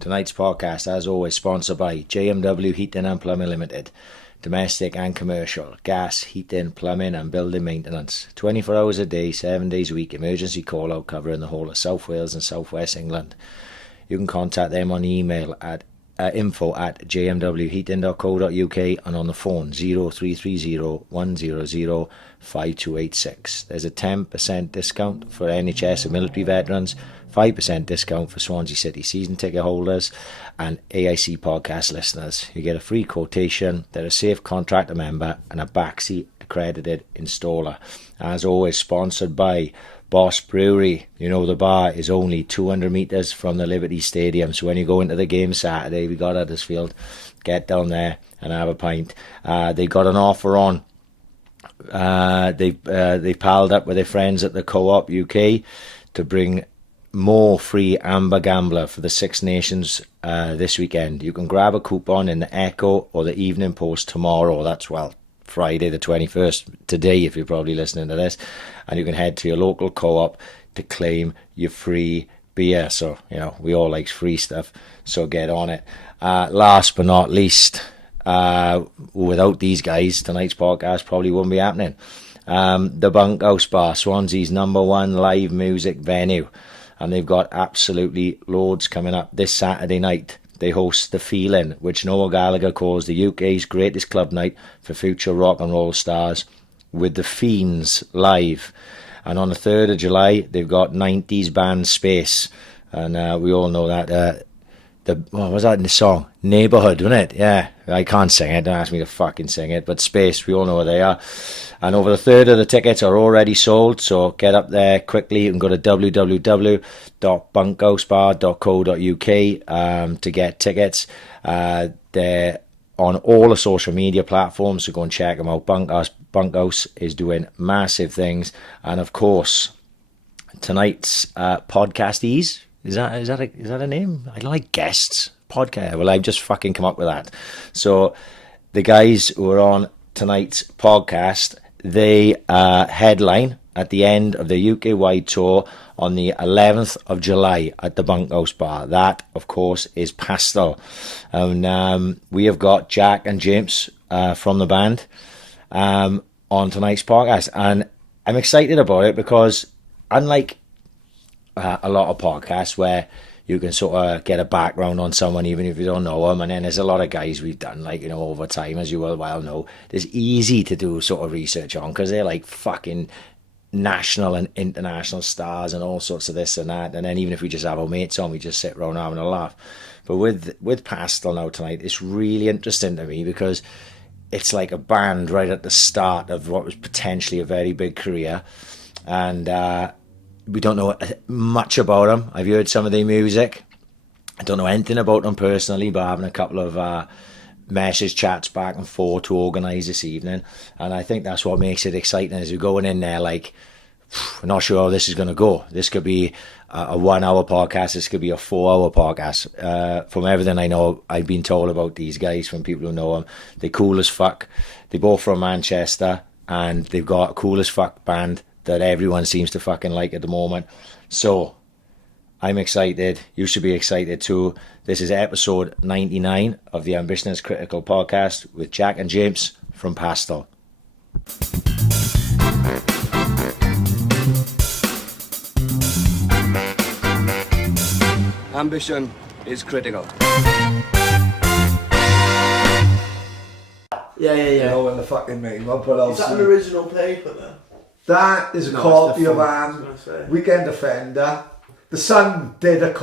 Tonight's podcast, as always, sponsored by JMW Heating and Plumbing Limited. Domestic and commercial, gas, heating, plumbing and building maintenance. 24 hours a day, 7 days a week, emergency call-out covering the whole of South Wales and South West England. You can contact them on email at info@jmwheating.co.uk and on the phone 0330 100 5286. There's a 10% discount for NHS and military veterans, 5% discount for Swansea City season ticket holders and AIC podcast listeners. You get a free quotation, they're a safe contractor member and a backseat accredited installer. As always, sponsored by Boss Brewery. You know, the bar is only 200 metres from the Liberty Stadium, so when you go into the game Saturday, we got Huddersfield, get down there and have a pint. They got an offer on. They palled up with their friends at the Co-op UK to bring more free Amber Gambler for the Six Nations this weekend. You can grab a coupon in the Echo or the Evening Post tomorrow. That's, well, Friday the 21st, today if you're probably listening to this, and you can head to your local co-op to claim your free beer. So, you know, we all like free stuff, so get on it. Last but not least, without these guys, tonight's podcast probably wouldn't be happening. The Bunkhouse Bar, Swansea's #1 live music venue, and they've got absolutely loads coming up this Saturday night. They host The Feeling, which Noel Gallagher calls the UK's greatest club night for future rock and roll stars, with the Fiends live. And on the 3rd of July, they've got 90s band Space. And we all know that. What was that in the song? Neighbourhood, wasn't it? Yeah, I can't sing it. Don't ask me to fucking sing it. But Space, we all know where they are. And over a third of the tickets are already sold, so get up there quickly. You can go to www.bunkhousebar.co.uk to get tickets. They're on all the social media platforms, so go and check them out. Bunkhouse is doing massive things. And of course, tonight's podcastees, is that a name? I like guests. Podcast. Well, I've just fucking come up with that. So the guys who are on tonight's podcast, they headline at the end of the UK-wide tour on the 11th of July at the Bunkhouse Bar. That, of course, is Pastel. And we have got Jack and James from the band on tonight's podcast. And I'm excited about it because unlike a lot of podcasts where you can sort of get a background on someone even if you don't know them, and then there's a lot of guys we've done, like, you know, over time, as you will well know, there's easy to do sort of research on because they're like fucking national and international stars and all sorts of this and that, and then even if we just have our mates on, we just sit around having a laugh. But with Pastel now tonight, it's really interesting to me because it's like a band right at the start of what was potentially a very big career, and we don't know much about them. I've heard some of their music. I don't know anything about them personally, but having a couple of message chats back and forth to organise this evening. And I think that's what makes it exciting, is we're going in there like, we're not sure how this is going to go. This could be a 1 hour podcast. This could be a 4 hour podcast. From everything I know, I've been told about these guys from people who know them. They're cool as fuck. They're both from Manchester and they've got a cool as fuck band that everyone seems to fucking like at the moment. So I'm excited. You should be excited too. This is episode 99 of the Ambition is Critical podcast with Jack and James from Pastel. Ambition is critical. Yeah. You know when the fucking name, but Is that an original paper then? That is a copy of Weekend Offender. The Sun did a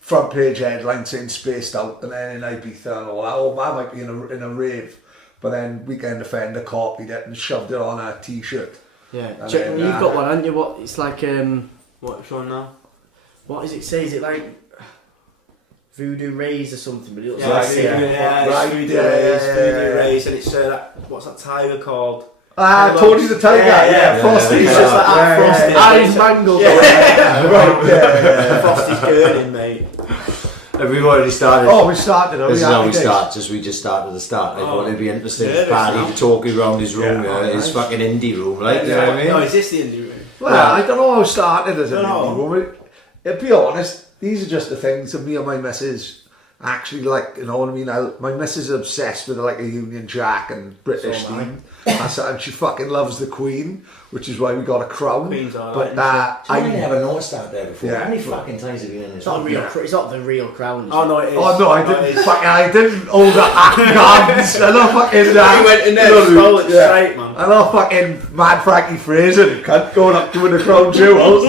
front page headline saying Spaced Out, and then in Ibiza and all that. Oh, that might be in a rave, but then Weekend Offender copied it and shoved it on a t-shirt. Yeah, you've got one, haven't you? What it's like? What's on now? What does it say? Is it like Voodoo Rays or something? But it looks like Voodoo Rays, and it's what's that tiger called? Tony the Tiger, Frosty. It's just like Frosty. Eyes mangled. Frosty's gurning, mate. Have we already started? Oh, we started. This is how we start. We just start at the start. I thought it'd be interesting. Paddy to talk around his room, his fucking indie room, like, you know what I mean? No, is this the indie room? Well, I don't know how it started as an indie room. To be honest, these are just the things that me and my missus actually like, you know what I mean? My missus is obsessed with like a Union Jack and British theme. And she fucking loves the Queen, which is why we got a crown. Queen's but I never noticed that there before. Yeah. How many fucking times have you been in this? It's not the real crown. Oh no, it is. Oh no, I didn't hold the arms. I know fucking He went in there and stole it straight, man. I know fucking Mad Frankie Fraser going up doing the crown jewels.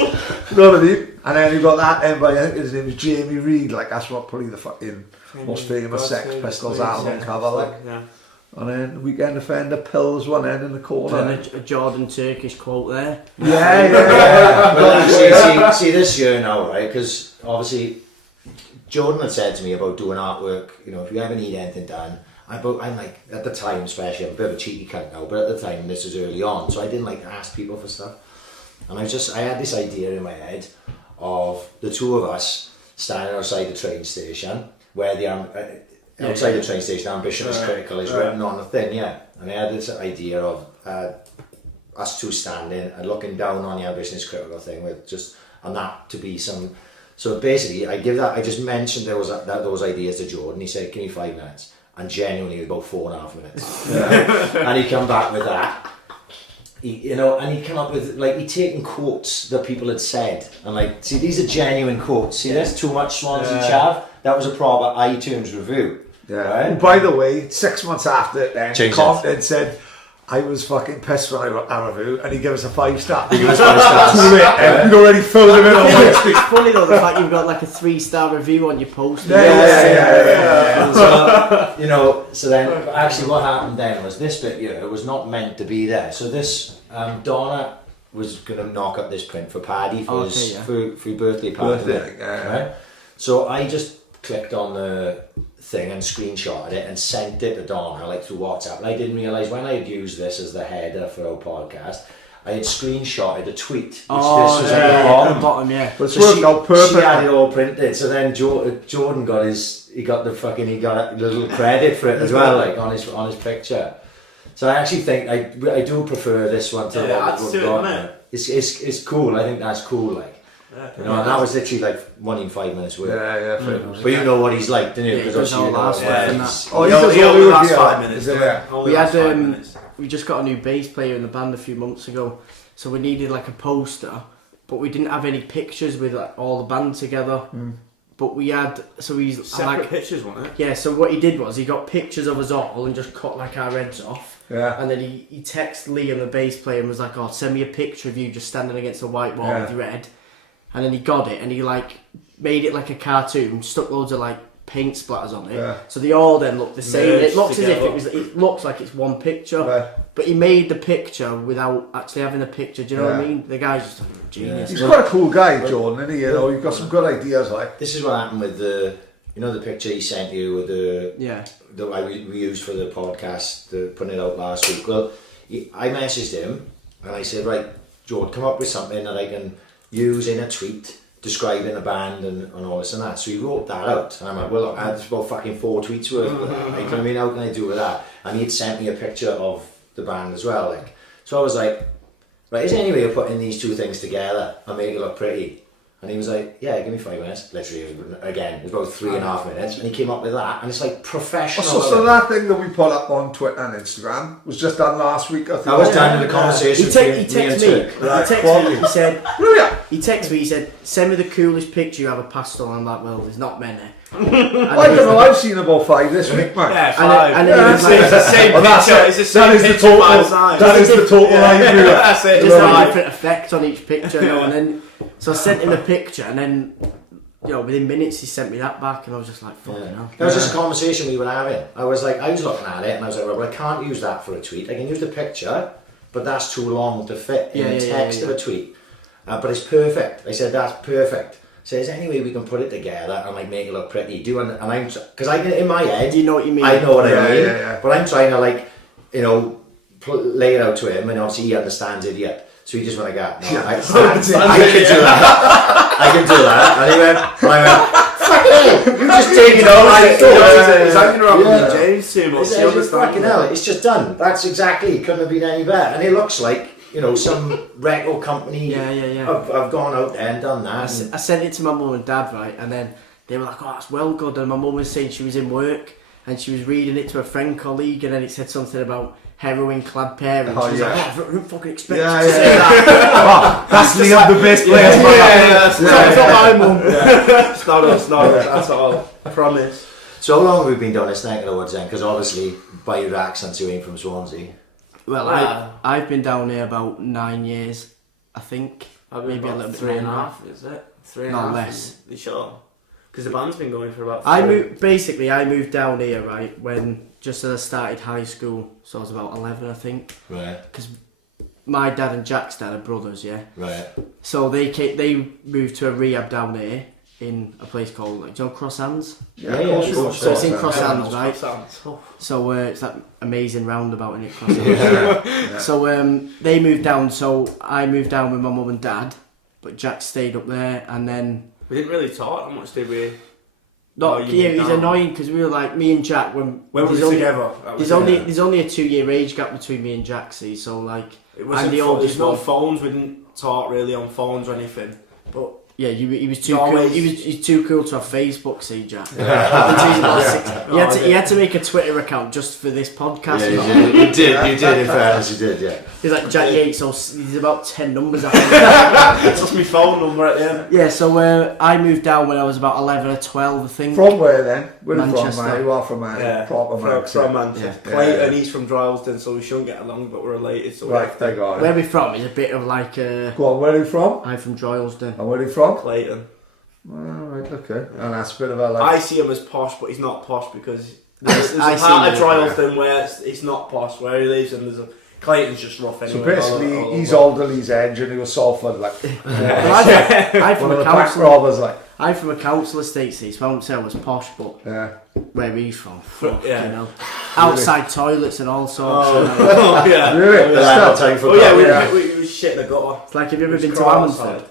You know what I mean? And then you got that then by, I think his name is Jamie Reid, like that's what probably the fucking most famous Sex Pistols album cover, like. Yeah. And then Weekend Offender, Pills one end in the corner. And a Jordan Turkish quote there. Yeah. Well, see this year now, right? Because obviously Jordan had said to me about doing artwork, you know, if you ever need anything done, I'm like, at the time especially, I'm a bit of a cheeky cunt now, but at the time, this was early on, so I didn't like ask people for stuff. And I had this idea in my head of the two of us standing outside the train station, where outside the train station, ambition is critical is written on the thing, And I had this idea of us two standing and looking down on the ambition is critical thing with just, and that to be some. So basically, I just mentioned those ideas to Jordan. He said, "Give me 5 minutes," and genuinely about 4.5 minutes. And he come back with that. And he come up with he'd taken quotes that people had said, and like, see, these are genuine quotes. See, there's too much Swansea chav. That was a proper iTunes review. Yeah. Right? And by the way, 6 months after it, then Changed Compton said, "I was fucking pissed when I wrote that review," and he gave us a 5-star. He was 5 stars. Too late, we'd already filled him in on it. It's funny though, the fact you've got like a 3-star review on your post. Yeah. So, so then, actually what happened then was this bit here was not meant to be there. So this, Donna was going to knock up this print for Paddy for his birthday party. Right? So I just clicked on the thing and screenshotted it and sent it to Donna like through WhatsApp. And I didn't realise when I had used this as the header for our podcast, I had screenshotted a tweet. This was at the bottom. But it's worked out perfect. She had it all printed. So then Jordan got he got a little credit for it as well, like on his picture. So I actually think I do prefer this one to what we've got. It's cool. I think that's cool. Like. And that was literally like 1 in 5 minutes worth. Yeah. But you know what he's like, don't you? Because does all last he does all the last 5 minutes. We had we just got a new bass player in the band a few months ago, so we needed like a poster, but we didn't have any pictures with like all the band together. But we had, so he's separate pictures, wasn't it? Yeah. So what he did was he got pictures of us all and just cut like our heads off. Yeah. And then he texted Liam, the bass player, and was like, "Oh, send me a picture of you just standing against a white wall with your head." And then he got it and he like made it like a cartoon, stuck loads of like paint splatters on it. So they all then look the same. It looks as if it looks like it's one picture. But he made the picture without actually having a picture. Do you know what I mean? The guy's just a genius. He's quite a cool guy, Jordan, isn't he? You know, you've got some good ideas, like. This is what happened with the picture he sent you with that we used for the podcast, putting it out last week. Well, I messaged him and I said, right, Jordan, come up with something that I can use in a tweet describing a band and all this and that. So he wrote that out and I'm like, well, look, I had about fucking 4 tweets worth of that. Like, you know what I mean? How can I do with that? And he'd sent me a picture of the band as well. Like, so I was like, right, is there any way of putting these two things together and make it look pretty? And he was like, yeah, give me 5 minutes. Literally, again, it was about 3.5 minutes. And he came up with that. And it's like professional. So that thing that we put up on Twitter and Instagram was just done last week, I think. I was done in the conversation He texted me. He said, he texted me. He said, "Send me the coolest picture you have of Pastel." And I'm like, "Well, there's not many." I don't know. I've seen about 5 this week, man. Yeah, 5. And then it's the same picture. It's the same picture. That is the total idea. That's it. Just a different effect on each picture, and then so I sent him the picture, and then within minutes he sent me that back, and I was just like, "Fucking hell." That was just a conversation we were having. I was looking at it, and I was like, well, I can't use that for a tweet. I can use the picture, but that's too long to fit in the text of a tweet. But it's perfect. I said, that's perfect. So is there any way we can put it together and like make it look pretty? Because I can in my head. You know what you mean? I know what I mean. But I'm trying to lay it out to him, and obviously he understands it yet. So he just went like that. No, I can do that. I can do that. And I went, fuck it, you just take it over. He's hanging around with James too much. Fucking hell, it's just done. That's exactly, it couldn't have been any better. And it looks like some record company. Yeah. I've gone out there and done that. I sent it to my mum and dad, right, and then they were like, "Oh, that's well good." And my mum was saying she was in work and she was reading it to a friend colleague, and then it said something about heroin-clad parents. She was like, "Oh, I didn't fucking expect you to say that." That's Liam, the best player. That's not my mum. It's not us, that's all. I promise. So how long have we been down this neck of the woods then? Because obviously, by your accents, you ain't from Swansea. Well, I've been down here about 9 years, I think. Maybe a little bit 3.5, is it? 3.5? Not less. Are you sure? Because the band's been going for about 4. I moved down here, right, when just as I started high school, so I was about 11, I think. Right. Because my dad and Jack's dad are brothers, yeah. Right. So they moved to a rehab down here in a place called, like, do you know Cross Hands? Yeah. So it's in Cross Hands, right? So it's that amazing roundabout in it, Cross Hands. So they moved down, so I moved down with my mum and dad, but Jack stayed up there, and then... We didn't really talk that much, did we? It was annoying because we were like, me and Jack, when we were together. There's only a 2-year age gap between me and Jack, see, so like... I'm the oldest. There's no phones, we didn't talk really on phones or anything, but... Yeah, he was too cool. He was too cool to have Facebook, see, Jack. He had to make a Twitter account just for this podcast. Yeah, you did. In fairness, you did. Yeah. He's like Jack Yates. So he's about 10 numbers after that. That's my phone number at the end. Yeah. So I moved down when I was about 11 or 12, I think. From where then? Where Manchester. From? You are from From Manchester. Yeah. Clayton, he's from Droylsden, so we shouldn't get along, but we're related. So right, thank God. Where we're from is a bit of like. Go on, where are you from? I'm from Droylsden. And where are you from? Clayton. Right, okay. And that's a bit of a like... I see him as posh, but he's not posh because there's a part of Droylsden where it's not posh where he lives, and there's a... Clayton's just rough anyway. So basically, he's Alderley's edge and he was Salford, like... I'm from a council... robbers, like... I'm from a council estate, so I won't say I was posh, but where he's from, you know, outside toilets and all sorts. Really? We shit in the gutter. It's like, have you ever been to Ammanford?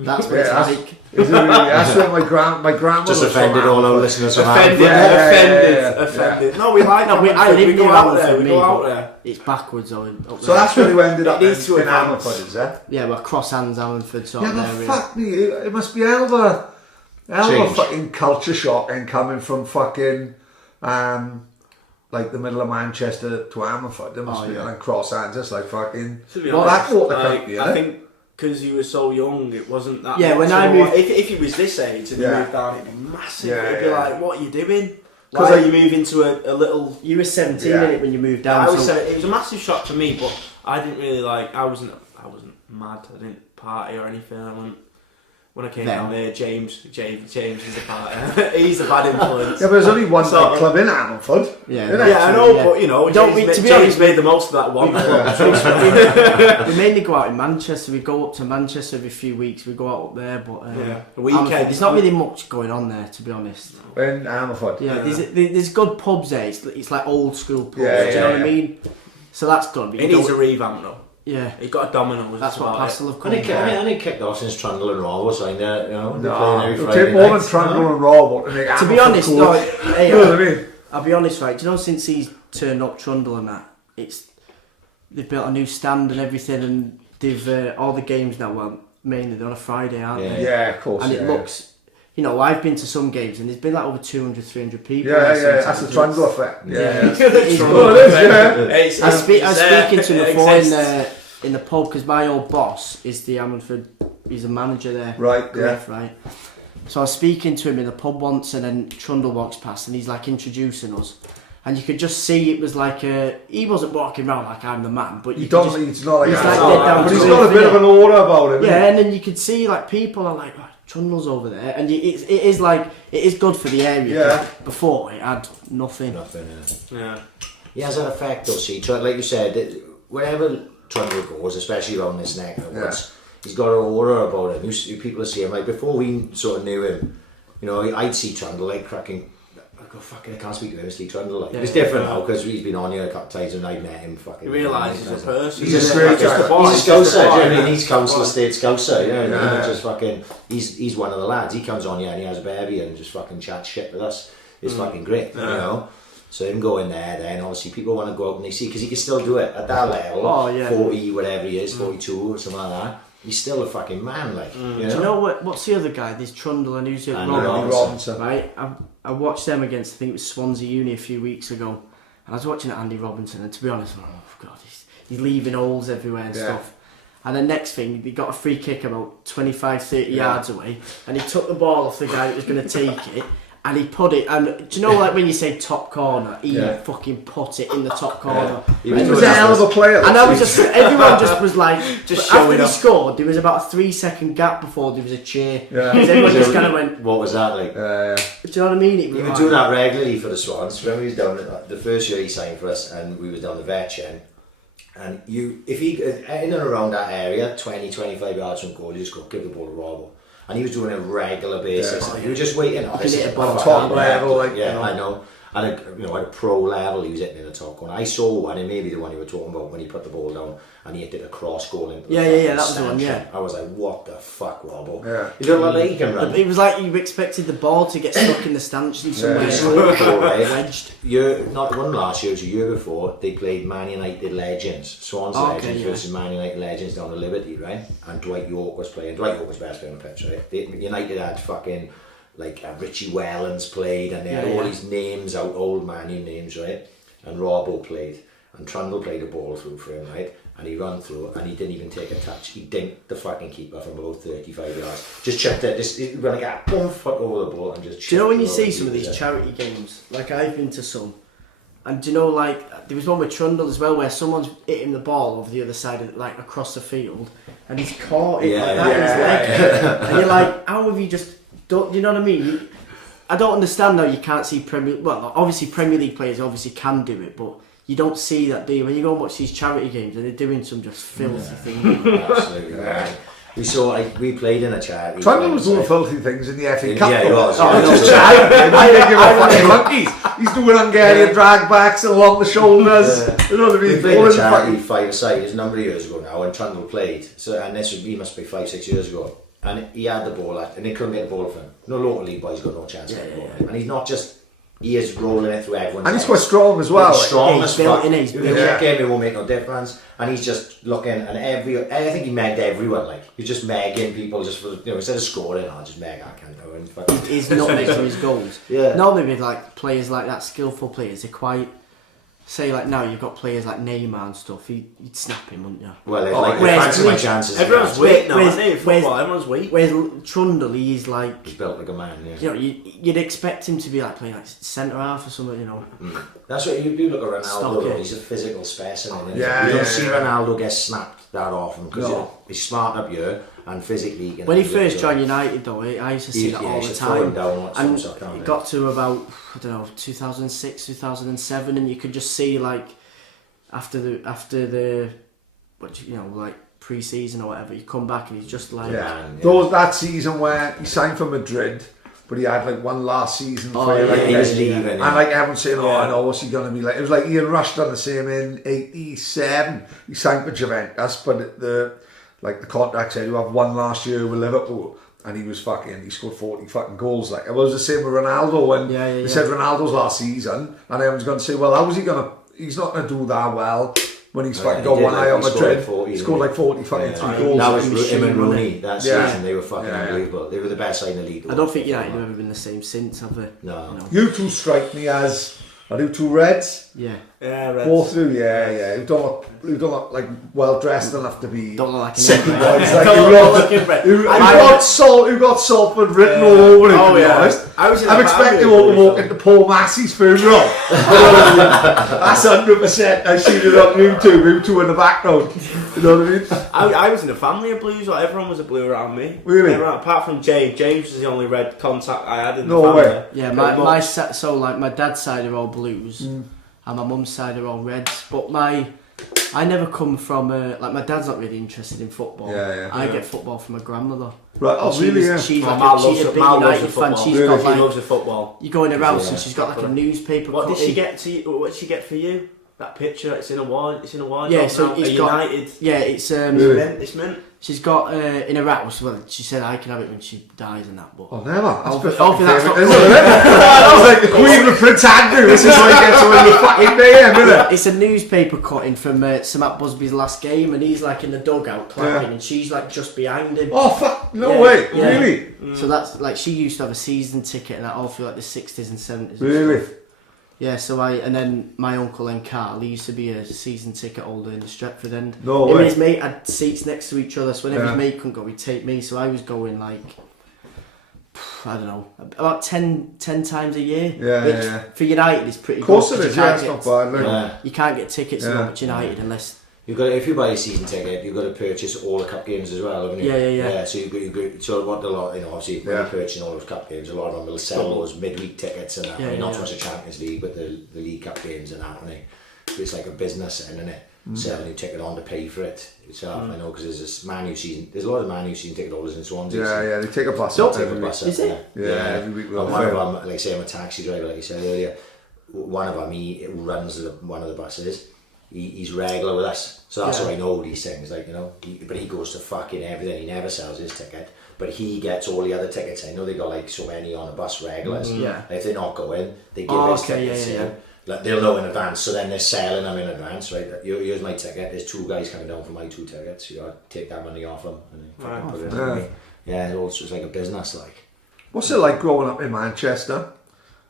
That's what it's like. Is it really? That's where my grandmother just offended all our listeners. Offended. No, we like it. We go out there. It's backwards though. So that's where we ended up in Ammanford, Ammanford, is it? Yeah, well, Cross Hands, Ammanford sort of area. Fuck me, it must be hell of a fucking culture shock and coming from fucking like the middle of Manchester to Ammanford. There must be like Cross Hands, just like fucking Blackwater country. I think because you were so young, it wasn't that. Yeah, much. when I moved, if he was this age and he moved down, it'd be massive. It'd be like, what are you doing? Because like, you move into a little. You were 17 in it when you moved down. I was 17. It was a massive shock to me, but I didn't really like. I wasn't mad. I didn't party or anything. When I came down there, James is a party. He's a bad influence. Yeah, but there's only one nightclub in Ammanford. Yeah, I know, but you know, James made the most of that one club. We mainly go out in Manchester. We go up to Manchester every few weeks. We go out up there, but the weekend. There's not really much going on there, to be honest. In Ammanford. Yeah, there's good pubs there. It's like old school pubs. Do you know what I mean? So that's good. It needs a revamp though. Yeah, he got a Domino's. That's what Pastel have called. And he kicked off since Trundle and Raw was like that, you know. No, take more than Trundle and Raw, but to be honest, you know what I mean? I'll be honest, right? Do you know since he's turned up Trundle and that, they've built a new stand and everything, and they've all the games now. Well, mainly they're on a Friday, aren't they? Yeah, of course. And it looks. You know, I've been to some games and there's been like over 200, 300 people. Yeah, that's the Trundle effect. Yeah. I was speaking to him before in the pub because my old boss is the Ammanford. He's a manager there. Right. Griff, right. So I was speaking to him in the pub once, and then Trundle walks past, and he's like introducing us, and you could just see it was like he wasn't walking around like I'm the man, but it's not like that. But he's got a bit of an aura about him. Yeah, and then you could see like people are like, oh, Trundle's over there, and it is good for the area. Yeah. Before it had nothing. Yeah. He has an effect though. See, like you said, wherever Trundle goes, especially around this neck of the woods, he's got an aura about him. People see him like before we sort of knew him. You know, I'd see Trundle like cracking. I can't speak to him. It's Trundle. Like, it's different now because he's been on here a couple of times and I've met him. Fucking. You realise he's a person. He's a great guy. He's a scouser. Do you know what I mean? He's council estate scouser. You know what I mean? Just fucking. He's one of the lads. He comes on here and he has a baby and just fucking chats shit with us. It's fucking great. You know. So him going there, then obviously people want to go out and they see, because he can still do it at that level. 40, whatever he is, 42 or something like that. He's still a fucking man, like. You know? Do you know what's the other guy? There's Trundle and who's it? Robinson. Right? I watched them against, I think it was Swansea Uni a few weeks ago. And I was watching Andy Robinson, and to be honest, oh God, he's leaving holes everywhere and stuff. And the next thing, he got a free kick about 25, 30 yards away, and he took the ball off the guy that was going to take it, and he put it, and do you know like when you say top corner, he fucking put it in the top corner. He was a hell of a player. And I was just, everyone just was like, just after he scored, there was about a 3-second gap before there was a cheer. Because everyone just kind of went, what was that like? do you know what I mean? He was doing that regularly for the Swans. When we was down the first year he signed for us, and we was down the vet end. And if he in and around that area, 20, 25 yards from goal, you just go give the ball to Robbo. And he was doing it on a regular basis. You were just waiting. This is top level, like I know. And at a pro level, he was hitting in the top corner. I saw one, and maybe the one you were talking about when he put the ball down and he hit a cross goal into the that was the one. Yeah, I was like, what the fuck, Robbo? Yeah. You don't look like he can run. It was like you expected the ball to get stuck in the stanchion somewhere. Wedged. Not one last year, it was a year before. They played Man United legends, Swans legends versus Man United legends down the Liberty, right? And Dwight York was playing. Dwight York was best player on the pitch, right? United had fucking like Richie Wellens played, and they had all these names out, old Man U names, right? And Robbo played, and Trundle played a ball through for him, right? And he ran through, and he didn't even take a touch. He dinked the fucking keeper from about 35 yards. Just chipped it. He ran like a boom foot over the ball and just. Do you know when you see some of these charity games? Like I've been to some, and do you know like there was one with Trundle as well where someone's hitting the ball over the other side of like across the field, and he's caught it like that in his leg, and you're like, how have you just? Do you know what I mean? I don't understand how you can't see obviously Premier League players obviously can do it, but you don't see that, do you? When you go and watch these charity games and they're doing some just filthy things. Absolutely right. We played in a charity. Trundle was doing filthy things in the FA Cup. Yeah, he was. He's doing Hungarian drag backs along the shoulders. You know what I mean? We played in a charity five-a-side. It's a number of years ago now, and Trundle played. So, and he must be 5-6 years ago. And he had the ball, and they couldn't get the ball off him. No local league boy's got no chance to get the ball. And he's not just. He is rolling it through everyone. And he's quite strong as well. He's strong as fuck. He's built. It won't make no difference. And he's just looking, and I think he megged everyone. Like he's just megging people just for instead of scoring, I'll just meg. I can't do it. He's not making his goals. Normally with like players like that, skillful players, they're quite. Say like now you've got players like Neymar and stuff. You'd snap him, wouldn't you? Well, fancy my chances. Everyone's weak now, isn't it? Football, everyone's weak. Whereas Trundle, he's like he's built like a man. Yeah. You know, you'd expect him to be like playing like centre half or something. You know. That's what you do. Look at Ronaldo. He's a physical specimen. You don't see Ronaldo get snapped that often because he's smart up here and physically. When he first joined United, though, I used to see that all the time. And it got to about 2006, 2007, and you could just see like after the like pre-season or whatever, you come back and he's just like that season where he signed for Madrid. But he had like one last season for he was leaving. And like everyone's saying, I know what's he going to be like. It was like Ian Rush done the same in 87. He signed for Juventus, but the contract said you have one last year with Liverpool. And he scored 40 fucking goals. Like it was the same with Ronaldo when they said Ronaldo's last season. And everyone's going to say, well, how is he going to, he's not going to do that well. When he's fucking got one eye on Madrid, he scored like 40 fucking 3 goals. That was him and Rooney that season. They were fucking unbelievable. They were the best side in the league. I don't think United have ever been the same since, have they? No. You two strike me as are you two Reds? Yeah, Reds. Both do, Who don't look like well dressed enough to be. Don't look like city an boys. Who got Salford written all over him. To be honest, I'm expecting to walk into Paul Massey's funeral. That's 100%. I seen it on YouTube. You two in the background. You know what I mean? I was in a family of Blues. Like everyone was a Blue around me. Really? Apart from James. James was the only Red contact I had in the family. Way. Yeah, my dad's side are all Blues. And my mum's side are all Reds, but I never come from like my dad's not really interested in football. I get football from my grandmother. Right, really? She's a big United fan. She's got like, she loves the football. You go in her house and she's got like a newspaper. What did she get to you? What did she get for you? That picture, it's in a wide. Yeah, so it's got United. Yeah, it's It's mint. She's got in her house. Well, she said I can have it when she dies and that. But Oh, never. hopefully that's not isn't it? I was like the Queen of Prince Andrew. This is what he gets when you fucking name, isn't it? It's a newspaper cutting from Sir Matt Busby's last game, and he's like in the dugout clapping, and she's like just behind him. Oh fuck! No way! Yeah. Really? So that's like she used to have a season ticket, and that all through like the 60s and 70s. Really? Yeah, so and then my uncle and Carl, he used to be a season ticket holder in the Stretford end. No Him way. and his mate had seats next to each other, so whenever Yeah. his mate couldn't go, he'd take me. So I was going like, I don't know, about 10 times a year. Yeah, which yeah. for United is pretty Of course good. it is. Yeah, it's not bad. Like. Yeah. You can't get tickets Yeah. at United unless... If you buy a season ticket, you've got to purchase all the cup games as well, haven't you? Yeah. So so what a lot, obviously when you're purchasing all those cup games, a lot of them will sell those midweek tickets and that. Not so much the Champions League, but the League Cup games and that. It's like a business, isn't it? Selling your ticket on to pay for it itself. I know because there's there's a lot of Man U season ticket holders in Swansea. Yeah, they take a bus Don't up take a every bus week. up. Is it? Yeah, every week. And one of them, like say I'm a taxi driver, like you said earlier, one of them he runs one of the buses. He's regular with us, so that's how I know these things. Like but he goes to fucking everything. He never sells his ticket, but he gets all the other tickets. I know they got like so many on a bus regulars. Yeah. If they're not going, they give his tickets. Like they'll know in advance, so then they're selling them in advance. Right, here's my ticket. There's 2 guys coming down for my 2 tickets. You gotta take that money off them and then put it on me. Yeah, it's like a business. Like, What's it like growing up in Manchester?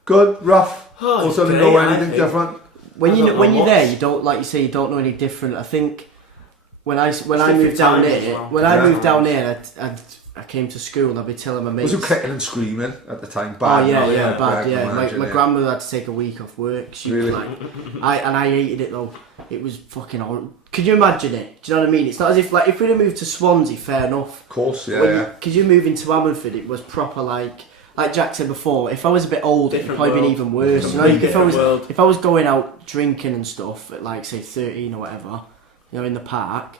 Good, rough, or something great, know I anything think. different? When I don't know you're much. there, you don't, like you say, you don't know any different. I think when I different moved down times there, as well. when I moved down there, I came to school and I'd be telling my mates. Was you kicking and screaming at the time? Oh Bad, bad. Yeah, imagine, my grandmother had to take a week off work. She Really? was like, I hated it though. It was fucking horrible. Could you imagine it? Do you know what I mean? It's not as if if we'd have moved to Swansea, fair enough. Of course, yeah. Because you move into Ammanford, it was proper like Jack said before. If I was a bit older, it'd Different probably been world. even worse. You know, if I was going out drinking and stuff at like say 13 or whatever, in the park,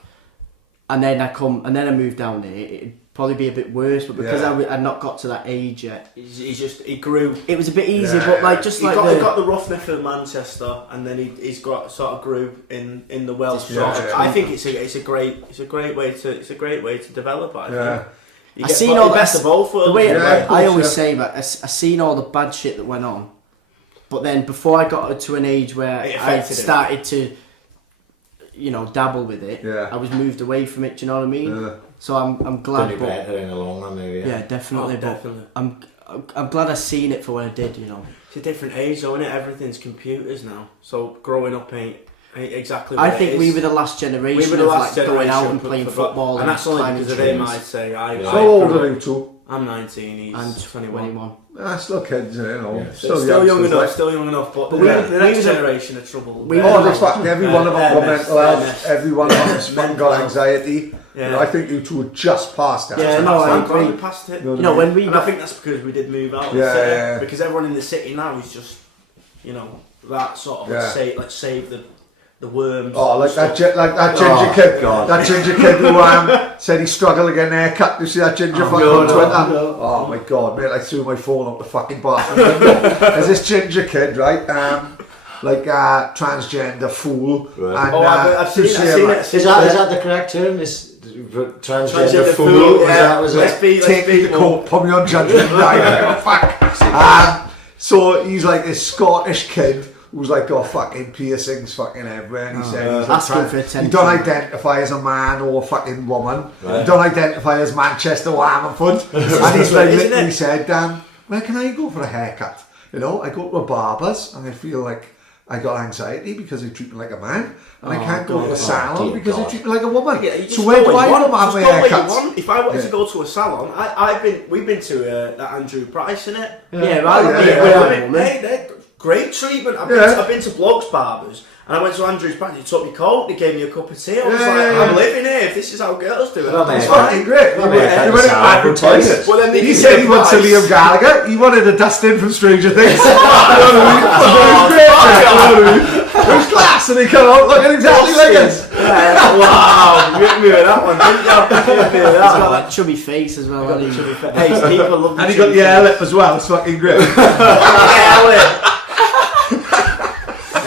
and then I moved down there, it'd probably be a bit worse. But because I'd not got to that age yet, he grew. it was a bit easier. But like He got the roughness of Manchester, and then he's got sort of grew in the Welsh. I think it's a great way to develop it. I think. You get seen all the best of both worlds. The way I always yeah. say that I seen all the bad shit that went on, but then before I got to an age where It I affected started to, dabble with it, Yeah. I was moved away from it. Do you know what I mean? Yeah. So I'm glad. Gonna be better in the long run, maybe. Yeah, definitely. Oh, definitely. But I'm glad I seen it for when I did. It's a different age, though, isn't it? Everything's computers now. So growing up ain't exactly what I it think is. we were the last generation We were the of last like going out generation and playing for- football and that's only climbing because of him. trees. I'd say How old are you two? I'm 19. He's And 21. Still kids, Yeah. Still young enough. Still young enough. But we- the we next was a- generation are troubled. we- Oh, the fact every one of them got They're mental messed. health, every one of them has fucking got anxiety. Yeah. I think you two are just past that. Yeah, no, I I'm glad agree. we passed it. When we And I think that's because we did move out of the Yeah, city. yeah. Because everyone in the city now is just, that sort of let's save the worms. Oh, like and that, stuff. that ginger kid. God. That ginger kid who said he struggled to get an haircut. You see that ginger fucker on Twitter? Oh my god, mate! I threw my phone out the fucking bathroom. There's this ginger kid, right? Like a transgender fool. Right. And, I've seen it. Is that the correct term? Is transgender Transgender fool? fool, Was Let's that? be Take me to court, put me on judgment night. Fuck. So he's like this Scottish kid who's like got fucking piercings fucking everywhere, and he said he's like, Asking for attention. you don't identify as a man or a fucking woman. Right. You don't identify as Manchester or Ammanford. And he's like, Isn't it? he said, where can I go for a haircut? I go to a barber's and I feel like I got anxiety because they treat me like a man, and I can't go to a salon because they treat me like a woman. Yeah, you just so where go do where I you go want. have my Just go where you haircuts? want. If I wanted to go to a salon, we've been to that Andrew Price, innit? Yeah, They're great treatment. I've been to blokes barbers, and I went to Andrew's Price. He took me coat. They gave me a cup of tea. I was I'm living here. If this is how girls do it, Well, It's mate. fucking great. Well, He mate, went that's to how advertise. Well, then they He give said you he a went to price. Liam Gallagher. He wanted a Dustin from Stranger Things. You know what I mean? It was class, and he came out looking exactly like us. Wow, you hit me with that one, didn't you? You hit me with He's that got one. that chubby face as well. hasn't he? Hey, people love the And he got the air lip as well. It's fucking great.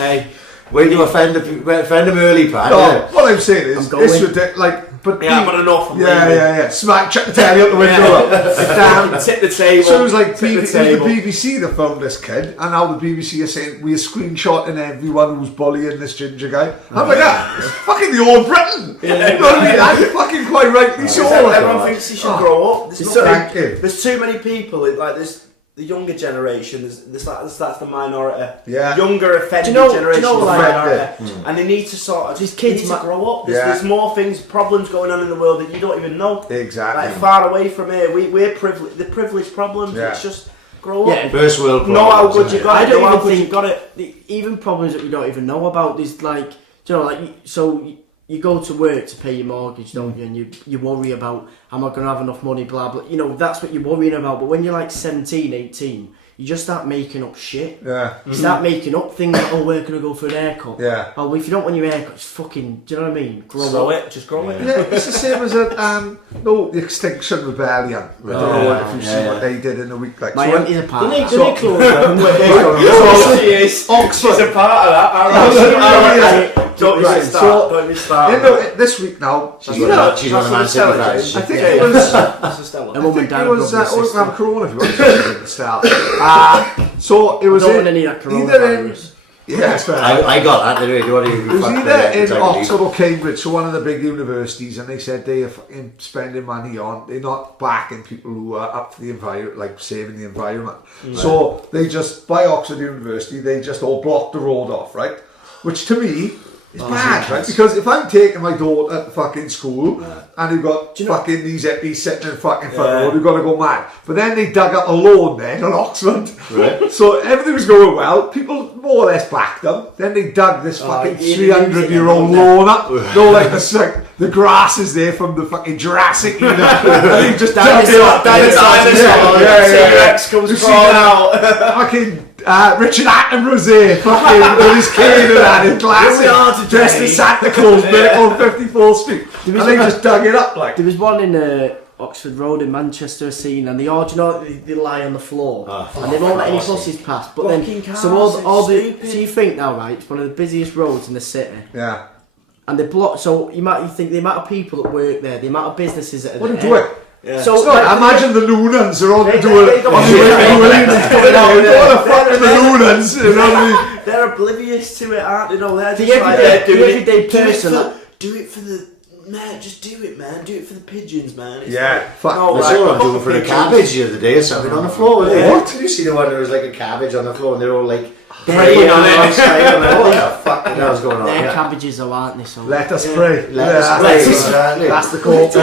Hey, when you offend them early, pal. No, what I'm saying is, I'm going. it's ridiculous. Like, but yeah, but enough. I'm yeah, leaving. yeah. Smack, chuck the telly out the window. Damn, tip the table. So it was like tip it was the BBC that found this kid, and now the BBC are saying we are screenshotting everyone who's bullying this ginger guy. I'm like, it's fucking the All Britain. Yeah, you know what I mean? That's fucking quite rightly so. Everyone thinks he should grow up. There's too many people. Like there's the younger generation. That's the minority. Yeah. Younger offending generation. The minority. And they need to sort of these kids to grow up. There's more problems going on in the world that you don't even know. Exactly. Like far away from here, we're privileged. The privileged problems. Yeah. It's just grow up. First world problems. Know how good you got it. I don't know even how good think you got it. Even problems that we don't even know about. There's like, you know, like so. You go to work to pay your mortgage, don't you? And you worry about, am I going to have enough money, blah, blah. You know, that's what you're worrying about. But when you're like 17, 18, you just start making up shit. Yeah. You start making up things like, oh, we're going to go for an haircut. Yeah. Oh, well, if you don't want your haircut, it's fucking, do you know what I mean? Grow it. Just grow it. Yeah, it's the same as the Extinction Rebellion. I don't know if you've seen what they did in the week. Like, My auntie's a part of that. Didn't they close down? She is. She's a part of that. Don't even start. This week now, She's one of Man City fans. I think it was. Her mum and dad It was. have We have Corona if you want to style. So it was don't want any of that either in. coronavirus. Yeah, it's fair. I got that. It was either in Oxford or Cambridge, so one of the big universities, and they said they are fucking spending money on. They're not backing people who are up for the environment, like saving the environment. Right. So they just, by Oxford University, they just all blocked the road off, right? Which to me is bad, right? Because if I'm taking my daughter to fucking school and you've got fucking these hippies sitting in fucking front of the road, you've got to go mad. But then they dug up a lawn then on Oxford. Right. So everything was going well. People more or less backed them. Then they dug this fucking 300-year-old lawn up. No, like the grass is there from the fucking Jurassic era. And they just dug it up. T-Rex comes crawling out. Fucking Richard Attenborough's there, fucking with his cane and that, his glasses, dressed as Santa Claus, back on 54th Street. And they just dug it up like. There was one in Oxford Road in Manchester scene, and they all, do you know, they lie on the floor, and they won't let any buses pass. But then, so all the, so you think now, right? It's one of the busiest roads in the city. Yeah. And they block. So you think the amount of people that work there, the amount of businesses that are there. What do it? Yeah. So imagine the Lunans are on the door. They're oblivious to it, aren't they? No, they're just the everyday person. Do it for the man. Just do it, man. Do it for the pigeons, man. It's I saw them doing for the cabbage the other day or something on the floor. What? Did you see the one that was like a cabbage on the floor and they're all like praying on it? What the fuck the hell's going on? Their cabbages are, aren't they? So let us pray. That's the quote.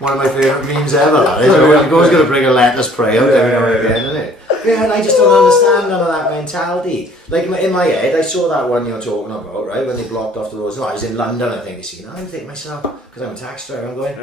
One of my favourite memes ever. You're always going to bring a let us pray out every now and again, isn't it? Yeah, and I just don't understand none of that mentality. Like in my head, I saw that one you're talking about, right? When they blocked off the roads. No, I was in London, I think. You know, I think myself, because I'm a taxi driver, I'm going,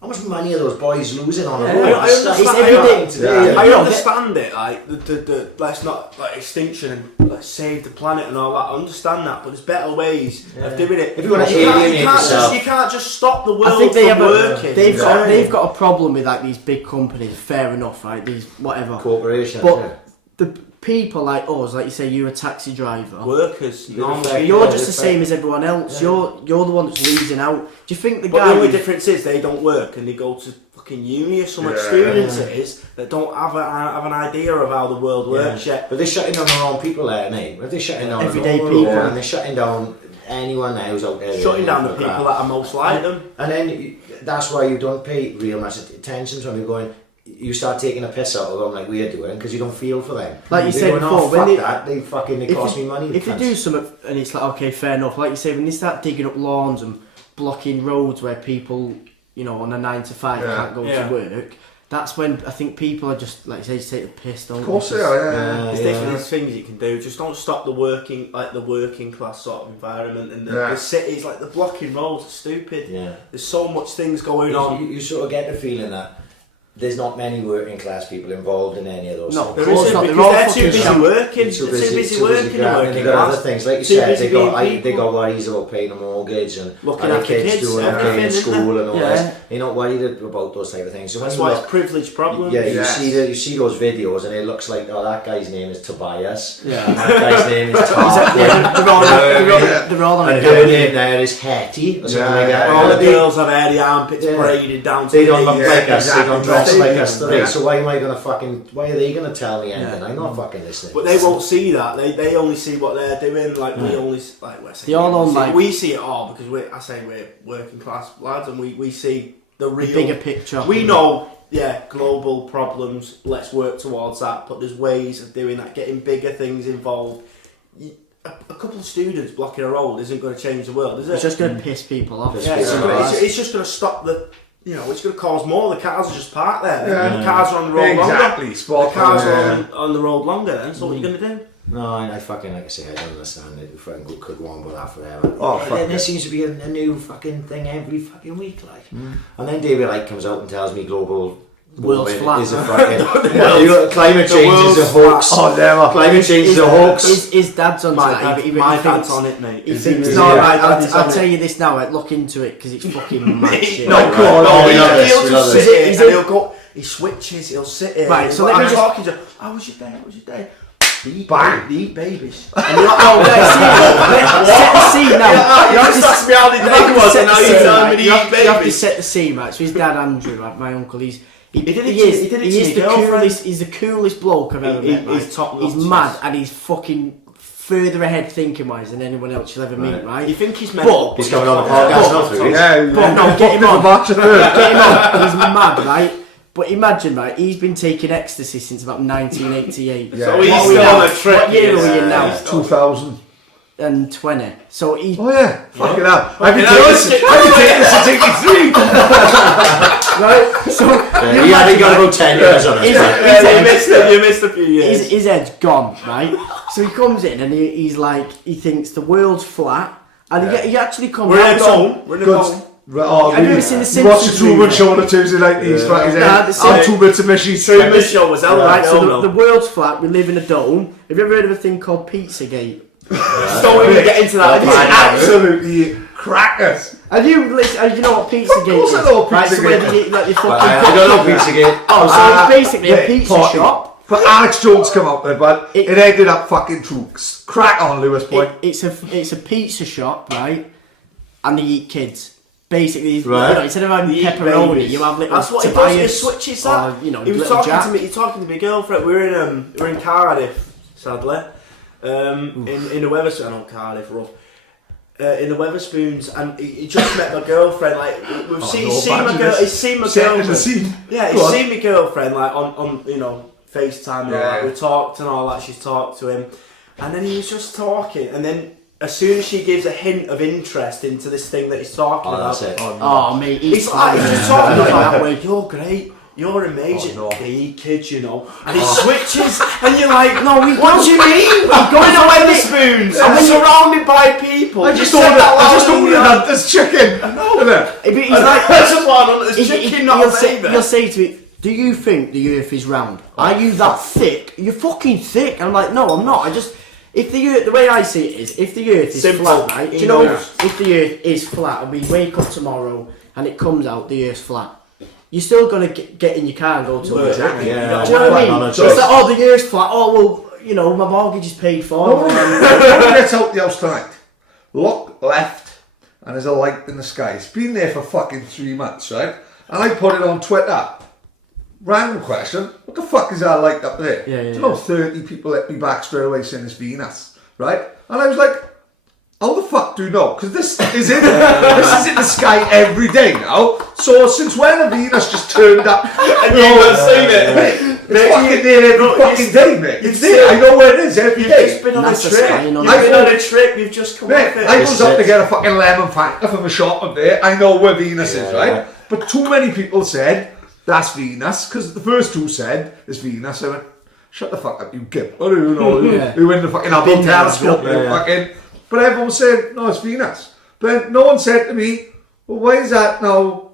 how much money are those boys losing on the road? I understand it, like the let's not like extinction and let's save the planet and all that. I understand that, but there's better ways of doing it. If you want to alienate yourself, you can't just stop the world I think from working. They've got a problem with like these big companies. Fair enough, right? These whatever corporations, but the people like us, like you say, you're a taxi driver, workers. You're just the same as everyone else. You're the one that's losing out. Do you think the only difference is they don't work and they go to fucking uni or some experiences that don't have an idea of how the world works yet. But they're shutting down their own people there, mate. If they're shutting down everyday people, and they're shutting down anyone who's out there, shutting down the people that are most like them, and then that's why you don't pay real massive attention to them. You're going. You start taking a piss out of them like we're doing because you don't feel for them. Like you said before, when they cost me money. If they do something and it's like, okay, fair enough. Like you say, when they start digging up lawns and blocking roads where people, you know, on a 9 to 5 can't go to work, that's when I think people are just, like you say, take the piss, don't they? Of course they are, There's different things you can do. Just don't stop the working class sort of environment and the cities, like the blocking roads are stupid. Yeah. There's so much things going on. You sort of get the feeling that there's not many working class people involved in any of those. No, things. There isn't, because they're too busy working. They're too busy working. And they got other things, like you said, they got worries about paying a mortgage and looking their after kids, doing okay in school and all Yeah. this. You're not worried about those type of things. So That's when why you it's privilege problems. yeah, you see those videos and it looks like, oh, that guy's name is Tobias. Yeah. And that guy's name is Tark. They're all on And a her name there is Hetty or something like that. All the girls have hairy armpits braided down to They the don't look knees. like us, they don't dress like us, do they? Yeah. So why am I gonna why are they gonna tell me anything? I'm not fucking listening. But they won't see that. They only see what they're doing. Like we only like we're saying, They all on, like- we see it all because we're working class lads and we see the real bigger picture. We know, global problems. Let's work towards that. But there's ways of doing that, getting bigger things involved. A couple of students blocking a road isn't going to change the world, is it? It's just going to piss people off. Yeah, it's just going to stop the. It's going to cause more. The cars are just parked there. Yeah. The cars are on the road longer. The cars are on the road longer. Then, so what are you going to do? No, I fucking, like I say, I don't understand it. We fucking could go on with that forever. Oh, fuck then there seems to be a new fucking thing every fucking week, like. And then David Icke comes out and tells me global World's warming flat. is a fucking climate change is a hoax. Oh, never. Climate change is a hoax. His dad's on that. My dad's on it, mate. He thinks, is no, he? I'll tell you this now. Look into it because it's fucking mad shit. No, come on, we love this, He'll we just love sit this. here and he'll go. He switches. He'll sit here. Right, so let me I'm just- talking to. How was your day? How was your day? Bang. They eat babies. And you're like, oh, set the scene now. You just asked me how the day was and now you're telling me to eat You have to babies. set the scene, right? So his dad Andrew, right, my uncle, he did it is to the my girlfriend. coolest. He's the coolest bloke I've ever met. Right? He's top He's notch. mad and he's fucking further ahead thinking wise than anyone else you'll ever meet, right? You think he's mental? He's coming on the podcast now through. But no, get him on. Get him on. He's mad, right? But imagine, right? He's been taking ecstasy since about 1988. Yeah. So he's What are we still now? on a trip. What year are we in now? 2020. So he. Oh yeah, fucking hell. I can hell. take this to take it 3. Right? So He hadn't got about 10 years on it. You missed a few years. his head's gone, right? So he comes in and he's like, he thinks the world's flat, and he actually comes. We're in a out dome. We're in a dome. Have you ever seen the You watch the Simpsons Truman movie? Show on a Tuesday night. He's fucking the 2 minutes of missions. Truman Show was that Right, so the world's flat. We live in a dome. Have you ever heard of a thing called Pizzagate? Don't even get into that. It's absolutely crackers. Have you listened? You know what Pizzagate Of course is? I know what Right, so where Pizzagate they get like the fucking. I don't know Pizzagate. Oh, so it's basically a pizza party. shop. But Alex Jones come up with it, but it ended up fucking troops. Crack on, Lewis Point. It's a pizza shop, right? And they eat kids. Basically, Right. you know, instead of having They eat pepperoni, babies. you have little That's what he Tobias, does. He switches that. or, you know, he was little talking Jack. to me. He's talking to my girlfriend. We're in Cardiff, sadly. In the Weatherspoons, I know Cardiff rough. In the Weatherspoons, and he just met my girlfriend. Like we've seen my girl. He's seen my girlfriend. Yeah, he's seen my girlfriend like on FaceTime. And all that. We talked and all that. She's talked to him, and then he was just talking, and then. As soon as she gives a hint of interest into this thing that he's talking about, That's it. Oh, mate, he's just talking about that way. You're great. You're amazing. Oh, no. They eat kids, you know. And he switches, and you're like, no, what do you mean? I'm going to Weatherspoons. I'm surrounded by people. I just ordered Hunter's chicken. I know. He's And like, I just want Hunter's chicken, not a baby. he'll say to me, do you think the earth is round? Are you that thick? You're fucking thick. I'm like, no, I'm not. If the earth, the way I see it is, if the earth is Simple. flat, right? Do you know if the earth is flat and we wake up tomorrow and it comes out the earth's flat, you're still gonna get in your car and go to work. Exactly. Yeah. Do you know what I mean? It's So it's like, oh, the earth's flat. Oh well, you know, my mortgage is paid for. No one gets out the house tonight. Look left, and there's a light in the sky. It's been there for fucking 3 months, right? And I put it on Twitter. Random question. What the fuck is that light up there? Yeah, Do you know 30 people hit me back straight away saying it's Venus, right? And I was like, how the fuck do you know? Because this is in the sky every day now. So since when have Venus just turned up? And you've not seen it. Mate, it's fucking there every fucking day, mate. It's there. I know where it is every You've day. just been on a That's the trip. sky, you know. You've been on a trip. You've just come Mate, off it. I goes up to get a fucking lemon Fanta from the shop up there. I know where Venus is, right? But too many people said that's Venus because the first two said it's Venus. I went, shut the fuck up, you gimp. I don't know who in the fucking Hubble telescope. Fucking. But everyone said no, it's Venus. But no one said to me, well, why is that now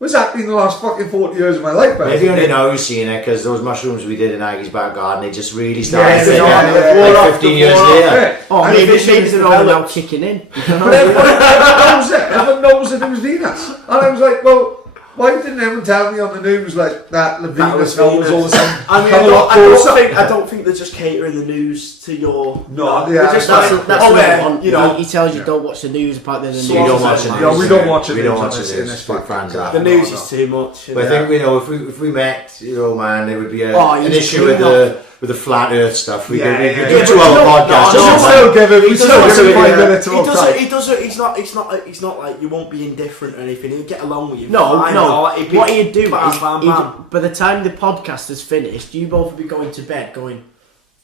What's that been the last fucking 40 years of my life, man? Maybe only now you've seen it because those mushrooms we did in Aggie's back garden, they just really started yeah, 15 years later. Oh, And maybe maybe they're all now kicking in. But everyone knows it. Everyone knows that it was Venus. And I was like, well, why didn't anyone tell me on the news like that? The Venus knows all the time. I mean, I don't think they're just catering the news to your. No, they're yeah, just That's like, you know, he tells you don't watch the news apart from the news. You don't watch the news. No, we don't watch it. We don't watch in the news. this We're fucking fans of crap. that. the news is too much. But I think we know if we met your old man, there would be an he's issue with the flat Earth stuff. We could do Yeah, 2 hour podcasts. So all still give it. We still give it 5 minutes He of time. doesn't. It's not like you won't be indifferent or anything. He'll get along with you. No. Fine, What he'd do is, bam. by the time the podcast is finished, you both would be going to bed going,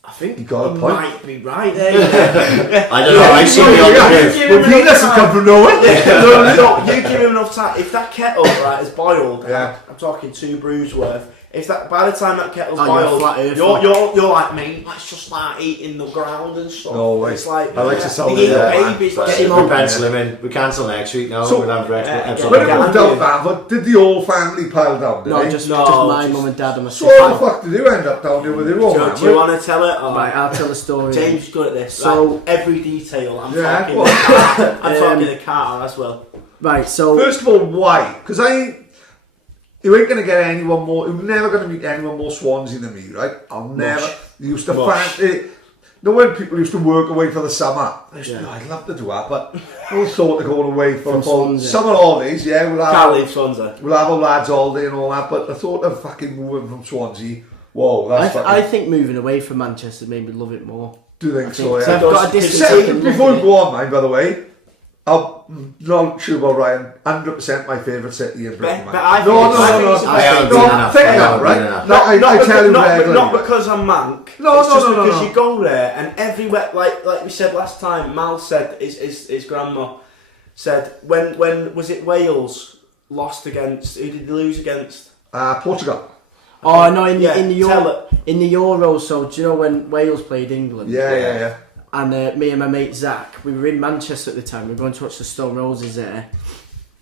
I think You got a he point. might be right there. I don't know. I see me on the roof. Well, Venus will come from nowhere. No, you give him enough time. If that kettle right is boiled, Yeah. I'm talking 2 brews worth. If that by the time that kettle's Oh, you're a boiled, flat earther. you're like me. Let's just start eating the ground and stuff. No way. It's like I like to sell they eat it, yeah. babies. But Like, we pencil him in. We cancel next week now. So- We'll have episode. When it moved down that, but did the whole family pile down? Did No, they? just No, my just- mum and dad and my So how the sister. fuck did you end up down there with your old man? do you want to tell it? Or Right, I'll tell the story. James is good at this. So- Like, every detail. I'm Yeah, talking. well- The car. I'm Um, talking the car as well. Right, so First of all, why? Because you ain't gonna get anyone more. You're never gonna meet anyone more Swansea than me, right? I'll never. You used to fancy. No, when people used to work away for the summer, I used to be, I'd love to do that, but no thought of going away for From a full Swansea. summer holidays. Yeah, Can't leave Swansea. we'll have a lads holiday and all that. But the thought of fucking moving from Swansea, whoa, that's fucking. I think moving away from Manchester made me love it more. do you think I so? think- Yeah. so I've got a distance. I can Before love we it. go on, mine, by the way, I'm not sure about Ryan. 100% my favourite city in Britain. But man. I think no, it's- no, I no, think no. it's the I best haven't thing. been No, enough. think I that, haven't right? been enough. No, I tell you regularly. Not because I'm Mank. No, it's no, just no, no, because no. you go there and everywhere, like we said last time. Mal said his grandma said when was it Wales lost against? Who did they lose against? Portugal. Oh no, in the tell Euro, in the Euro. So do you know when Wales played England? Yeah. And me and my mate Zach, we were in Manchester at the time. We were going to watch the Stone Roses there.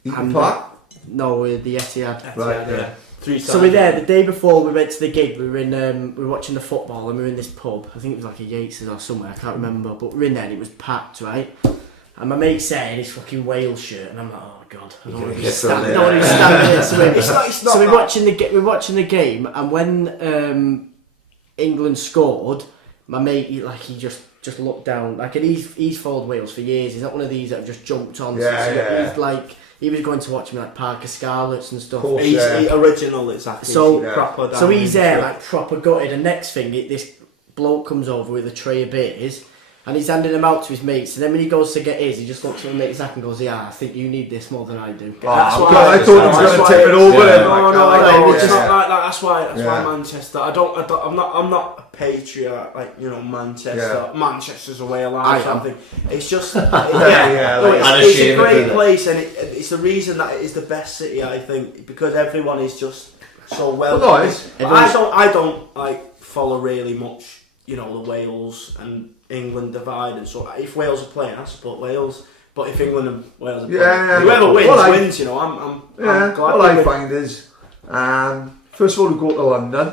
Eaton And, Park. No, the Etihad. Right, yeah. 3 So we're there the day before we went to the gig. We were in, we were watching the football, and we were in this pub. I think it was like a Yates's or somewhere. I can't remember, but we were in there, and it was packed, right? And my mate's there in his fucking Wales shirt, and I'm like, oh god, I don't want to be standing there. So we're watching the game, and when England scored, my mate he just looked down, like, and he's followed Wales for years. He's not one of these that have just jumped on. He's like, he was going to watch me like Parker Scarlets and stuff. Course, He's original, exactly. Proper So he's there down. like proper gutted, and next thing this bloke comes over with a tray of beers and he's handing them out to his mates, and then when he goes to get his, he just looks at my mate Zach and goes, yeah, I think you need this more than I do. That's why I thought he was going to tip it over. No, it's Yeah. not like that. That's why Yeah. Manchester. I'm not a patriot like Manchester. Yeah. Manchester's a way of I life. am. Something. It's just yeah, no, like, it's a unashamed of great it. place, and it's the reason that it is the best city. I think because everyone is just so well. Well, nice. But I don't like follow really much. The Wales and England divide, and so if Wales are playing, I support Wales. But if England and Wales are playing, whoever wins, wins. I'm glad. What I find is, first of all, we go to London.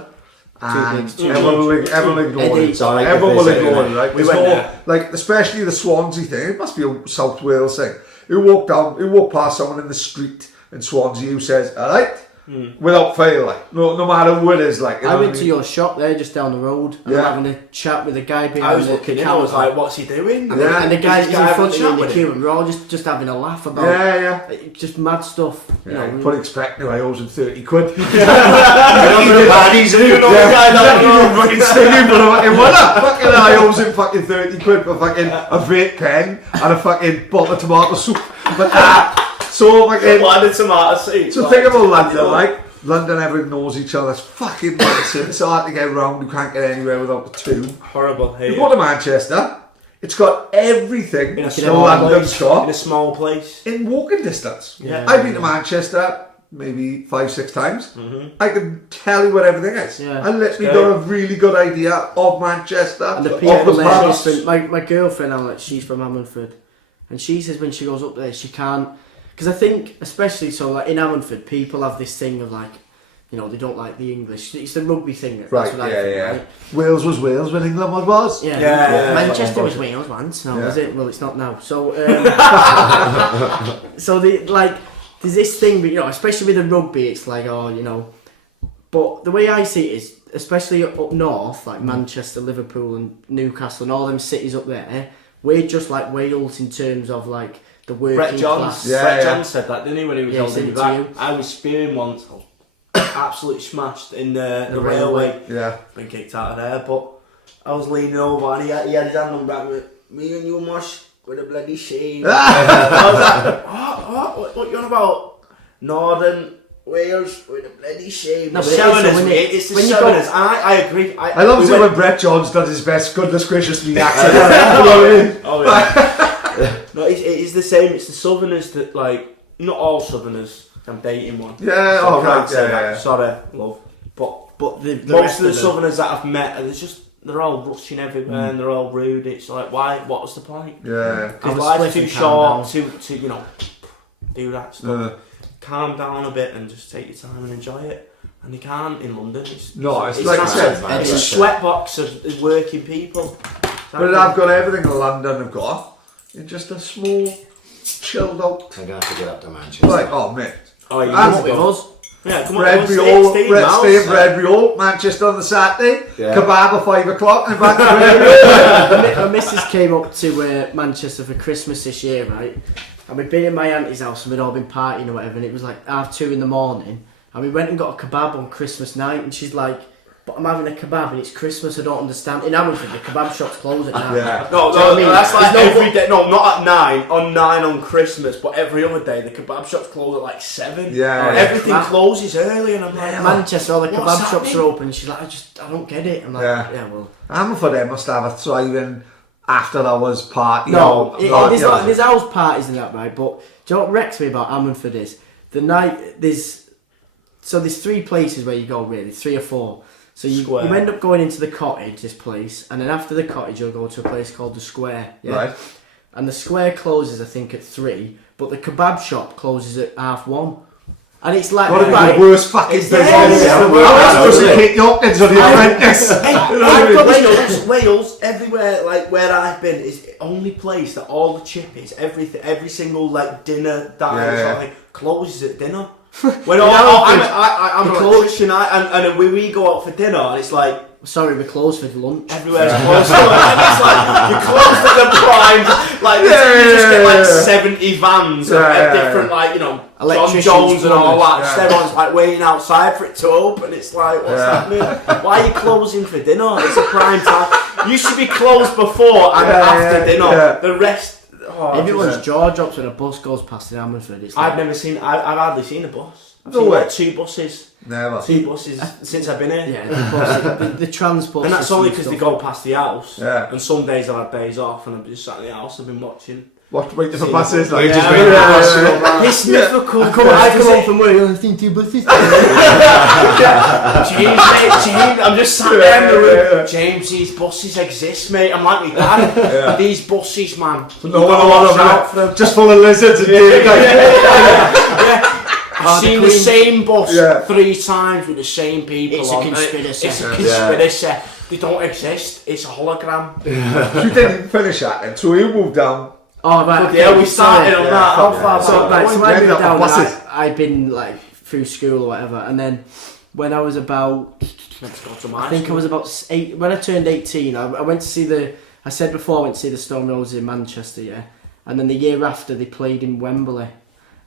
And everyone will ignore it. It's all right Everyone if will they say ignore that. it, right? We There's went no, there. like, especially the Swansea thing. It must be a South Wales thing. You walk past someone in the street in Swansea who says, all right, without fail, like, no matter who it is, like. You I know went what to your shop there just down the road, and Yeah. I'm having a chat with a guy behind I was the looking in. I was counter. like, "What's he doing?" Yeah. And the guys in This front of me in chat the with queue, him. and we're all just having a laugh about Yeah. just mad stuff. You Yeah, know, you probably expect I owes him 30 quid. Paddy's You know, fucking stinging for a fucking winner. Fucking I owes him fucking 30 quid for fucking a vape pen and a fucking bottle of tomato soup. But so fucking. Why the tomato soup? So think about London, like London, everyone knows each other. It's fucking massive. It's hard to get around. You can't get anywhere without the tube. Horrible. You go to Manchester. It's got everything In a the small London's in a got small place. in walking distance. Yeah. I've been to Manchester maybe 5-6 times. I can tell you what everything is. Yeah. I literally It's got a really good idea of Manchester, and the of people the there are pubs. different. My girlfriend, Alex, she's from Ammanford, and she says when she goes up there, she can't. Because I think, especially so, like in Ammanford, people have this thing of like, you know, they don't like the English. It's the rugby thing. That's Right, what I think, right? Wales was Wales when England was. Yeah. Manchester was Wales once. No, was it? Well, it's not now. So, so there's this thing, you know, especially with the rugby, it's like, oh, you know. But the way I see it is, especially up north, like Manchester, Liverpool, and Newcastle, and all them cities up there, we're just like Wales in terms of like the working class. Brett Johns said that, didn't he, when he was holding said me back? it to you. I was spewing once. I was absolutely smashed in the railway. Yeah. Been kicked out of there, but I was leaning over and he had his hand on back with me and you mush with a bloody shame. I was like, what you on about? Northern Wales with a bloody shame. No, The but Southerners, it is, mate, it's the when you Southerners. go- I agree. I love it when Brett Johns does his best goodness graciously accent. You know what I mean? Oh yeah. No, it is the same. It's the Southerners that, like, not all Southerners. I'm dating one. Yeah, So I oh, can't right, say yeah, that. yeah. Sorry, love. But the most rest of the them- Southerners that I've met, they're all rushing everywhere and they're all rude. It's like, why? What was the point? Yeah. Have His a life's spliff too and calm short to you know do that stuff. Calm down a bit and just take your time and enjoy it. And they can't in London. It's like I said, it's a sweatbox of working people. But I've got everything in London I've got. In just a small, chilled out. I'm going to have to get up to Manchester. Like, oh, mate. Oh, you I'm come with us. Yeah, come on. Bredbury Hall, Bredbury Hall, Manchester on the Saturday. Yeah. Kebab at 5 o'clock and back to Bredbury. My missus came up to Manchester for Christmas this year, right? And we'd been in my auntie's house and we'd all been partying or whatever, and it was like 2:30 in the morning. And we went and got a kebab on Christmas night, and she's like, but I'm having a kebab and it's Christmas, I don't understand. In Ammanford, the kebab shop's closed at 9. Yeah. No, Do you know what I mean? that's like There's no- every day. No, not at 9. On 9 on Christmas, but every other day the kebab shops close at like 7. Yeah. Everything Crap. closes early, and I'm like, Manchester, all the what's kebab shops happening? are open, and she's like, I don't get it. I'm like, Yeah. well. Ammanford must have a thriving after hours party. No, or, there's house parties and that, right? But do you know what wrecks me about Ammanford is? The night, there's 3 places where you go, really, 3 or 4. So you end up going into the cottage, this place, and then after the cottage you'll go to a place called the Square. Yeah? Right. And the Square closes, I think, at 3, but the kebab shop closes at 1:30. And it's like, Gotta be right, the worst fucking it's business. the worst. How else does it hit Yorkins on your apprentice? Wales, everywhere like where I've been is the only place that all the chippies, every single like dinner diner Yeah. something closes at dinner. When I'm an electrician, and when we go out for dinner, and it's like Sorry, we're closed for lunch. everywhere's closed. And it's like you're closed at the prime. Like you just get like 70 vans of different like John Electricians, Jones and all that. yeah. Just everyone's like waiting outside for it to open. It's like what's happening? Why are you closing for dinner? It's a prime time. You should be closed before and after dinner. Yeah. The rest. Oh, Everyone's jaw drops when a bus goes past in Ammanford. It's like, I've hardly seen a bus. I've No seen way. like 2 buses. Never. 2 buses since I've been here. yeah, the transport. And that's system only and because they stuff. go past the house. Yeah. And some days I've had days off and I've just sat in the house. I've been watching. What, waiting for See, buses? yeah, Like, yeah, just yeah, waiting for yeah, buses. yeah. This never comes. I come home from work and I think 2 buses. James, mate, James, I'm just sat there in the room. James, these buses exist, mate. I'm like, my dad. These buses, man. No one on them. Just full of lizards and dude. I've seen the same bus 3 times with the same people. It's a on. conspiracy. It's a conspiracy. They don't exist. It's a hologram. You didn't finish that then, so you moved down. Oh right, But yeah, we started on that. How far So back? right, so I Yeah, moved down. buses. I'd been like through school or whatever, and then when I was about, Let's go to I my think I school. was about 8. When I turned 18, I went to see the. I said before I went to see the Stone Roses in Manchester, yeah, and then the year after they played in Wembley,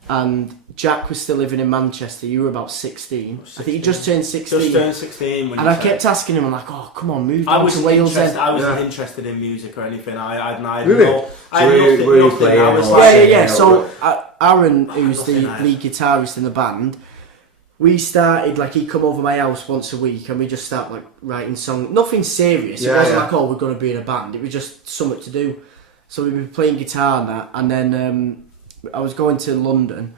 and Jack was still living in Manchester. You were about 16. I think you just turned 16. Just turned 16 when and you I said- kept asking him, I'm like, oh come on, move I down was to Wales interested. then. I wasn't interested in music or anything. I had Really? no. I So had nothing. were you nothing. playing I was or- like, Yeah. you know, So Aaron, who's the nothing nice. lead guitarist in the band, we started like he'd come over my house once a week, and we just start like writing songs. Nothing serious. It Yeah, wasn't yeah. like, oh, we're going to be in a band. It was just something to do. So we'd be playing guitar and that, and then I was going to London,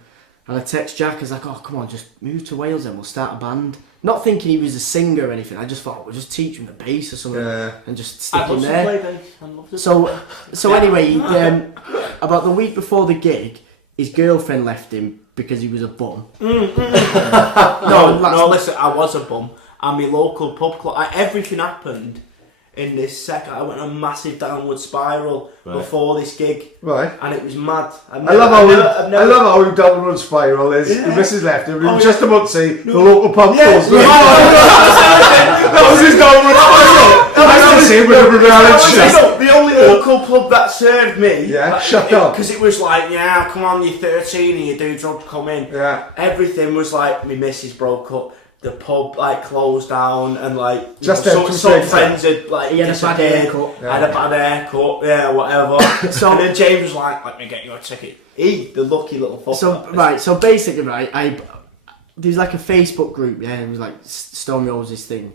and I text Jack. I was like, oh, come on, just move to Wales and we'll start a band. Not thinking he was a singer or anything. I just thought we'll just teach him the bass or something and just stick I'd him love to there. play bass. I'd love to. So anyway, about the week before the gig, his girlfriend left him because he was a bum. No, listen, I was a bum. And my local pub club, everything happened in this second. I went on a massive downward spiral before this gig. Right. And it was mad. I love how he downward spiral is. The missus left him. He was just about to say the local pub closed. That was his downward spiral. That's the same with everybody else. The only local pub that served me. Yeah, shut up. Because it was like, yeah, come on, you're 13 and you do drugs, come in. Yeah. Everything was like, my missus broke up. The pub like closed down and like just some friends had like he had a bad haircut. I had a bad haircut, whatever. So and then James was like, let me get you a ticket. The lucky little fucker. So basically there's like a Facebook group, it was like Stone Roses thing.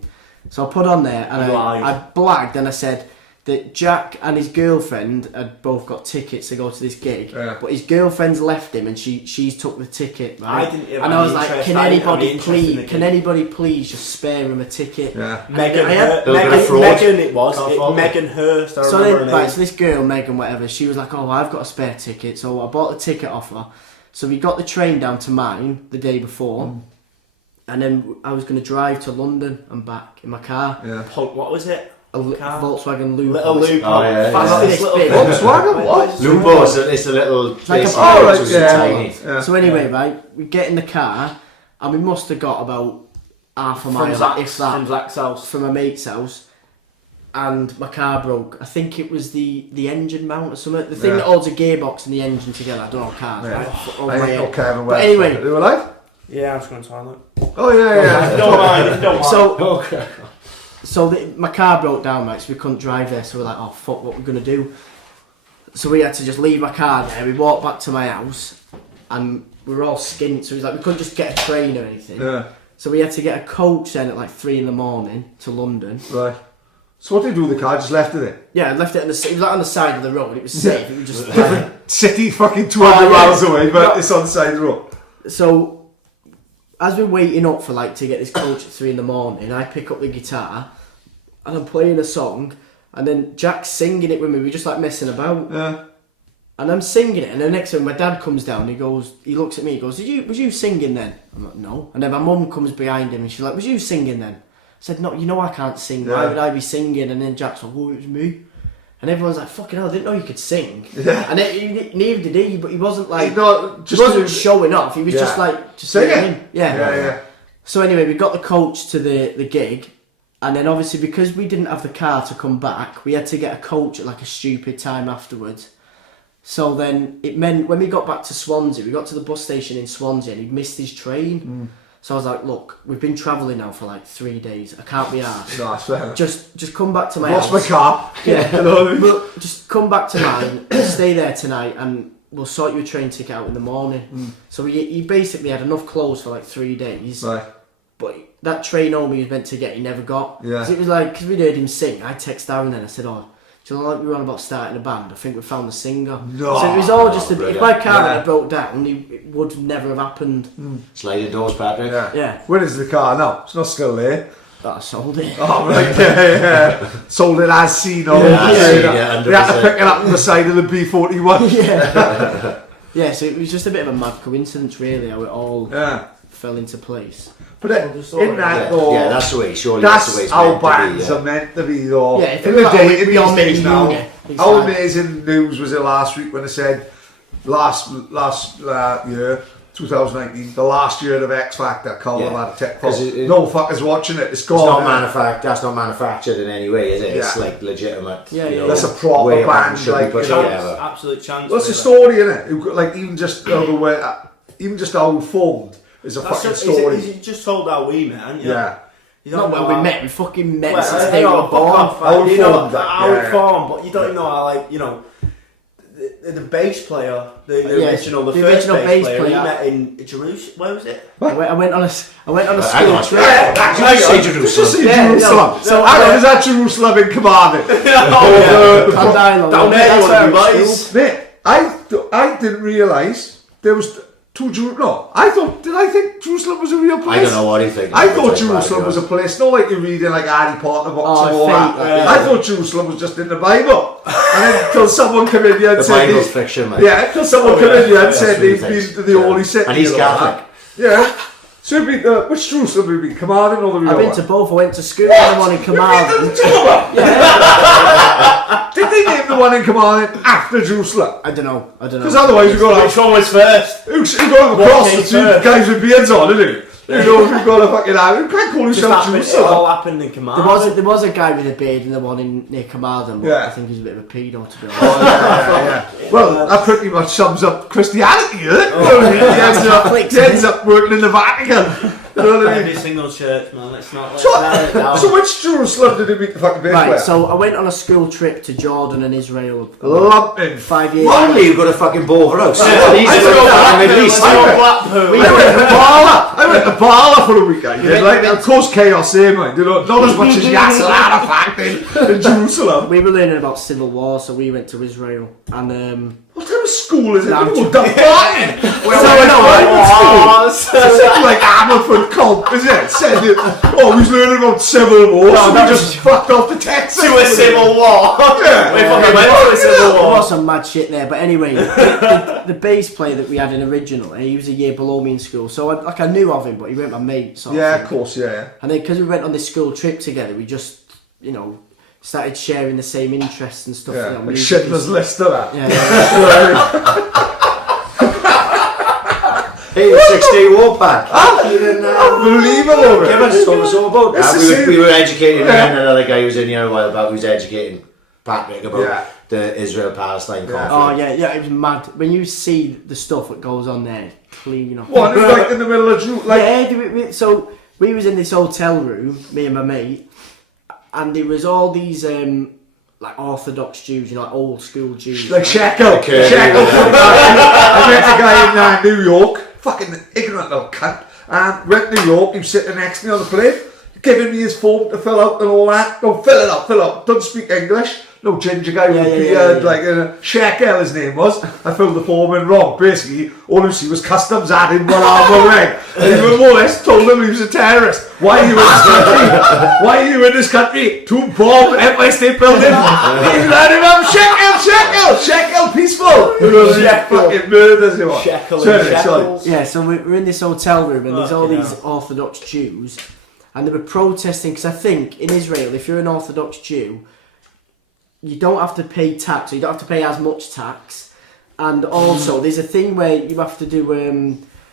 So I put on there and I blagged and I said that Jack and his girlfriend had both got tickets to go to this gig, but his girlfriend's left him and she's took the ticket, right? And I was like, can anybody please just spare him a ticket? Yeah. Megan Hurst. So this girl, Megan, whatever, she was like, oh, I've got a spare ticket, so I bought the ticket off her. So we got the train down to mine the day before. And then I was going to drive to London and back in my car. Yeah. What was it? A Volkswagen Lupo. Little Lupo. Oh, yeah. Volkswagen? What? Lupo, it's a little... It's like tiny. Yeah. So anyway, right, we get in the car and we must have got about half a mile, if that, from Zach's house. From a mate's house. And my car broke. I think it was the engine mount or something. The thing that holds a gearbox and the engine together. I don't know cars, right? But anyway... They were like? Yeah, I was going to toilet. Oh, yeah. Don't mind. So my car broke down, right, so we couldn't drive there, so we're like, oh fuck, what we're going to do? So we had to just leave my car there, we walked back to my house, and we were all skint, so it was like, we couldn't just get a train or anything. Yeah. So we had to get a coach then at like 3 a.m. to London. Right. So what did you do with the car? Just left it there? Yeah, I left it it was like on the side of the road, it was safe, it was just... City fucking 200 miles away, but it's on the side of the road. So... as we're waiting up for to get this coach at 3 a.m, I pick up the guitar and I'm playing a song, and then Jack's singing it with me. We're just like messing about. Yeah. And I'm singing it, and the next time my dad comes down, he looks at me, he goes, was you singing then? I'm like, no. And then my mum comes behind him and she's like, was you singing then? I said, no, I can't sing. Why would I be singing? And then Jack's like, oh, it was me. And everyone's like, fucking hell, I didn't know you could sing. Yeah. And neither did he, but he wasn't like, he wasn't showing off, he was just singing. Yeah. So anyway, we got the coach to the gig, and then obviously because we didn't have the car to come back, we had to get a coach at like a stupid time afterwards. So then it meant when we got back to Swansea, we got to the bus station in Swansea and he'd missed his train. So I was like, look, we've been travelling now for like 3 days. I can't be arsed. No, that's fair. Just come back to my house. What's my car? Yeah. Just come back to mine, stay there tonight, and we'll sort you a train ticket out in the morning. So he basically had enough clothes for like 3 days. Right. But that train home he was meant to get, he never got. Yeah. Because it was like, because we'd heard him sing, I texted Darren then, I said, oh, do you know, like we were on about starting a band, I think we found the singer. No. So it was all just if my car had broke down, it would never have happened. Sliding doors, Patrick. Yeah. Where is the car now? It's not still there. I sold it. Oh, right, yeah. Sold it as seen on. They had to pick it up on the side of the B41. Yeah, so it was just a bit of a mad coincidence, really, how it all fell into place. But in that though, that's the way. Surely that's the way how bands are meant to be, though. Yeah, if in the day, in these days now, how amazing news was it last week when I said last year, 2019, the last year of X Factor, Colin had a tech. No fuckers watching it. It's gone. That's not manufactured in any way, is it? It's like legitimate. That's a proper band. Like absolute chance. What's the story in it? Like even just how we formed. Is a fucking story. Is it just told how we met? Yeah. Not when we met. We fucking met since they were born. How we formed. But you don't even know how, the bass player, the original bass player. We met in Jerusalem. Where was it? I went on a school trip. I say Jerusalem. Jerusalem. So how is that Jerusalem in Cardiff? Down there, you want to be boys. Mate, I didn't realise there was. No, did I think Jerusalem was a real place? I don't know what you think. I thought Jerusalem was a place, not like you read in like Harry Potter books and all that. I thought Jerusalem was just in the Bible. And then until someone came in here and said... The Bible's fiction, mate. Yeah, until someone came in here and said they've been to the Holy City. And he's Catholic. Yeah. So you've been, which Jerusalem have you been? Carmarthen or the real one? I've been to both. I went to school in the one in Carmarthen. Did they name the one in Carmarthen after Jerusalem? I don't know. Because otherwise you've got to... Which one was first? You've got to cross the two guys with beards on, isn't it? You know, if you've got a fucking you can't call yourself It Jerusalem. all happened in Carmarthen. There was a guy with a beard in the one near Carmarthen, but I think he's a bit of a pedo, to be honest. Well, that pretty much sums up Christianity, he ends up working in the Vatican. You know what I mean? Every single church, man. Let's not So which Jerusalem did he meet the fucking base Right, so I went on a school trip to Jordan and Israel. Lumping. 5 years Only you've got a fucking Bover House. I went to Bala for a weekend. Of course, chaos there, man. You know, not as much as Yasser Arafat in Jerusalem. We were learning about civil war, so we went to Israel. And what kind of school is it? I'm Oh, just- Dubai! It's like Hammerford Comp, is it? Said it. Oh, he's learning about civil war, so we just fucked off the Texas. To a civil war. Yeah. We fucking went to a civil there war. was some mad shit there, but anyway, the bass player that we had in originally, he was a year below me in school, so I knew of him, but he weren't my mate. Sort Yeah, of of course, yeah. And then because we went on this school trip together, we just, started sharing the same interests and stuff. Yeah, You know, like music Schindler's and- List of that. Yeah. 16 war pack. Unbelievable. Give us some about It's that. the same- We were educating Yeah. and another guy who was in here a while back who was educating Patrick about the Israel-Palestine conflict. Oh yeah, it was mad. When you see the stuff that goes on there, clean up. What, it's right in the middle of Jerusalem? Like, So we was in this hotel room, me and my mate, and there was all these like Orthodox Jews, like old school Jews. like Shekel. Okay. Shekel. I met a guy in New York, fucking ignorant little cunt, and went to New York, he was sitting next to me on the plane, giving me his form to fill out and all that. No, fill it up, don't speak English. No, ginger guy with a beard, like Shekel his name was. I filled the form in wrong. Basically, all you see was customs adding one arm or leg. And even more or less told him he was a terrorist. Why are you in this country? Why are you in this country? To bomb Empire State Building? He's letting him Shekel, peaceful. Fucking murders him. Yeah, so we're in this hotel room and there's all these Orthodox Jews, and they were protesting because I think in Israel, if you're an Orthodox Jew, you don't have to pay tax, so you don't have to pay as much tax, and also there's a thing where you have to do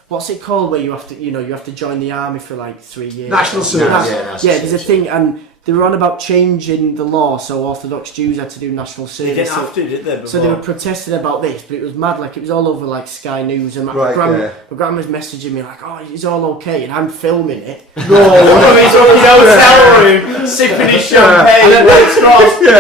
what's it called, where you have to you have to join the army for like 3 years. National service. Yeah, there's a thing, and they were on about changing the law so Orthodox Jews had to do national service. They didn't have to, did they? Before? So they were protesting about this, but it was mad. Like it was all over like Sky News, and my grandma's messaging me like, "Oh, it's all okay," and I'm filming it. His hotel room, sipping his champagne,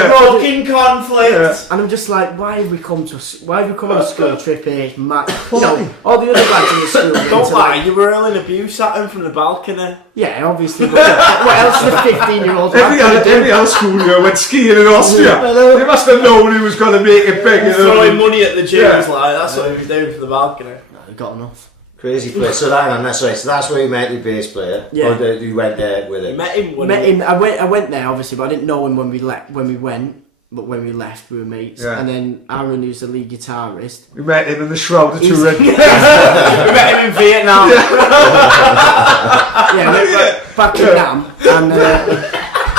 broken conflict. And I'm just like, why have we come on a school trip here? It's mad. All the other lads in the school. Don't lie, you were hurling abuse at him from the balcony. Yeah, obviously. What else is a 15-year-old? Every other school year went skiing in Austria. They must have known he was going to make it big. Throwing money at the Jews, that's what he was doing for the balcony. No, got enough. Crazy place. So that's where you met the bass player. Yeah. Or you went there with him. Met him. I went there obviously, but I didn't know him when we went. But when we left, we were mates. Yeah. And then Aaron, who's the lead guitarist, We met him in the Shroud of Turin. We met him in Vietnam. back in Nam, and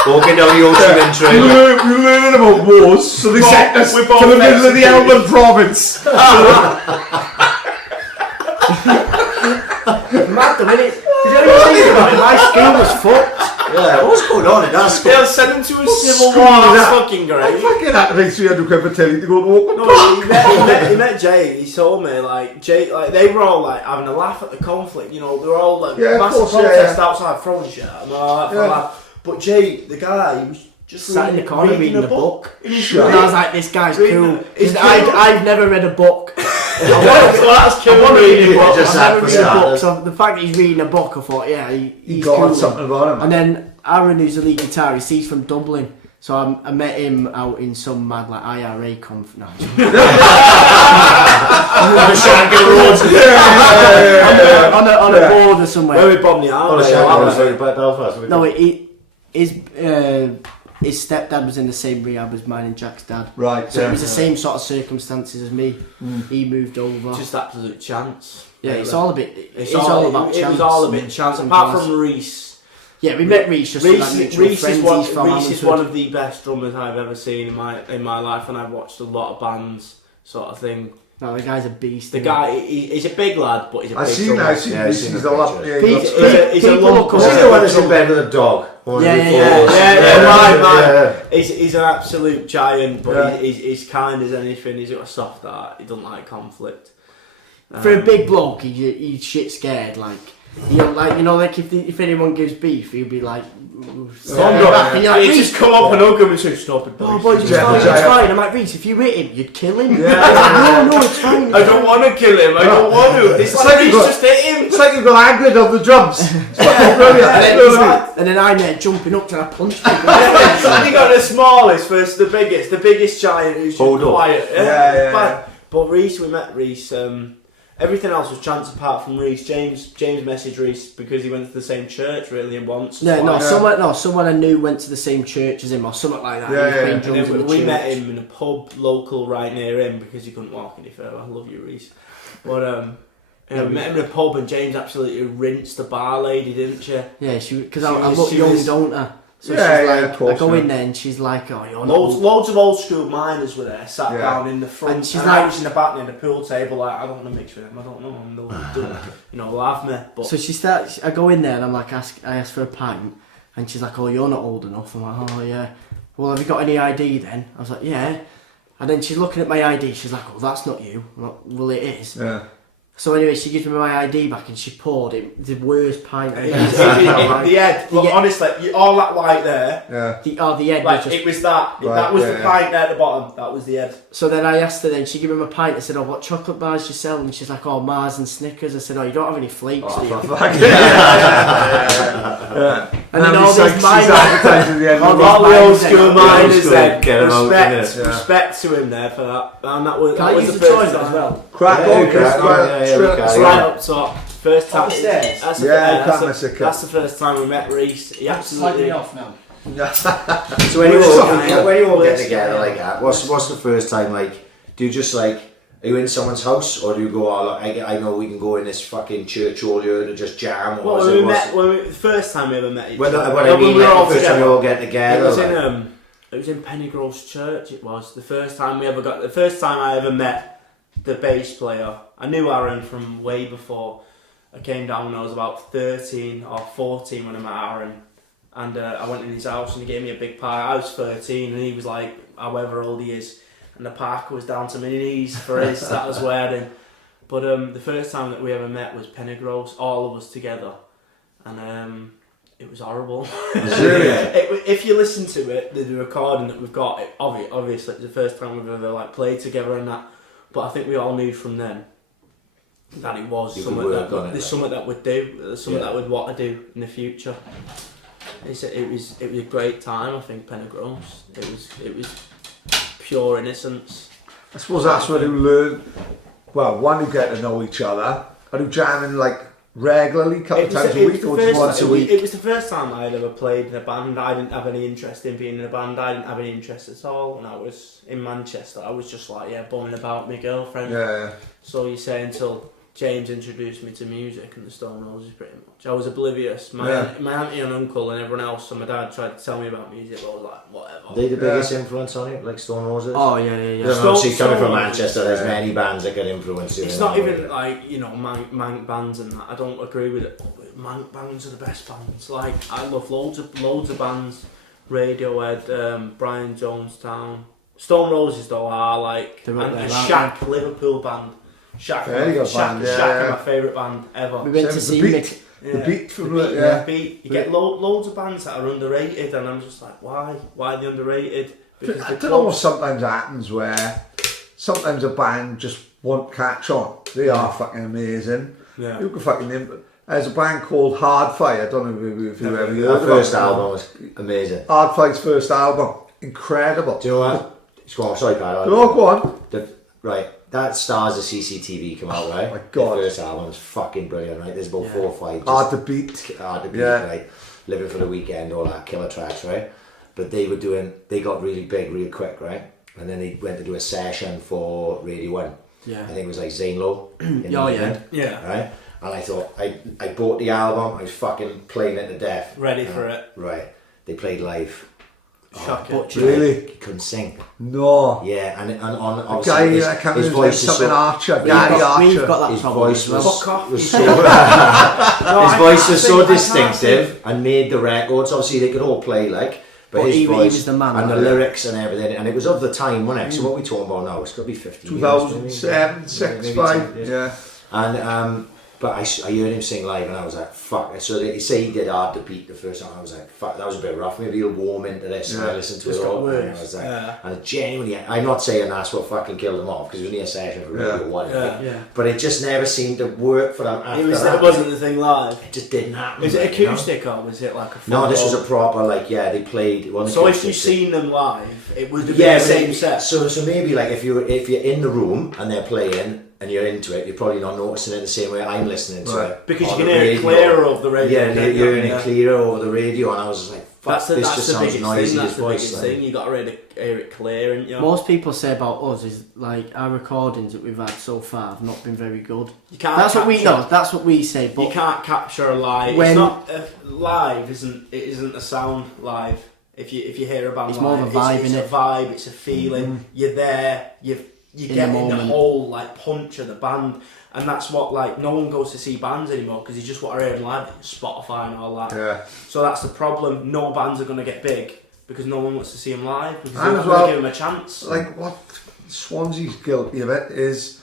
Walking down the Ho Chi Minh Trail. We were learning about wars, so they sent us to the middle of the Elban province. mad the minute. Did you ever think about it? My school was fucked. Yeah, what's going on in that school? They'll send him to a civil school war, is that's that? fucking I great. fucking had to pay 300 quid for telly to go to Oakland No, Park. he met Jay. He told me Jay, they were all like having a laugh at the conflict. They were all like massive protest outside, throwing shit at him and all that. Yeah. But Jay, the guy, he was just Sat in the corner reading a book. He was And I was like, this guy's cool. He's I've never read a book. well, that's cool. I've Just never read a started. book. So the fact that he's reading a book, I thought, yeah, he's got cool. something about him. And then Aaron, who's the lead guitarist, he's from Dublin. So I met him out in some mad like IRA conference. No, on a board or somewhere. Where we bombed the army. No, his stepdad was in the same rehab as mine and Jack's dad. Right. So it was the same sort of circumstances as me. He moved over. Just absolute chance. Yeah, really. it's all about chance. It was all a bit chance. Apart from Reese. Yeah, we met Reese just for that mutual friends. Reese is one of the best drummers I've ever seen in my life, and I've watched a lot of bands, sort of thing. No, the guy's a beast. The guy, he's a big lad, but he's a big drummer. I've seen he's a lot. He's a lump. He's the one that's in bed with a dog. Yeah. He's an absolute giant, but he's kind as anything. He's got a soft heart. He doesn't like conflict. For a big bloke, he's shit scared. Like if anyone gives beef, he'll be like, you just come up and hug him and say, "Stop it, boys." Oh, boys, it's fine. I'm like, Reese, if you hit him, you'd kill him. No, it's fine. I don't want to kill him. I don't want to. It's like Reese just hit him. It's like you've got Hagrid on the drums. And then I'm there jumping up trying to punch people. And you got the smallest versus the biggest giant who's just quiet. Yeah. But Reese, we met Reese. Everything else was chance apart from Reese. James messaged Reese because he went to the same church really once. Someone I knew went to the same church as him or something like that. We met him in a pub local right near him because he couldn't walk any further. I love you, Reese. But we met him in a pub and James absolutely rinsed the bar lady, didn't you? Yeah, because I look young, don't I? So she's like, I go in there and she's like, "Oh, you're loads of old school miners were there, sat down in the front, and she's I was in the back near the pool table, like, I don't want to mix with them, I don't know them, they'll have me. But so she starts. I go in there and I'm like, I ask for a pint, and she's like, "Oh, you're not old enough." I'm like, "Oh yeah, well, have you got any ID then?" I was like, "Yeah," and then she's looking at my ID. She's like, "Oh, that's not you." I'm like, "Well, it is." Yeah. So anyway, she gives me my ID back and she poured it the worst pint. The head, look, honestly, all that white there. Yeah. The head. Like, it was that. Right, that was the pint there at the bottom. That was the head. So then I asked her. Then she gave me a pint. I said, "Oh, what chocolate bars you sell?" And she's like, "Oh, Mars and Snickers." I said, "Oh, you don't have any flakes, do you?" And then all these miners, all the old school miners then, respect to him there for that. And that was the first time as well. Crack on, right up top. First time. Upstairs. That's the first time we met Reese. He absolutely off now. So when you all get together like that, what's the first time like? Do you just like? Are you in someone's house, or do you go? Oh, I know we can go in this fucking church all year to just jam. Or the first time we ever met each other. The first time we all get together. It was in Pennygrove's church. It was the first time I ever met the bass player. I knew Aaron from way before. I came down when I was about 13 or 14 when I met Aaron, and I went in his house and he gave me a big pie. I was 13 and he was like however old he is, and the parka was down to my knees for his that was wearing. But the first time that we ever met was Pennygrove's, all of us together, and it was horrible. If you listen to it, the recording that we've got, obviously it's the first time we've ever like played together and that. But I think we all knew from then that it was something that we'd do, something that we'd want to do in the future. It was a great time. I think Pennygrove's. It was pure innocence. I suppose that's when you learn. Well, one, you get to know each other. Are you jamming like regularly, couple of times a week, or just once a week? It was the first time I had ever played in a band. I didn't have any interest in being in a band. I didn't have any interest at all. When I was in Manchester, I was just like, bumming about my girlfriend. Yeah. So you say until James introduced me to music and the Stone Roses, pretty much. I was oblivious. My auntie and uncle and everyone else and my dad tried to tell me about music, but I was like, whatever. Are they the biggest influence on you, like Stone Roses? Oh, yeah. Obviously, coming from Manchester, there's many bands that get influenced. It's not even like, mank bands and that. I don't agree with it. Mank bands are the best bands. Like, I love loads of bands. Radiohead, Brian Jonestown. Stone Roses, though, are like... And Shaq, Liverpool band. Shaq are my favourite band ever. We went to see Mick. The beat from the beat. You get loads of bands that are underrated, and I'm just like, why? Why are they underrated? Because I don't know what sometimes happens where sometimes a band just won't catch on. They are fucking amazing. Yeah. You can fucking... There's a band called Hardfire. I don't know if you ever heard of it. Their first album was amazing. Hardfire's first album. incredible. Do you know what? Sorry, Pat. No, go on. Right, that Stars of CCTV come out, right? Oh my God. The first album was fucking brilliant, right? There's about 4 or 5. Hard to beat. Right? Living for the Weekend, all that killer tracks, right? But they got really big real quick, right? And then they went to do a session for Radio 1. Yeah. I think it was like Zane Lowe. Yeah. Right? And I thought, I bought the album, I was fucking playing it to death. Ready for it. Right. They played live. Shocking. Really? He couldn't sing. No. Yeah, and on The obviously guy his, that comes his in voice is something so, Archer, Gary Archer. We've got that his problem voice as well. was so his voice was so distinctive and made the records. Obviously, they could all play like, but his he voice was the man, and the right? lyrics and everything, and it was of the time, wasn't it? So what we talking about now? It's got to be 15 2007, years, 6, maybe 5. 10, Yeah. And but I heard him sing live, and I was like, fuck. So they say he did Hard to Beat the first time. I was like, fuck, that was a bit rough. Maybe he'll warm into this. And I listened to it all, and I was like, and genuinely, I'm not saying that's what fucking killed him off, because it was only a session for Radio 1. Yeah. But it just never seemed to work for them after It that. wasn't the thing live. It just didn't happen. Is it like, you know? acoustic or was it like a No, this was full- a proper, like, yeah, they played. So if you've seen them live, it would have been yeah, the same set. So maybe like if you're in the room and they're playing and you're into it, you're probably not noticing it the same way I'm listening to it. Because you on can the hear it radio. clearer over the radio. Yeah, you're hearing it clearer over the radio, and I was just like, fuck, this That's just the sounds biggest noisy, thing. That's his the voice. biggest Like. thing. You got to hear it clear, and Most people say about us is like our recordings that we've had so far have not been very good. You can't. That's what we capture- know. That's what we say. But you can't capture a live. When- It's not live. Isn't a sound live. If you hear a band, It's live, more of a vibe, it's innit? a vibe. It's a feeling. You're there. You In get the in the moment. whole like punch of the band, and that's what like no one goes to see bands anymore because you just want to hear them live, Spotify and all that. Yeah. So that's the problem. No bands are going to get big because no one wants to see them live because And they're not as going well, to give them a chance. Like what Swansea's guilty of it is,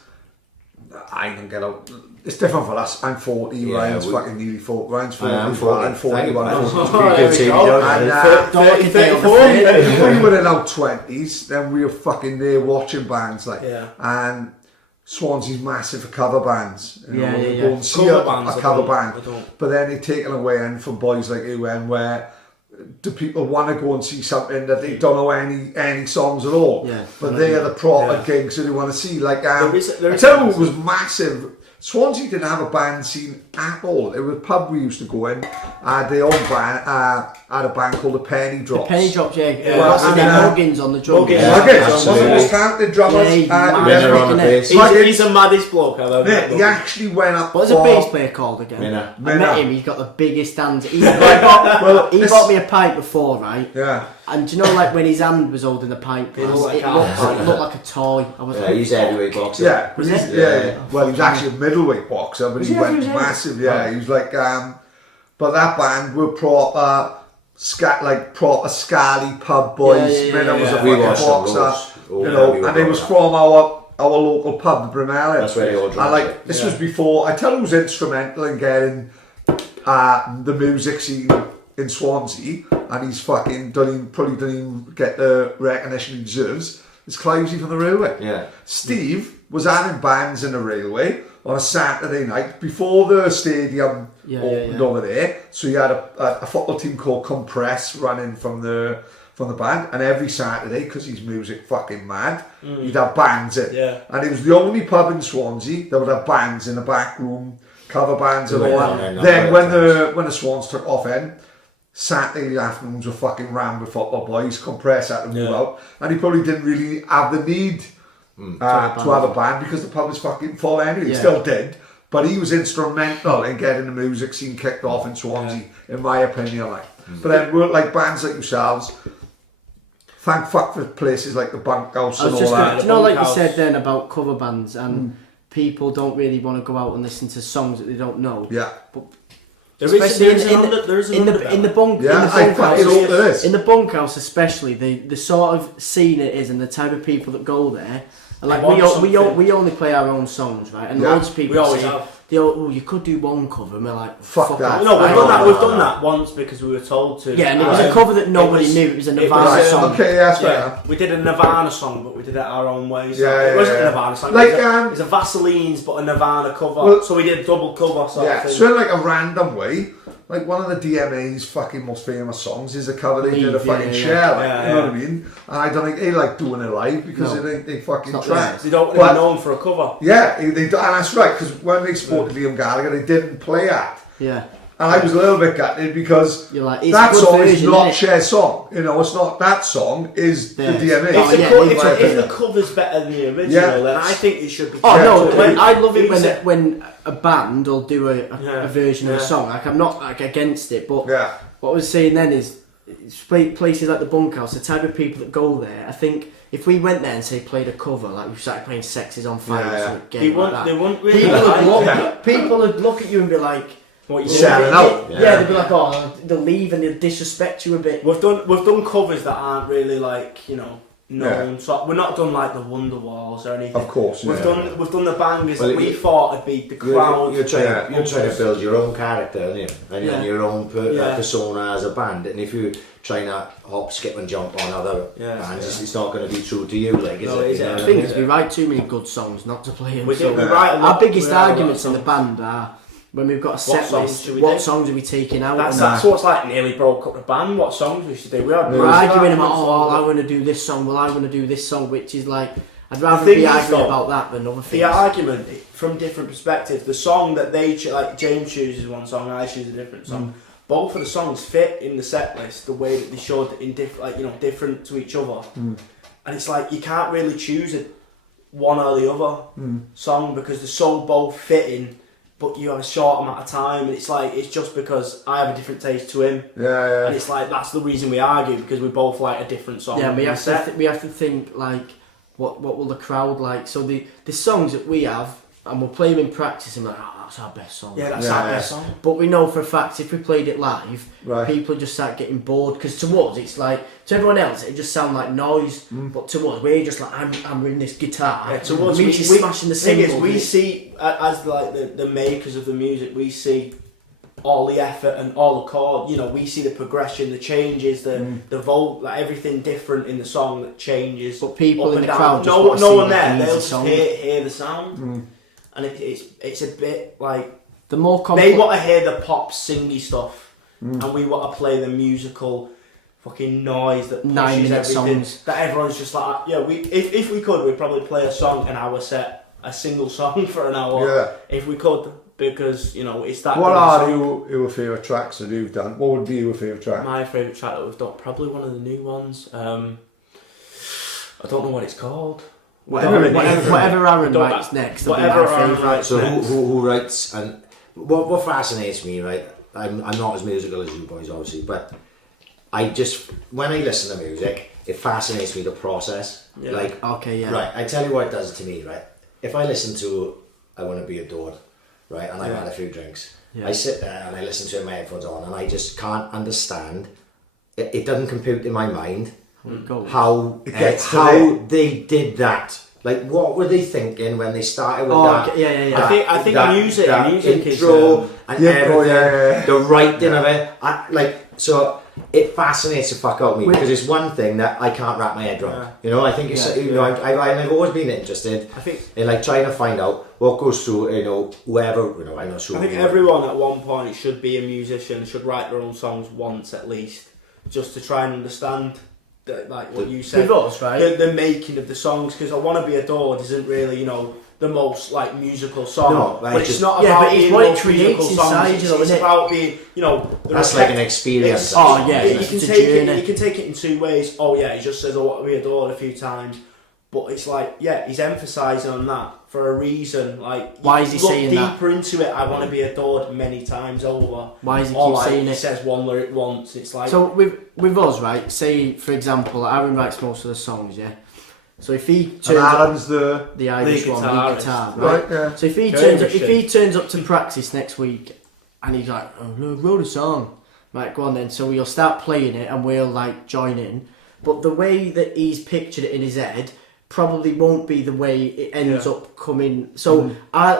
I can get out. It's different for us. I'm 40. Yeah, Ryan's we- fucking nearly 40. Ryan's 40. I'm 40. I'm 41. Thank you. Oh, Good team, you know, And, man. don't look at Dale if we were in our 20s, then we were fucking there watching bands like. Yeah. And Swansea's massive for cover bands. You know, Yeah, we yeah, go yeah. and see Cover a bands, I cover don't- band. I don't. But then they taken away in from boys like UN where do people want to go and see something that they don't know any songs at all? Yeah. But they are the proper Yeah. gigs that they want to see. Like There I is tell you what was massive. Swansea didn't have a band scene at all. It was a pub we used to go in. Had their own band. Had a band called the Penny Drops. Penny Drops, yeah. Yeah. Well, And, Muggins on the drums. Muggins. Yeah. Okay, Absolutely. wasn't it talented drummers? Yeah, he's mad. Minna on the bass. He's the maddest bloke I've ever met. He actually went up. What's a bass player called again? Minna. I met Minna. him. He's got the biggest hands. He bought this- me a pipe before, right? Yeah. And do you know, like when his hand was holding the pipe, It looked like it a- looked like a toy. I was Yeah, like, he's a heavyweight boxer. Yeah, Was he's- it? yeah. Well, he was actually a middleweight boxer, but he he? went Was he? massive. Yeah, he was like. But that band were proper, proper scally pub boys. Yeah, yeah, Minna yeah, was yeah. a We fucking watched them boxer, loads. Oh, you know, we were and it was proper. from our local pub, the Brimellin. That's where they all And drank like it. this was before. I tell you, who was instrumental in getting the music scene in Swansea, and he's fucking probably didn't even get the recognition he deserves. It's Clivesy from the Railway. Yeah. Steve was having bands in the Railway on a Saturday night before the stadium opened over there. So he had a football team called Compress running from the band, and every Saturday, because he's music fucking mad, he'd have bands in. Yeah. And it was the only pub in Swansea that would have bands in the back room, cover bands and all that. Then when the Swans took off in, Saturday afternoons were fucking rammed with football boys. Compress had to move out, and he probably didn't really have the need to have a band because the pub was fucking full anyway. He still did, but he was instrumental in getting the music scene kicked off in Swansea, in my opinion. Like, but then we're like bands like yourselves. Thank fuck for places like the Bunkhouse and all that. do you know, like you Bunkhouse. said then about cover bands and people don't really want to go out and listen to songs that they don't know. Yeah. There Especially is an underbelly. in the bunkhouse. Yeah, In the bunkhouse, especially the sort of scene it is and the type of people that go there. And like we only play our own songs, right? And loads of people we always say, have. oh, you could do one cover, and we're like, Fuck that. off. No, we've Right? done that. We've done that once because we were told to. Yeah, and it was a cover that nobody knew. It was a Nirvana song. Okay, yeah, that's fair enough. We did a Nirvana song, but we did it our own way. So Yeah, it wasn't yeah, a Nirvana song. like, it was a Vaseline's, but a Nirvana cover. Well, so we did double cover sort of Yeah, thing. so in like a random way, like one of the DMA's fucking most famous songs is a cover they did a Leave, fucking yeah, share, like, yeah, you know what I mean? And I don't think they like doing it live because No. they fucking It's not try. theirs. They don't want But- to be known for a cover. Yeah, and that's right, because when they supported Liam Gallagher, they didn't play that. Yeah. And I was a little bit gutted because You're like, it's that a good song is version, not innit? Cher's song. You know, it's not that song, is the Yeah. DMA. Oh, If, yeah, the, leave if, my if the opinion. cover's better than the original, Yeah. then I think it should be. Oh Yeah, no, totally. I love it Who's when a band will do a version of a Yeah. song. Like I'm not like against it, but Yeah. what I was saying then is places like the Bunkhouse, the type of people that go there. I think if we went there and say played a cover, like we started playing "Sex Is on Fire" Yeah, or yeah. something, They like won't. that, They won't really. people like would look. it. People would look at you and be like, What you Selling saying? out. Yeah, they'd be like, oh, they'll leave and they'll disrespect you a bit. We've done covers that aren't really like known. So we're not done like the Wonderwalls or anything. Of course, We've yeah. done the bangers Well, that we you- thought would be the crowd. You're trying, Yeah. you're trying to build your own character, aren't you? And Yeah. your own Yeah. persona as a band. And if you're trying to hop, skip, and jump on other Yeah. bands, it's not going to be true to you, like, is No, it? is You it? know The what I thing mean? is, we write too many good songs not to play them. We so do. We write a our lot. biggest we write a lot of arguments in the songs. band are when we've got a set songs list. should we What do? songs are we taking out? That's and that's what's like nearly broke up the band. What songs we should do? We are we're arguing about, oh, I want to do this song. Well, I want to do this song, which is like I'd rather thing be is, arguing though, about that than other the things. argument from different perspectives. The song that they like James chooses one song, I choose a different song. Both of the songs fit in the set list the way that they showed in different, different to each other. And it's like you can't really choose one or the other song because they're so both fitting, but you have a short amount of time. And it's like it's just because I have a different taste to him, Yeah, and it's like that's the reason we argue because we both like a different song. Yeah, we in the have set. to we have to think like what will the crowd like. So the songs that we have, and we'll play them in practice, and we're like, oh, that's our best song. Yeah, that's Yeah, our yeah. best song. But we know for a fact if we played it live, Right. people just start getting bored because to us it's like to everyone else it just sound like noise, but to us we're just like I'm in this guitar. Yeah, to us, we just smashing the thing is, cymbals. we see as like the makers of the music, we see all the effort and all the chord. We see the progression, the changes, the volt, like everything different in the song that changes. But people up in and the down. crowd just no wanna see one like there. an easy They'll just song. hear the sound, and it's a bit like The more they complex. want to hear the pop singy stuff, and we want to play the musical fucking noise that pushes 9-minute everything. songs. That everyone's just like, yeah. If we could, we'd probably play a song an hour set, a single song for an hour. Yeah. If we could, because it's that. What good a are song. your favourite tracks that you've done? What would be your favourite track? My favourite track that we've done? Probably one of the new ones. I don't know what it's called. whatever Aaron Don't- writes next, will be whatever my Aaron favourite. writes So next. who writes, and what fascinates me, right? I'm not as musical as you boys, obviously, but I just, when I listen to music, it fascinates me the process. Yeah. Like, Okay, yeah. right, I tell you what it does to me, right? If I listen to I Want to Be Adored, right, and I've had a few drinks, Yeah. I sit there and I listen to it with my headphones on, and I just can't understand. It doesn't compute in my mind how It gets to how there. they did that. Like, what were they thinking when they started with Oh, that? okay, yeah. I think music is intro and Yeah, everything, oh, yeah. the writing of it. So it fascinates the fuck out of me because it's one thing that I can't wrap my head around. I think it's I've always been interested. I think in like trying to find out what goes through whoever I'm not sure. I think everyone at one point should be a musician, should write their own songs once at least, just to try and understand. Like what you said, With us, right? the making of the songs, because I Want to Be Adored isn't really, the most like musical song, No, but it's not Yeah, about but it's being what the it most musical creates songs. inside It's, you, though, it's isn't it? about being, the That's like an experience. Oh, yeah, you it's can a take it. journey. You can take it in two ways. Oh yeah, he just says I want to be adored a few times, but it's like he's emphasising on that for a reason. Like Why is he look saying that? deeper into it? I want to be adored many times over. Why does he Or keep like, saying he it? says one lyric once. It's like So with us, right? Say for example, Aaron writes most of the songs, yeah. So if he And turns up Alan's the... the Irish one, the guitarist. guitar, right? Right, yeah. So if he turns up to practice next week, and he's like, "Oh no, I wrote a song," right? Go on then. So we'll start playing it, and we'll like join in. But the way that he's pictured it in his head probably won't be the way it ends up coming. So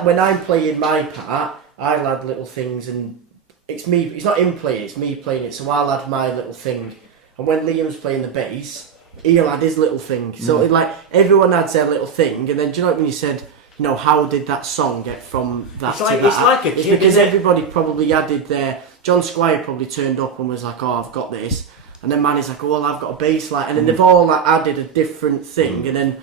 when I'm playing my part, I'll add little things, and it's me. It's not him playing; it's me playing it. So I'll add my little thing, and when Liam's playing the bass, he'll add his little thing. So it, like everyone adds their little thing, and then do you know when you said, how did that song get from that It's to like- that? it's like a kid, because isn't it? everybody probably added their. John Squire probably turned up and was like, oh, I've got this. And then Manny's like, oh, well, I've got a bass line. And then they've all like added a different thing. And then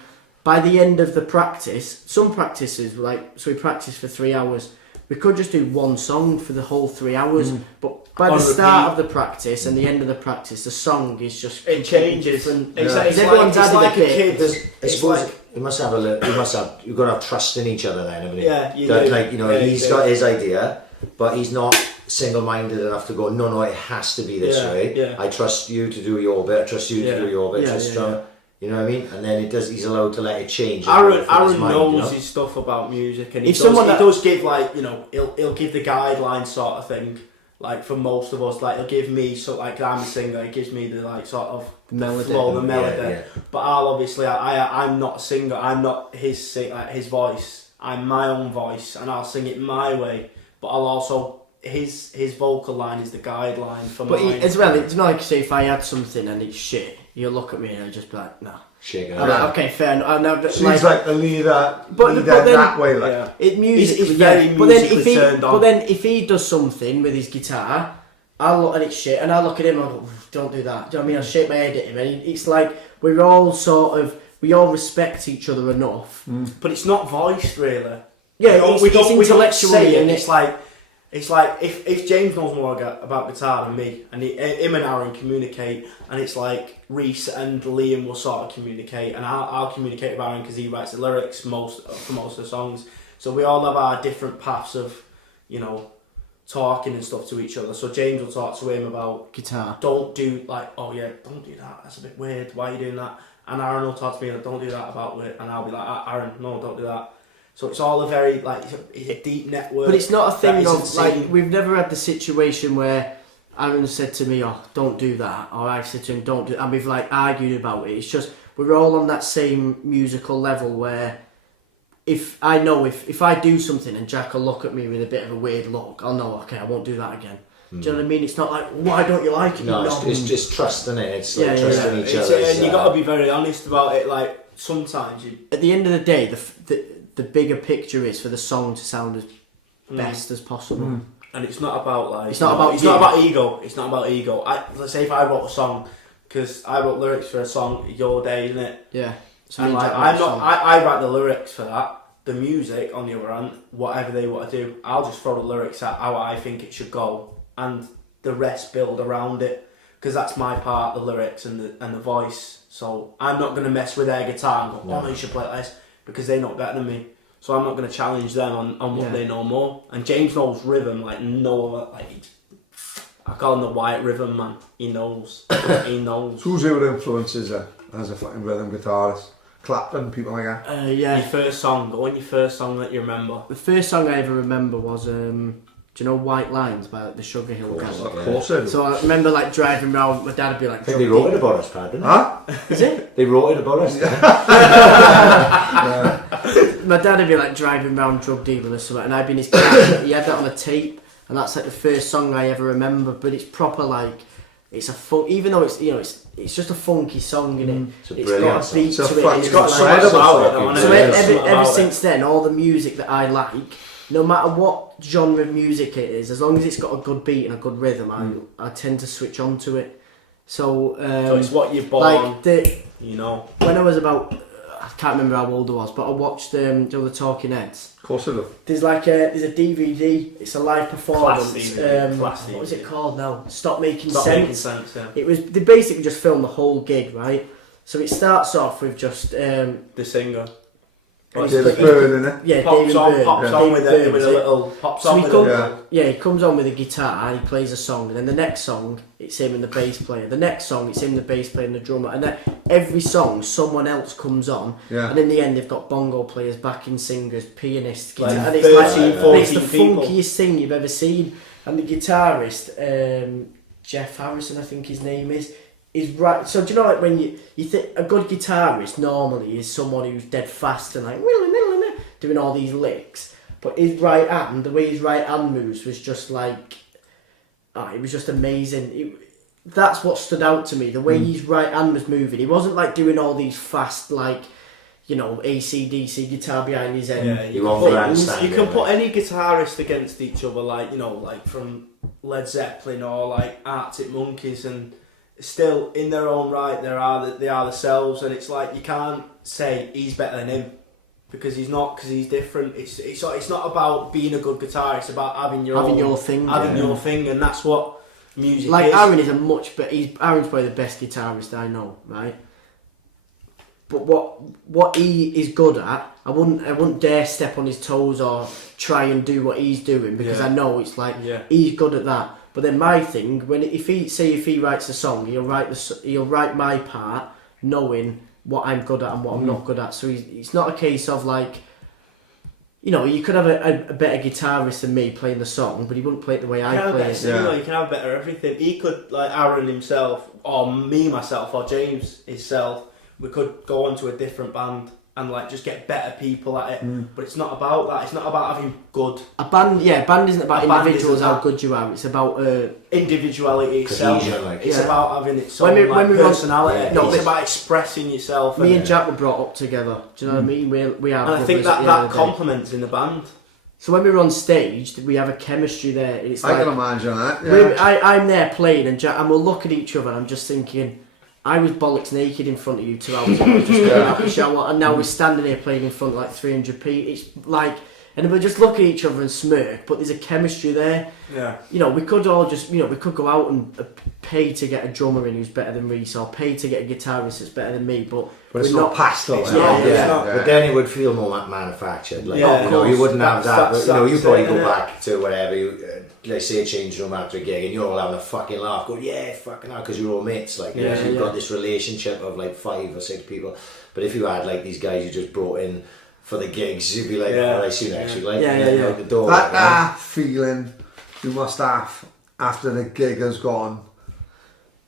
by the end of the practice, some practices, like, so we practiced for 3 hours. We could just do one song for the whole 3 hours. But by the start of the practice and the end of the practice, the song is just... It changes. Different. It's like a kid. I suppose you must have you've got to have trust in each other then, haven't you? Yeah, you do. Like, you know, he's got his idea, but he's not single-minded enough to go, no, it has to be this way. Yeah. I trust you to do your bit, I trust you to do your bit, you know what I mean? And then he's allowed to let it change. Aaron knows his stuff about music, and he does give, like, you know, he'll give the guidelines sort of thing. Like, for most of us, like, he'll give me, so like, I'm a singer, he gives me the, like, sort of melody, flow, the melody. Yeah. But I'll obviously, I'm not a singer, I'm not his voice, I'm my own voice, and I'll sing it my way. But I'll also, his vocal line is the guideline for mine. But as well, it's not like, say, if I had something and it's shit, you'll look at me and I'll just be like, no. Shake it. I'm like, okay, fair enough. Seems like the leader then, that way. Like. Yeah. It musically, He's very musically turned on. But then if he does something with his guitar, I'll look and it's shit, and I'll look at him and I'll go, don't do that. Do you know what I mean? I'll shake my head at him, and it's like we all respect each other enough. But it's not voiced, really. Yeah, we don't intellectually, say it. It's like if James knows more about guitar than me, and him and Aaron communicate, and it's like Reese and Liam will sort of communicate, and I'll communicate with Aaron because he writes the lyrics for most of the songs. So we all have our different paths of, you know, talking and stuff to each other. So James will talk to him about guitar. Don't do don't do that. That's a bit weird. Why are you doing that? And Aaron will talk to me like, don't do that about it, and I'll be like, Aaron, no, don't do that. So it's all a very, like, it's a deep network. But it's not a thing of, like, we've never had the situation where Aaron said to me, oh, don't do that, or I said to him, don't do that, and we've, like, argued about it. It's just, we're all on that same musical level where if I do something and Jack will look at me with a bit of a weird look, I'll know, okay, I won't do that again. Do you know what I mean? It's not like, why don't you like it? No, it's just trust in it. It's like trusting each other. And you got to be very honest about it. Like, sometimes you... At the end of the day, the bigger picture is for the song to sound as best as possible. And it's not about, like... It's not about ego. It's not about ego. Let's say if I wrote a song, because I wrote lyrics for a song, Your Day, isn't it? Yeah. And like, I write the lyrics for that. The music, on the other hand, whatever they want to do, I'll just throw the lyrics at how I think it should go, and the rest build around it, because that's my part, the lyrics and the voice. So I'm not going to mess with their guitar and go, oh no, you should play like this, because they know better than me. So I'm not going to challenge them on what they know more. And James knows rhythm like no other. Like, I call him the white rhythm man. He knows. He knows. Who's your influences as a fucking rhythm guitarist? Clapton, people like that. Yeah. Your first song. Go on, your first song that you remember. The first song I ever remember was do you know White Lines by the Sugar Hill Gang? Of course I do. So I remember like driving around, my dad would be like... I think they wrote it about us, Pat, didn't they? Huh? Is it? They wrote it about us. My dad would be like driving around drug dealing or something, and I'd be in his car. He had that on a tape, and that's like the first song I ever remember. But it's proper like, it's a fun, even though it's, you know, it's just a funky song, innit? It's got a beat to it. It's got something about it. So ever since then, all the music that I like, no matter what genre of music it is, as long as it's got a good beat and a good rhythm, I tend to switch on to it. So it's what you're born, like you know. When I was about, I can't remember how old I was, but I watched the Talking Heads. Of course I do. There's a DVD. It's a live performance. Class what was it called now? Stop Making Stop Sense. Making Sense. Yeah. It was, they basically just filmed the whole gig, right? So it starts off with just the singer. David Byrne, innit? Yeah, pops David on with a little pops on with a he comes on with a guitar and he plays a song, and then the next song it's him and the bass player. The next song it's him, the bass player, and the drummer. And then every song someone else comes on, and in the end they've got bongo players, backing singers, pianists, guitar, and it's 13, 14 it's the people. funkiest thing you've ever seen. And the guitarist, Jeff Harrison, I think his name is right. So do you know, like when you think a good guitarist normally is someone who's dead fast and like doing all these licks, but his right hand, the way his right hand moves was just like, it was just amazing. That's what stood out to me, the way his right hand was moving. He wasn't like doing all these fast, like, you know, AC/DC guitar behind his head. Yeah, you can put any guitarist against each other, like, you know, like from Led Zeppelin or like Arctic Monkeys, and still in their own right they are themselves, and it's like you can't say he's better than him because he's not, because he's different. It's not about being a good guitarist, it's about having your thing, and that's what music like is. Aaron is a much better. Aaron's probably the best guitarist I know, right? But what he is good at, I wouldn't dare step on his toes or try and do what he's doing, because I know it's like he's good at that. But then my thing, if he writes a song, he'll write my part, knowing what I'm good at and what I'm not good at. So it's not a case of like, you know, you could have a better guitarist than me playing the song, but he wouldn't play it the way I play it. You can have better everything. He could, like Aaron himself, or me myself, or James himself. We could go on to a different band and like just get better people at it. But it's not about that. It's not about having good. A band isn't about individuals, how good you are. It's about individuality itself. It's about having its own personality. It's about expressing yourself. Me and Jack were brought up together. Do you know what I mean? We are. And I think that complements in the band. So when we were on stage, we have a chemistry there. It's I can imagine that. Yeah. I'm there playing, and Jack, and we'll look at each other, and I'm just thinking, I was bollocks naked in front of you 2 hours ago, just getting out of the shower, and now we're standing here playing in front of like 300 people. It's like, and we just look at each other and smirk, but there's a chemistry there. Yeah. You know, we could all just, you know, we could go out and pay to get a drummer in who's better than Reese, or pay to get a guitarist that's better than me, but it's not Pastel. But then it would feel more manufactured. Like, you know, you wouldn't have that. You know, you probably go back to whatever they say, change room after a gig, and you're all having a fucking laugh, going, yeah, fucking hell, because you're all mates. Like, you know, so you've got this relationship of like 5 or 6 people. But if you had like these guys you just brought in for the gigs, you'd be like, I see you next week, like, out the door. That feeling you must have after the gig has gone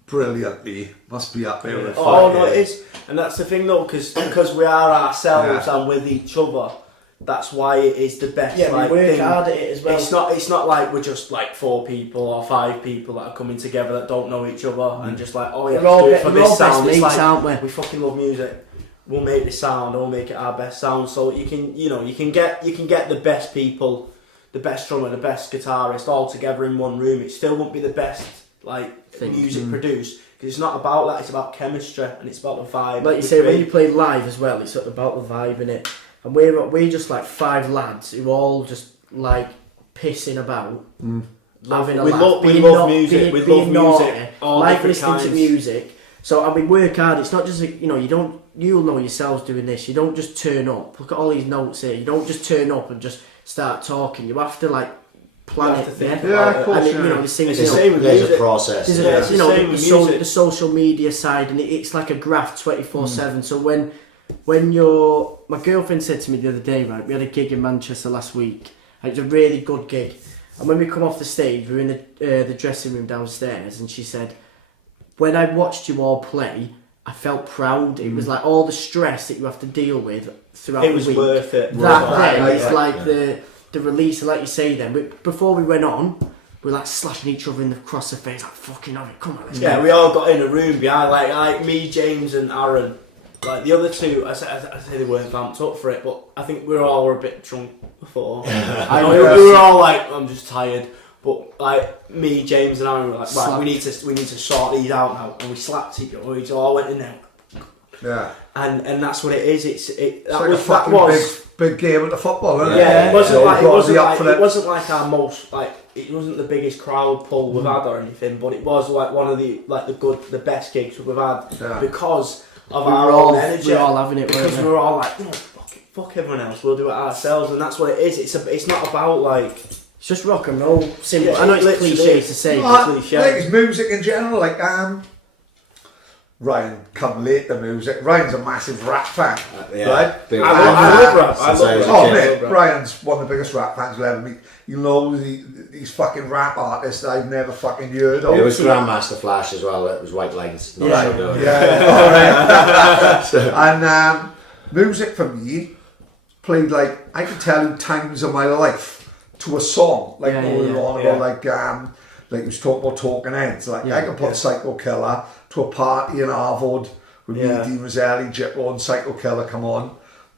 brilliantly, must be up there with no, it is. And that's the thing though, because we are ourselves and with each other, that's why it is the best. Yeah, we work hard at it as well. It's not like we're just like 4 people or 5 people that are coming together that don't know each other and just like, oh yeah, let's do it for this sound. It's like, aren't we fucking love music. We'll make this sound. We'll make it our best sound. So you can get the best people, the best drummer, the best guitarist all together in one room. It still won't be the best music produced, because it's not about that. It's about chemistry and it's about the vibe. Like you say, when you play live as well, it's about the vibe in it. And we're just like 5 lads who all just like pissing about, having a laugh. We love music. We love music. Like listening to music. So and we work hard. It's not just you'll know yourselves doing this. You don't just turn up. Look at all these notes here. You don't just turn up and just start talking. You have to like plan it. Of course. And it's the same with music. There's a process. The social media side, and it's like a graph 24/7. So when my girlfriend said to me the other day, right, we had a gig in Manchester last week, and it was a really good gig, and when we come off the stage, we were in the dressing room downstairs, and she said, when I watched you all play, I felt proud. It was like all the stress that you have to deal with throughout the week. It was worth it. The release, and like you say then, before we went on, we were like slapping each other across the face, like fucking have it, come on, let's go. We all got in a room behind, like me, James and Aaron. Like the other two, I say they weren't vamped up for it, but I think we all were a bit drunk before. We were all like, I'm just tired. But like me, James and Aaron were like, right, we need to sort these out now, and we slapped each other. We all went in there. Yeah. And that's what it is. It's like a fucking big game at the football, isn't it? Yeah. It wasn't like our most it wasn't the biggest crowd pull we've had or anything, but it was like one of the best gigs we've had because of our own energy. We were all having it because we were all like, fuck everyone else. We'll do it ourselves, and that's what it is. It's not about like. It's just rock and roll. Simple. Yeah, I know it's cliche to say. I think it's music in general. Like Ryan come late to music. Ryan's a massive rap fan, right? I love rap. Ryan's one of the biggest rap fans you'll ever meet. You know these fucking rap artists that I've never fucking heard of. It was Grandmaster Flash as well. It was White Lines. All right. And music for me played like I can tell you times of my life. To a song, like we were on about, like you was talking about Talking Heads. Like I can put Psycho Killer to a party in Harvard with me, Dean Roselli, Jippo, and Psycho Killer come on,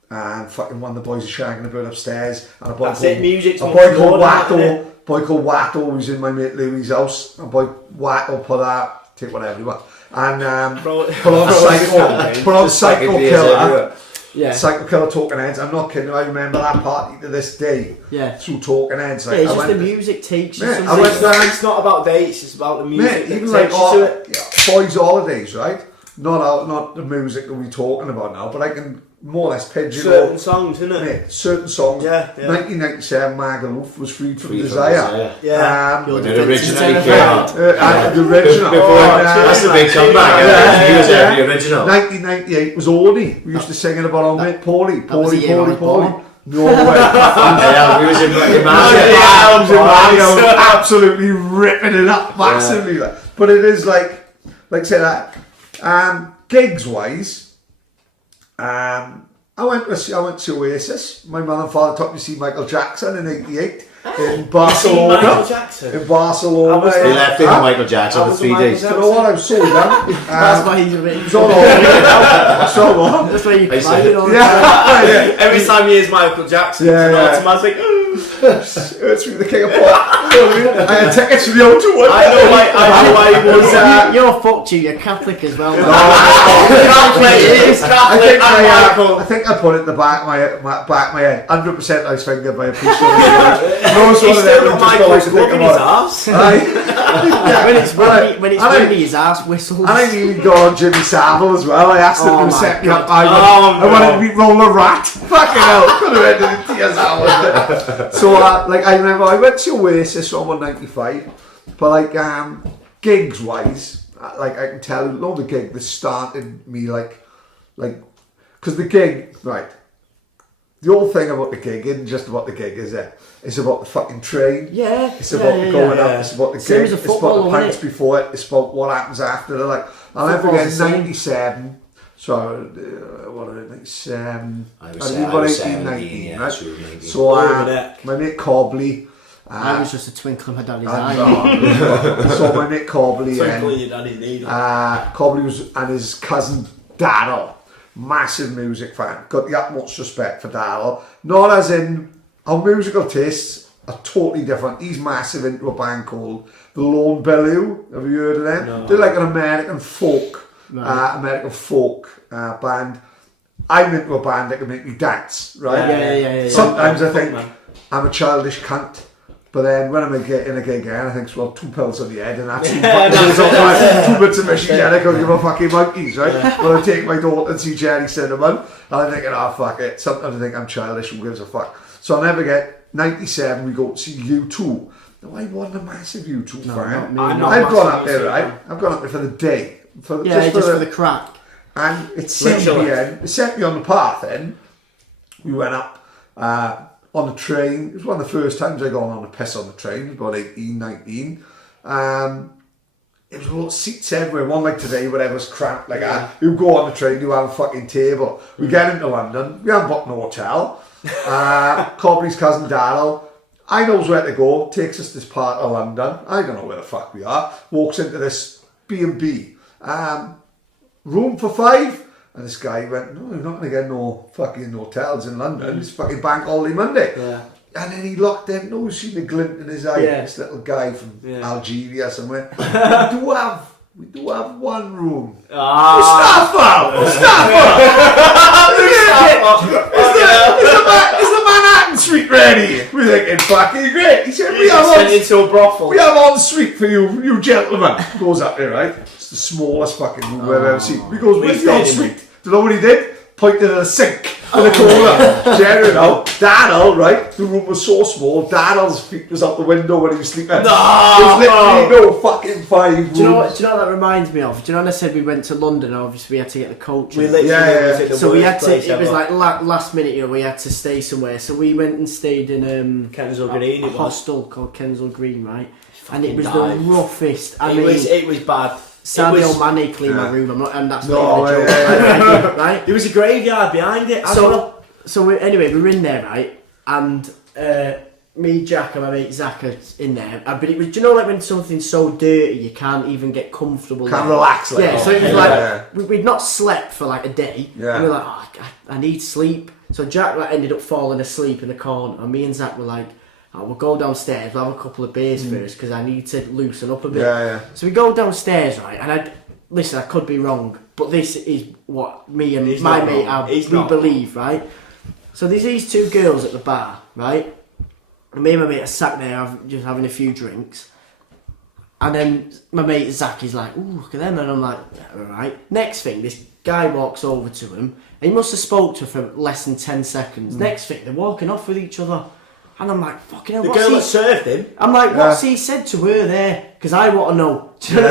and fucking one of the boys is shagging the bird upstairs, and a boy That's it, music's a much boy more called than that, isn't Watto, boy called Watto who's in my mate Louis' house, and boy Watto put that, take whatever you want, and put on Psycho Killer. Yeah. Psycho Killer Talking Heads. I'm not kidding. I remember that party to this day. Yeah. Through Talking Heads. Like, yeah, it's just the music takes you. I went It's not about dates. It's about the music. mate, even that like takes you to it. boys' holidays, right? Not the music that we're talking about now, but I can more or less pigeon Certain songs, isn't it? Mate, certain songs. Yeah. 1997, Magaluf was freed from Desire. Yeah. Your When it defense originally is came out. The original. That's a big comeback. He was the original. 1998 was Orny. We used to sing it about our mate Paulie. was the year I was born. No way. Yeah, we was in Absolutely ripping it up massively. Like. But it is like say that. Gigs wise, I went to Oasis. My mother and father took me to see Michael Jackson in '88 in Barcelona. Michael Jackson? In Barcelona. They left in Michael Jackson for 3 days. You know what? I was so young. That's why he's a bit. It's all over. So what? That's why you I cry said- all the time. Yeah. Every time he hears Michael Jackson, Yeah, it's automatic. It's the king of pop. You know what I mean? I had tickets to the O2 one. I know why he was. You're fucked, you're Catholic as well. I think I put it in the back of my head. 100% ice finger by a piece of He's still got Michael's glove in his arse. When it's windy, his ass whistles. And I nearly got on Jimmy Savile as well. I asked him Oh to my set me up. God. I wanted to meet Roller Rat. Fucking hell. Could have ended in tears out. So, I remember I went to Oasis on 195. But, gigs wise, I can tell you, the gig that started me, because the gig, right. The whole thing about the gig isn't just about the gig, is it? It's about the fucking train. Yeah. It's about going up. It's about the Same gig. as a It's about football, the isn't pints it? before it. It's about what happens after. I'll never Football's forget the same. 97. So, what did I 97? I was 17, yeah, right? sure, maybe. So, Over the neck. my mate Cobley. I was just a twinkle in my daddy's I eye. know. So, my mate Cobley. Twinkle in your daddy's needle. Cobley was, and his cousin Daryl, massive music fan, got the utmost respect for Daryl. Not as in, our musical tastes are totally different. He's massive into a band called the Lone Bellew. Have you heard of them? No. They're like an American folk, band. I'm into a band that can make me dance, right? Yeah. Sometimes I think Man. I'm a childish cunt. But then when I'm in a gig again, I think, well, 2 pills on the head and that's 2 bits of machine I don't give a fucking monkeys, right? When I take my daughter and see Jerry Cinnamon, and I'm thinking, fuck it. Sometimes I think I'm childish, who gives a fuck? So I'll never get 97, we go to see U2. Now, I wasn't a massive U2 fan. I'm not I've gone massive up there, U2 right? fan. I've gone up there for the day. Just for the crack. And it set me on the path then. We went up on the train. It was one of the first times I got on a piss on the train, about 18, 19. It was all seats everywhere, one like today, where everyone's cramped like that. You go on the train, you have a fucking table. We get into London, we haven't booked no hotel. Cobley's cousin Daryl, I knows where to go, takes us to this part of London. I don't know where the fuck we are. Walks into this B&B. Room for 5? And this guy went, no, you're not going to get no fucking hotels in London. It's fucking bank holiday Monday. Yeah. And then he locked in, no, see the glint in his eye. Yeah. This little guy from Yeah. Algeria somewhere. we do have one room. Is the Manhattan Suite ready? We're thinking, fucking great. He said, we Sent into a brothel. have en suite for you gentlemen. Goes up there, right? It's the smallest fucking room we've ever seen. We goes, where's the en suite? Do you know what he did? Pointed at a sink in the corner. Jerry, Daryl, right? The room was so small, Daryl's feet was out the window when he was sleeping. There's literally no fucking 5 rooms. Do you know what that reminds me of? Do you know when I said we went to London and obviously we had to get the coach? We literally was at the So we worst had to, place it was ever. like last minute, we had to stay somewhere. So we went and stayed in Kensal a Green, it was. hostel called Kensal Green, right? And it was died. the roughest. It was bad. Sadio Mane cleaned my room. And that's No, not even a joke. Right? There was a graveyard behind it as well. So we were in there, right? And me, Jack, and my mate Zach are in there. But it was, do you know, like when something's so dirty you can't even get comfortable. Can't relax. Like, yeah, so it was like we'd not slept for like a day. Yeah. And we were like, oh, I need sleep. So Jack like ended up falling asleep in the corner, and me and Zach were like, oh, we'll go downstairs. We'll have a couple of beers first because I need to loosen up a bit. Yeah. So we go downstairs, right, and listen, I could be wrong, but this is what me and my mate we believe, right? So there's these two girls at the bar, right? And me and my mate are sat there just having a few drinks. And then my mate Zach is like, ooh, look at them. And I'm like, yeah, alright. Next thing, this guy walks over to him. And he must have spoke to her for less than 10 seconds. Next thing, they're walking off with each other. And I'm like, fucking hell, the girl that served him? I'm like, what's he said to her there? Because I want to know. What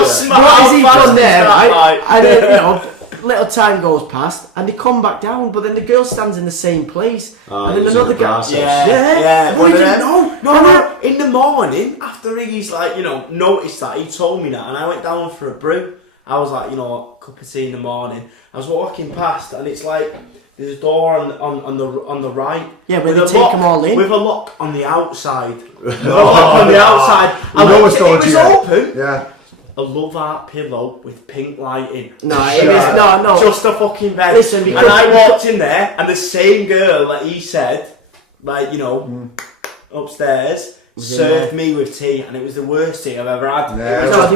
has he done there, right? And then, you know, little time goes past, and they come back down, but then the girl stands in the same place, and then another guy. Yeah. We didn't know. No. In the morning, after he's like, you know, noticed that, he told me that, and I went down for a brew. I was like, you know, a cup of tea in the morning. I was walking past, and it's like there's a door on the right. Yeah, where they take them all in with a lock on the outside. With a lock on the outside. I know it's it was open. Yeah. A love art pillow with pink lighting. No, it was no. Just a fucking bed. Listen, and I walked in there, and the same girl that he said, like, you know, upstairs, served me with tea, and it was the worst tea I've ever had. Yeah.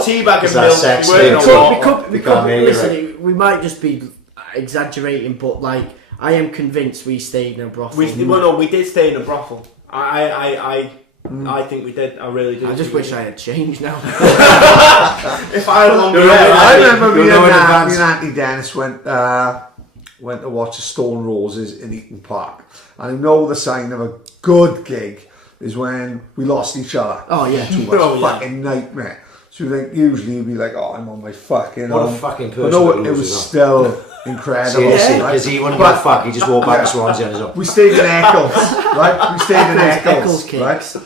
Tea bag and milk. Listen, we might just be exaggerating, but like, I am convinced we stayed in a brothel. We did stay in a brothel. I think we did. I really did. I just wish I had changed now. If I had longer I remember me and Auntie Dennis went to watch the Stone Roses in Eaton Park. And I know the sign of a good gig is when we lost each other. Oh yeah. Too much fucking nightmare. So usually you'd be like, oh, I'm on my fucking What a fucking person. But no, it was still incredible. Seriously, because he wouldn't give a fuck. He just walked back to Swansea on his own. We stayed in Eccles, right? We stayed in Eccles, right?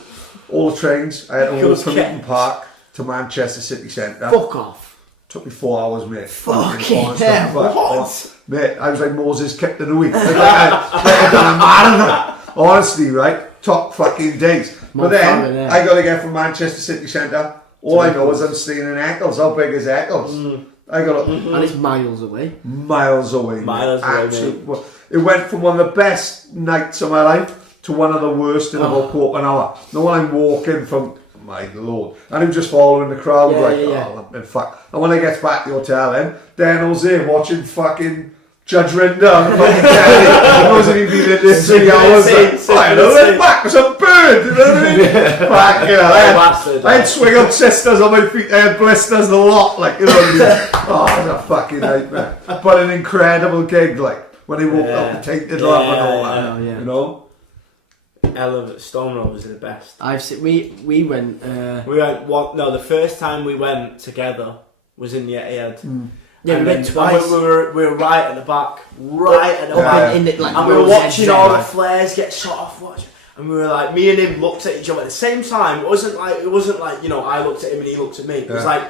All the trains. I had to walk from Eaton Park to Manchester City Centre. Fuck off. Took me 4 hours, mate. Fucking hell, what? Mate, I was like Moses kept in a week. I'd done a marathon. Honestly, right? Top fucking days. But then, I got to get from Manchester City Centre. All I know is I'm staying in Eccles. How big is Eccles? I got to... And it's miles away. Miles away. Mate. It went from one of the best nights of my life to one of the worst in about quarter of an hour. Now when I'm walking from... My lord. And I'm just following the crowd oh, in fact. And when I get back to the hotel then I was there watching fucking Judge Rinder on the fucking telly. I wasn't even been in there 3 hours. I know, back with some bird, you know what I mean? Back, you know, I had swing-up sisters on my feet, I had blisters a lot, like, you know what I mean? Oh, it was a fucking nightmare. But an incredible gig, like, when they walked up the tainted love and all that, you know? Stone Roses are the best. I've seen, we went. The first time we went together was in the Etihad. Yeah, we went twice. We were right at the back, and we were watching all the flares get shot off. And we were like, me and him looked at each other at the same time. It wasn't like you know, I looked at him and he looked at me. It was like,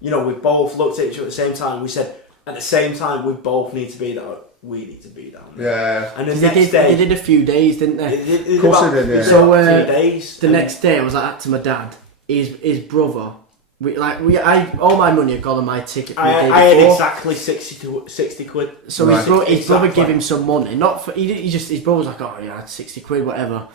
you know, we both looked at each other at the same time. We said at the same time we both need to be there. We need to be down there. Yeah. And the next day... They did a few days, didn't they? Of course they did, yeah. So, 3 days. The next day I was like that to my dad. His brother... all my money had gone on my ticket for the day before. I had exactly 60 quid. So his brother gave him some money. Not for... His brother was like, oh yeah, I had 60 quid, whatever.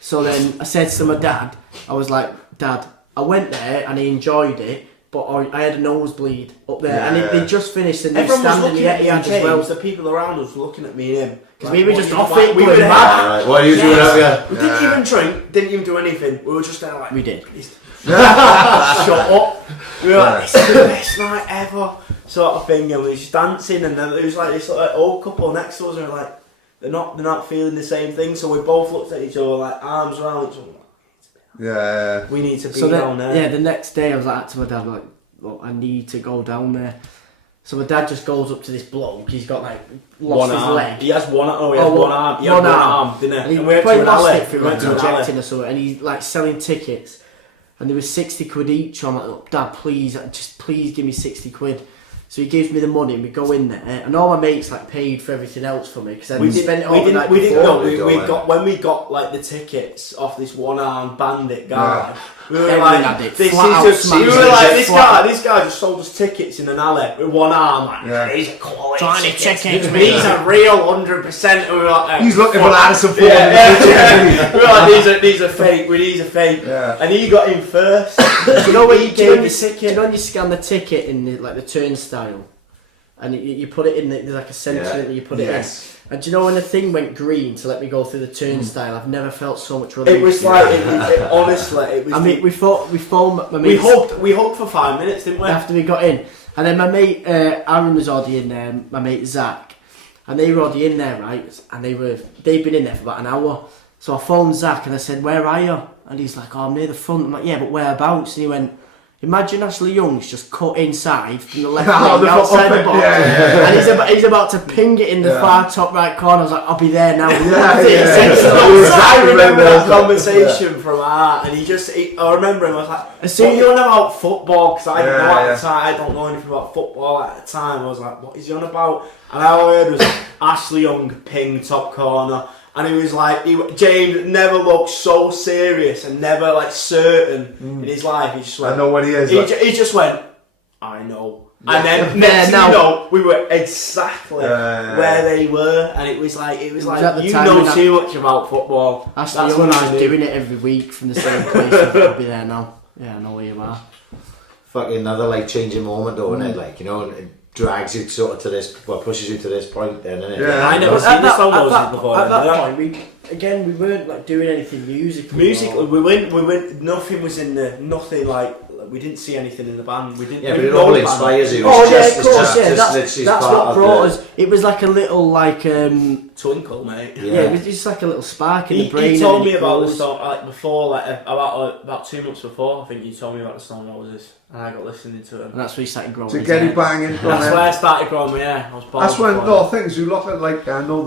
So then I said to my dad, I was like, Dad, I went there and I enjoyed it, but I had a nosebleed up there, and they just finished and they stand in the Etihad as well. The people around us were looking at me and him because we were just off it. We were mad. Right, what are you doing up here? We didn't even drink, didn't even do anything. We were just there like we did. Shut up. We were like, this is the best night ever, sort of thing, and we were just dancing, and then there was like this old couple next to us, and we were like, they're not feeling the same thing, so we both looked at each other like arms around each other. Yeah. We need to be down there. Yeah, the next day I was like to my dad, like, look, I need to go down there. So my dad just goes up to this bloke. He's got like lost his leg. He has one. Oh, he has one arm. He had one arm, didn't he? And he probably lost it through injecting or something. And he's like selling tickets, and there was 60 quid each. I'm like, look, Dad, please give me 60 quid. So he gives me the money and we go in there, and all my mates like paid for everything else for me because I spent it all the night before. When we got like the tickets off this one-armed bandit guy. Yeah. We were like, this guy just sold us tickets in an alley with one arm. Like, these are quality tickets. These are real 100%. We were like, he's looking for Addison Ford. We were like, these are fake. These are fake. Yeah. And he got in first. You know when you scan the ticket in the turnstile, and you put it in there's like a sensor that you put it in. And do you know when the thing went green to let me go through the turnstile? I've never felt so much relief. It was like, honestly, it was. I mean, we phoned my mate. We hugged for 5 minutes, didn't we? After we got in, and then my mate Aaron was already in there. My mate Zach, and they were already in there, right? And they'd been in there for about an hour. So I phoned Zach and I said, "Where are you?" And he's like, "Oh, I'm near the front." I'm like, "Yeah, but whereabouts?" And he went, "Imagine Ashley Young's just cut inside from the left wing outside the box, and he's about to ping it in the far top right corner." I was like, "I'll be there now." I remember that conversation from Art, and I remember him. I was like, "So you on about football?" Because I didn't know at the time. I don't know anything about football at the time. I was like, "What is he on about?" And all I heard was Ashley Young ping top corner. And he was like, James never looked so serious and never like certain in his life. He just went, I know what he is. He just went, I know. And then next thing you know, we were exactly where they were, and it was like you know too much about football. That's when I was doing it every week from the same place. I'll be there now. Yeah, I know where you are. Fucking another like changing moment, though, isn't it? Like, you know. Drags you sort of to this, pushes you to this point then, innit? Yeah, I never seen the song before. At that point, we weren't like doing anything musically. Musically, we went. Nothing was in the. Nothing like. We didn't see anything in the band. We didn't. Yeah, but it all inspires you. That's what brought us. It was like a little twinkle, mate. Yeah, it was just like a little spark in the brain. He told me about the song before, about 2 months before. I think you told me about the Stone Roses, and I got listening to it. And that's where you started growing. To get it banging. That's where I started growing. Yeah, I was. That's when things you look at, like I know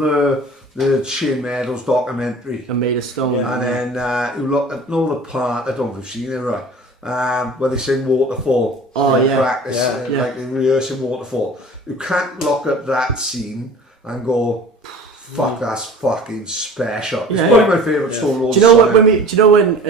the Shane Meadows documentary, and Made of Stone, and then you look at the part. I don't know if you've seen it, right? Where they sing Waterfall. Practice, like they rehearsing Waterfall. You can't look at that scene and go, "Fuck, that's fucking special." It's one of my favourite Stone Roses. Do you know when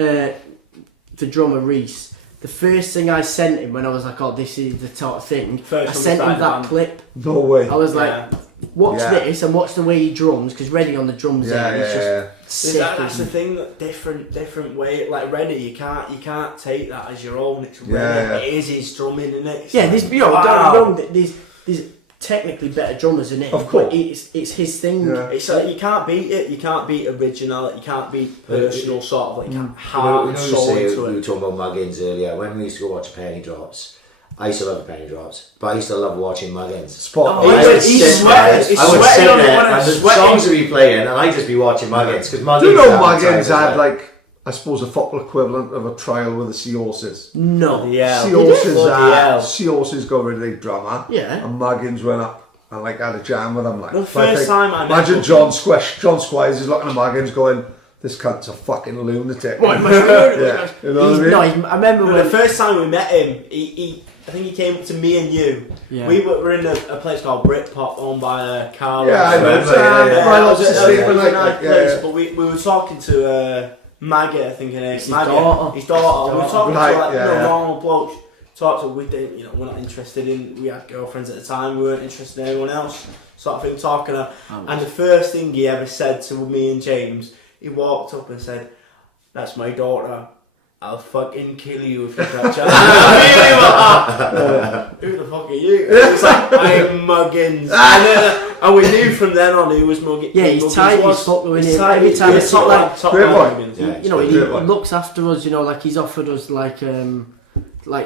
the drummer Reese? The first thing I sent him when I was like, "Oh, this is the sort of thing," I sent him that clip. No way. I was like, "Watch this and watch the way he drums," because Reddy on the drums he's just sick. That's the thing. Different way. Like Reddy, you can't take that as your own. It's Reddy. It is his drumming, isn't it? Don't get me wrong. There's technically better drummers in it. Of course, it's his thing. Yeah. It's like you can't beat it. You can't beat original. You can't beat personal sort of like heart and soul into it. We were talking about Muggins earlier. When we used to go watch Penny Drops, I used to love Penny Drops, but I used to love watching Muggins. I would sit there, and the songs would be playing, and I'd just be watching Muggins because Muggins. Do you know Muggins had like, I suppose, a football equivalent of a trial with the Sea Horses? No. Sea Horses got rid of their drummer. Yeah. And Muggins went up and like had a jam with him. Like, the first time I met imagine John Squires is looking at Muggins going, "This cunt's a fucking lunatic." What? You know what I mean? No, I remember when the first time we met him, I think he came up to me and you. Yeah. We were in a place called Britpop owned by Carl. Yeah, I remember. That was a really nice place. But we were talking to Maggie, I think her name. His daughter. We were talking to normal blokes. We didn't, we're not interested in. We had girlfriends at the time. We weren't interested in anyone else. Sort of thing, talking to her. And the first thing he ever said to me and James, he walked up and said, "That's my daughter. I'll fucking kill you if you touch her." Who the fuck are you? It was like, "I'm Muggins." And we knew from then on who was Muggins. Yeah, he's tight as fuck. Every time it's like, he looks after us. Like he's offered us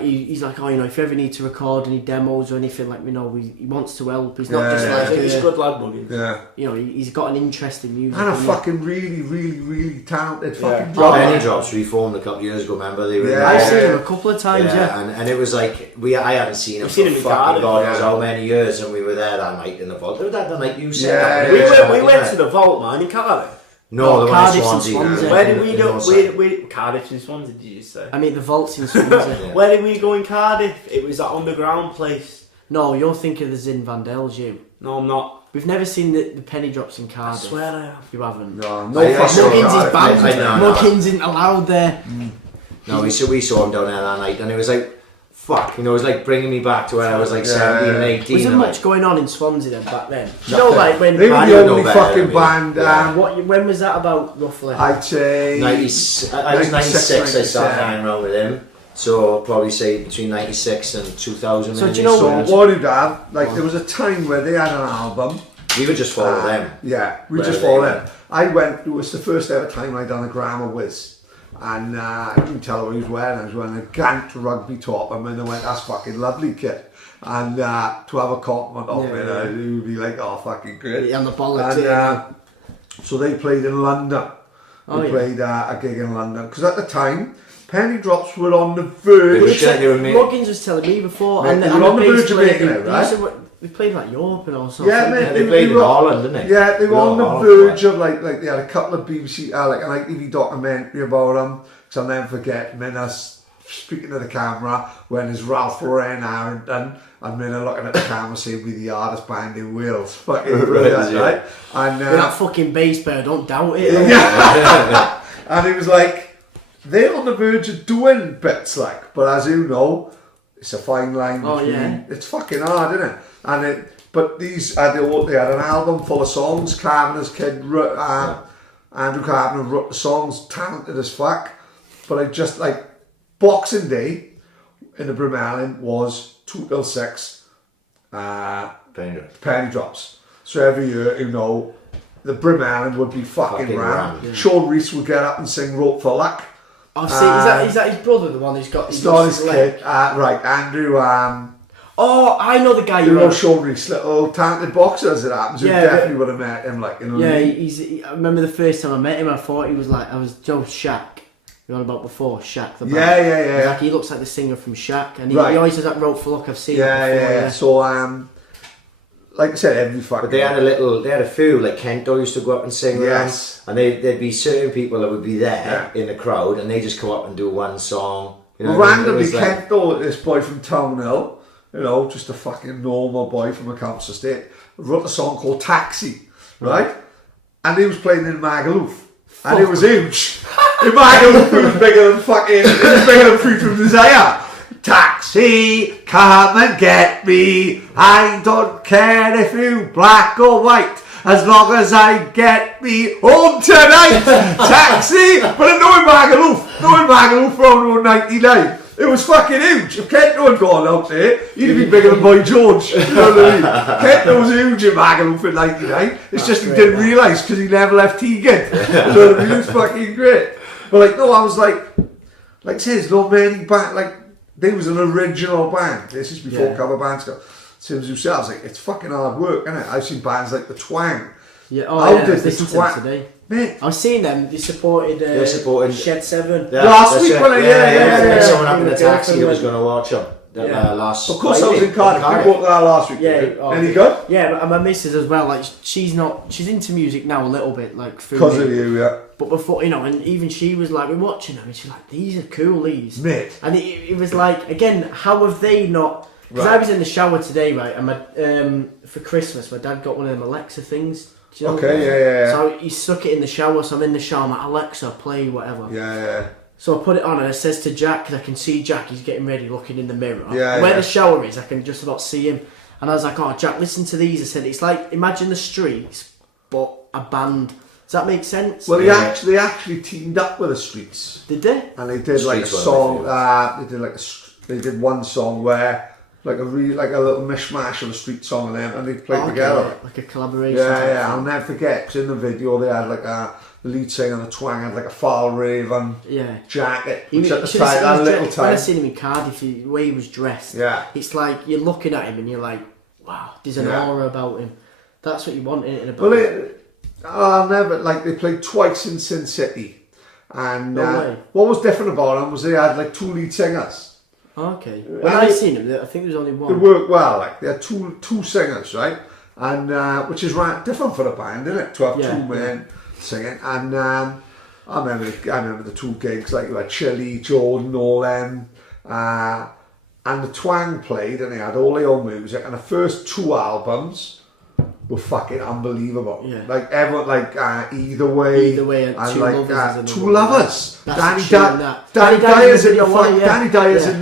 he's like, "Oh, if you ever need to record any demos or anything, let me know." He wants to help. He's not just like he's a good lad, Muggins. Yeah. He's got an interest in music. And a fucking really, really, really talented fucking drummer. Penny Drops reformed a couple of years ago. Remember they were? I've seen him a couple of times. And it was like I hadn't seen him for fucking God knows how many years, and we were there that night in the vault. That the night you said. We went to the vault, man, in Cardiff. No, the one in Swansea. Where did we go? Cardiff and Swansea, did you say? I mean, the vault's in Swansea. Where did we go in Cardiff? It was that underground place. No, you're thinking of the Zin Vandals, you. No, I'm not. We've never seen the penny drops in Cardiff. I swear I have. You haven't. No, Muggins is banned. No. Muggins isn't allowed there. No, we saw him down there that night, and it was like, fuck, you know, it was like bringing me back to when I was like 17 and 18. Was there and much going on in Swansea then back then? Do you know, like when they were I the don't only know better, fucking I mean. band. when was that about roughly? I'd say I was 96, I started hanging around with him. So probably say between 96 and 2000. So do you know so what did have? Like there was a time where they had an album. We would just follow them. Yeah, we Wherever just they follow went. them. It was the first ever time I'd done a grammar whiz. And I couldn't tell what he was wearing. I was wearing a Gant rugby top. And then I went, that's fucking lovely, kid. And to have a compliment off it, it would be like, oh, fucking great. Yeah, on the bollocks. So they played in London. They played a gig in London. Because at the time, penny drops were on the verge. Muggins was telling me before. Mate, they were on the verge of making it, right? We played like Europe and all sorts. Yeah, mate, they played in Holland, didn't they? Yeah, they were on the verge of like they had a couple of BBC, like an ITV documentary about them. So I'll never forget Minna speaking to the camera when his Ralph Lauren Harrington and Minna looking at the camera saying, "We're the hardest band in Wales." Fucking brilliant, right? And with that fucking bass player, don't doubt it. Yeah. And it was like they're on the verge of doing bits like, but as you know, it's a fine line between. It's fucking hard, isn't it? And but these they had an album full of songs. Carpenter's kid, Andrew Carpenter wrote the songs, talented as fuck. But I just like Boxing Day in the Brimallin was 2 till 6 penny drops. So every year, you know, the Brimallin would be fucking rammed. Yeah. Sean Rees would get up and sing "Rope for Luck." I've seen. Is that his brother, the one who's got? It's not his kid. Right, Andrew. Oh, I know the guy. You know Sean Rees, little talented boxer as it happens. You definitely would have met him, like, you know. Yeah, I remember the first time I met him. I thought he was like, Joe Shaq. You on about before Shaq the band. Yeah. Like, he looks like the singer from Shaq, and he always does that rope for luck. I've seen. Yeah. So like I said, every fucking. But they had a few, like Kento used to go up and sing with them, and there'd be certain people that would be there in the crowd, and they just come up and do one song. You know, randomly, Kento, this boy from Town Hill, you know, just a fucking normal boy from a council estate, wrote a song called Taxi, right? And he was playing in Magaluf, and it was huge. In Magaluf, it was bigger than fucking, it was bigger than Freedom Desire. Taxi, come and get me. I don't care if you black or white, as long as I get me home tonight. Taxi, but I know in Magaluf from 99. It was fucking huge. If Kento had gone out there, he'd have been bigger than Boy George. You know what I mean? Kento was huge in Magaluf in 99. It's just he didn't realise because he never left Tegan. You know what I mean? It was fucking great. But like, no, I was like I said, there's not many band, like, they was an original band. This is before cover bands got. Same as you said, I was like, it's fucking hard work, isn't it? I've seen bands like the Twang. Yeah, How did the Twang today? Mate, I've seen them. They supported Shed 7. Last week when someone up in the taxi that was going to watch them. Last. Of course, I was in Cardiff. We walked there last week. Any good? Yeah, but my missus as well. Like, she's into music now a little bit, like through because of you, yeah. But before, you know, and even she was like, we're watching them, and she's like, these are cool, these. Mate. And it was like, again, how have they not? Because I was in the shower today, right, and for Christmas, my dad got one of them Alexa things. Do you know yeah. So he stuck it in the shower, so I'm in the shower, I'm like, Alexa, play whatever. Yeah. So I put it on and it says to Jack, because I can see Jack, he's getting ready, looking in the mirror. Yeah, Where the shower is, I can just about see him. And I was like, oh, Jack, listen to these. I said, it's like, imagine the Streets, but a band. Does that make sense? Well, they actually teamed up with the Streets. Did they? And they did like a song, they did one song where, like a little mishmash of a street song of them, and they played together. Like a collaboration. Yeah, I'll never forget, because in the video they had like the lead singer and the Twang had like a foul raven jacket, which at the time, that little time. When I seen him in Cardiff, the way he was dressed, it's like you're looking at him and you're like, wow, there's an aura about him. That's what you want in a band. Well, I'll never, like, they played twice in Sin City, and what was different about them was they had like 2 lead singers. Okay. When I seen them, I think there was only one. They worked well, like they had two singers, right? And which is different for a band, isn't it? To have 2 men singing. And I remember the 2 gigs, like you had Chili, Jordan, all them. and the Twang played, and they had all their own music, and the first 2 albums were fucking unbelievable. Yeah. Like everyone, like Either Way, and Two like Lovers. Two Lovers. Danny Dyer's in the video, Danny Dyer's in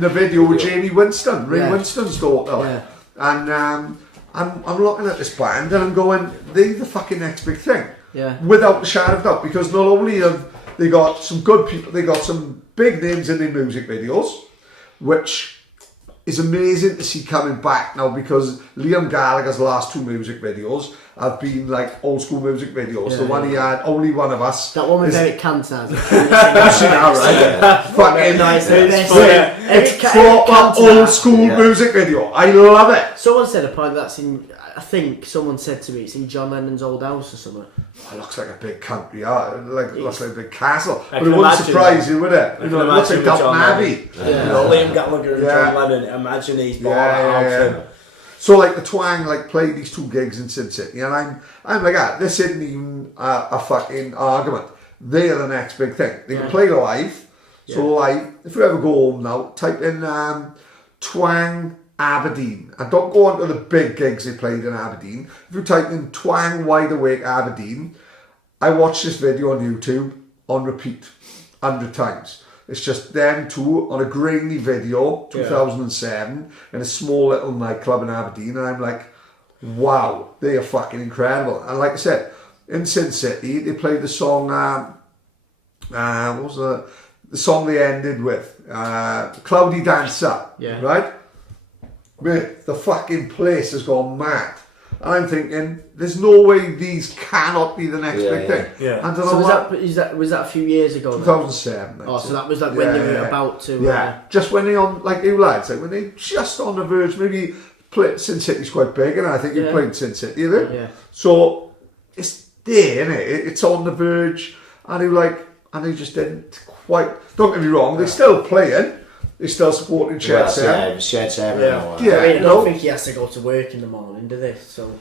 the video with Jamie Winston, Ray Winston's daughter. Yeah. And I'm looking at this band and I'm going, they're the fucking next big thing. Yeah. Without a shadow of doubt, because not only have they got some good people, they got some big names in their music videos, which is amazing to see coming back now, because Liam Gallagher's last 2 music videos have been like old school music videos. The one he had, Only One of Us. That one with Eric Cantona. You've seen that, right? Fucking nice. It's proper old school music video. I love it. Someone said apparently that's in. I think someone said to me it's in John Lennon's old house or something. It looks like a big country, looks like a big castle. I But it can wouldn't imagine surprise you, would it? I You can know, it looks like imagine with Downton John Abbey. You know, Liam Gallagher and John Lennon. Imagine he's bought that house. So like the Twang like played these 2 gigs in Sin City, and I'm like, this isn't even a fucking argument. They're the next big thing. They can play live. So live, if you ever go home now, type in Twang Aberdeen, and don't go on to the big gigs they played in Aberdeen. If you type in Twang Wide Awake Aberdeen, I watched this video on YouTube on repeat 100 times. It's just them 2 on a grainy video, 2007, in a small little nightclub in Aberdeen, and I'm like, wow, they are fucking incredible. And like I said, in Sin City, they played the song, what was the song they ended with? Cloudy Dancer, right? Mate, the fucking place has gone mad. And I'm thinking, there's no way these cannot be the next big thing. Yeah. I don't So know was that a few years ago? 2007. Oh, so that was like when they were about to. Just when they on, like you lads, like when they just on the verge, maybe Sin City's quite big, and I think you played Sin City, either. Yeah. So it's there, isn't it? It's on the verge, and they just didn't quite. Don't get me wrong, they're still playing. They're still supporting Shed 7. Shed 7. Yeah. I don't think he has to go to work in the morning, do they? So.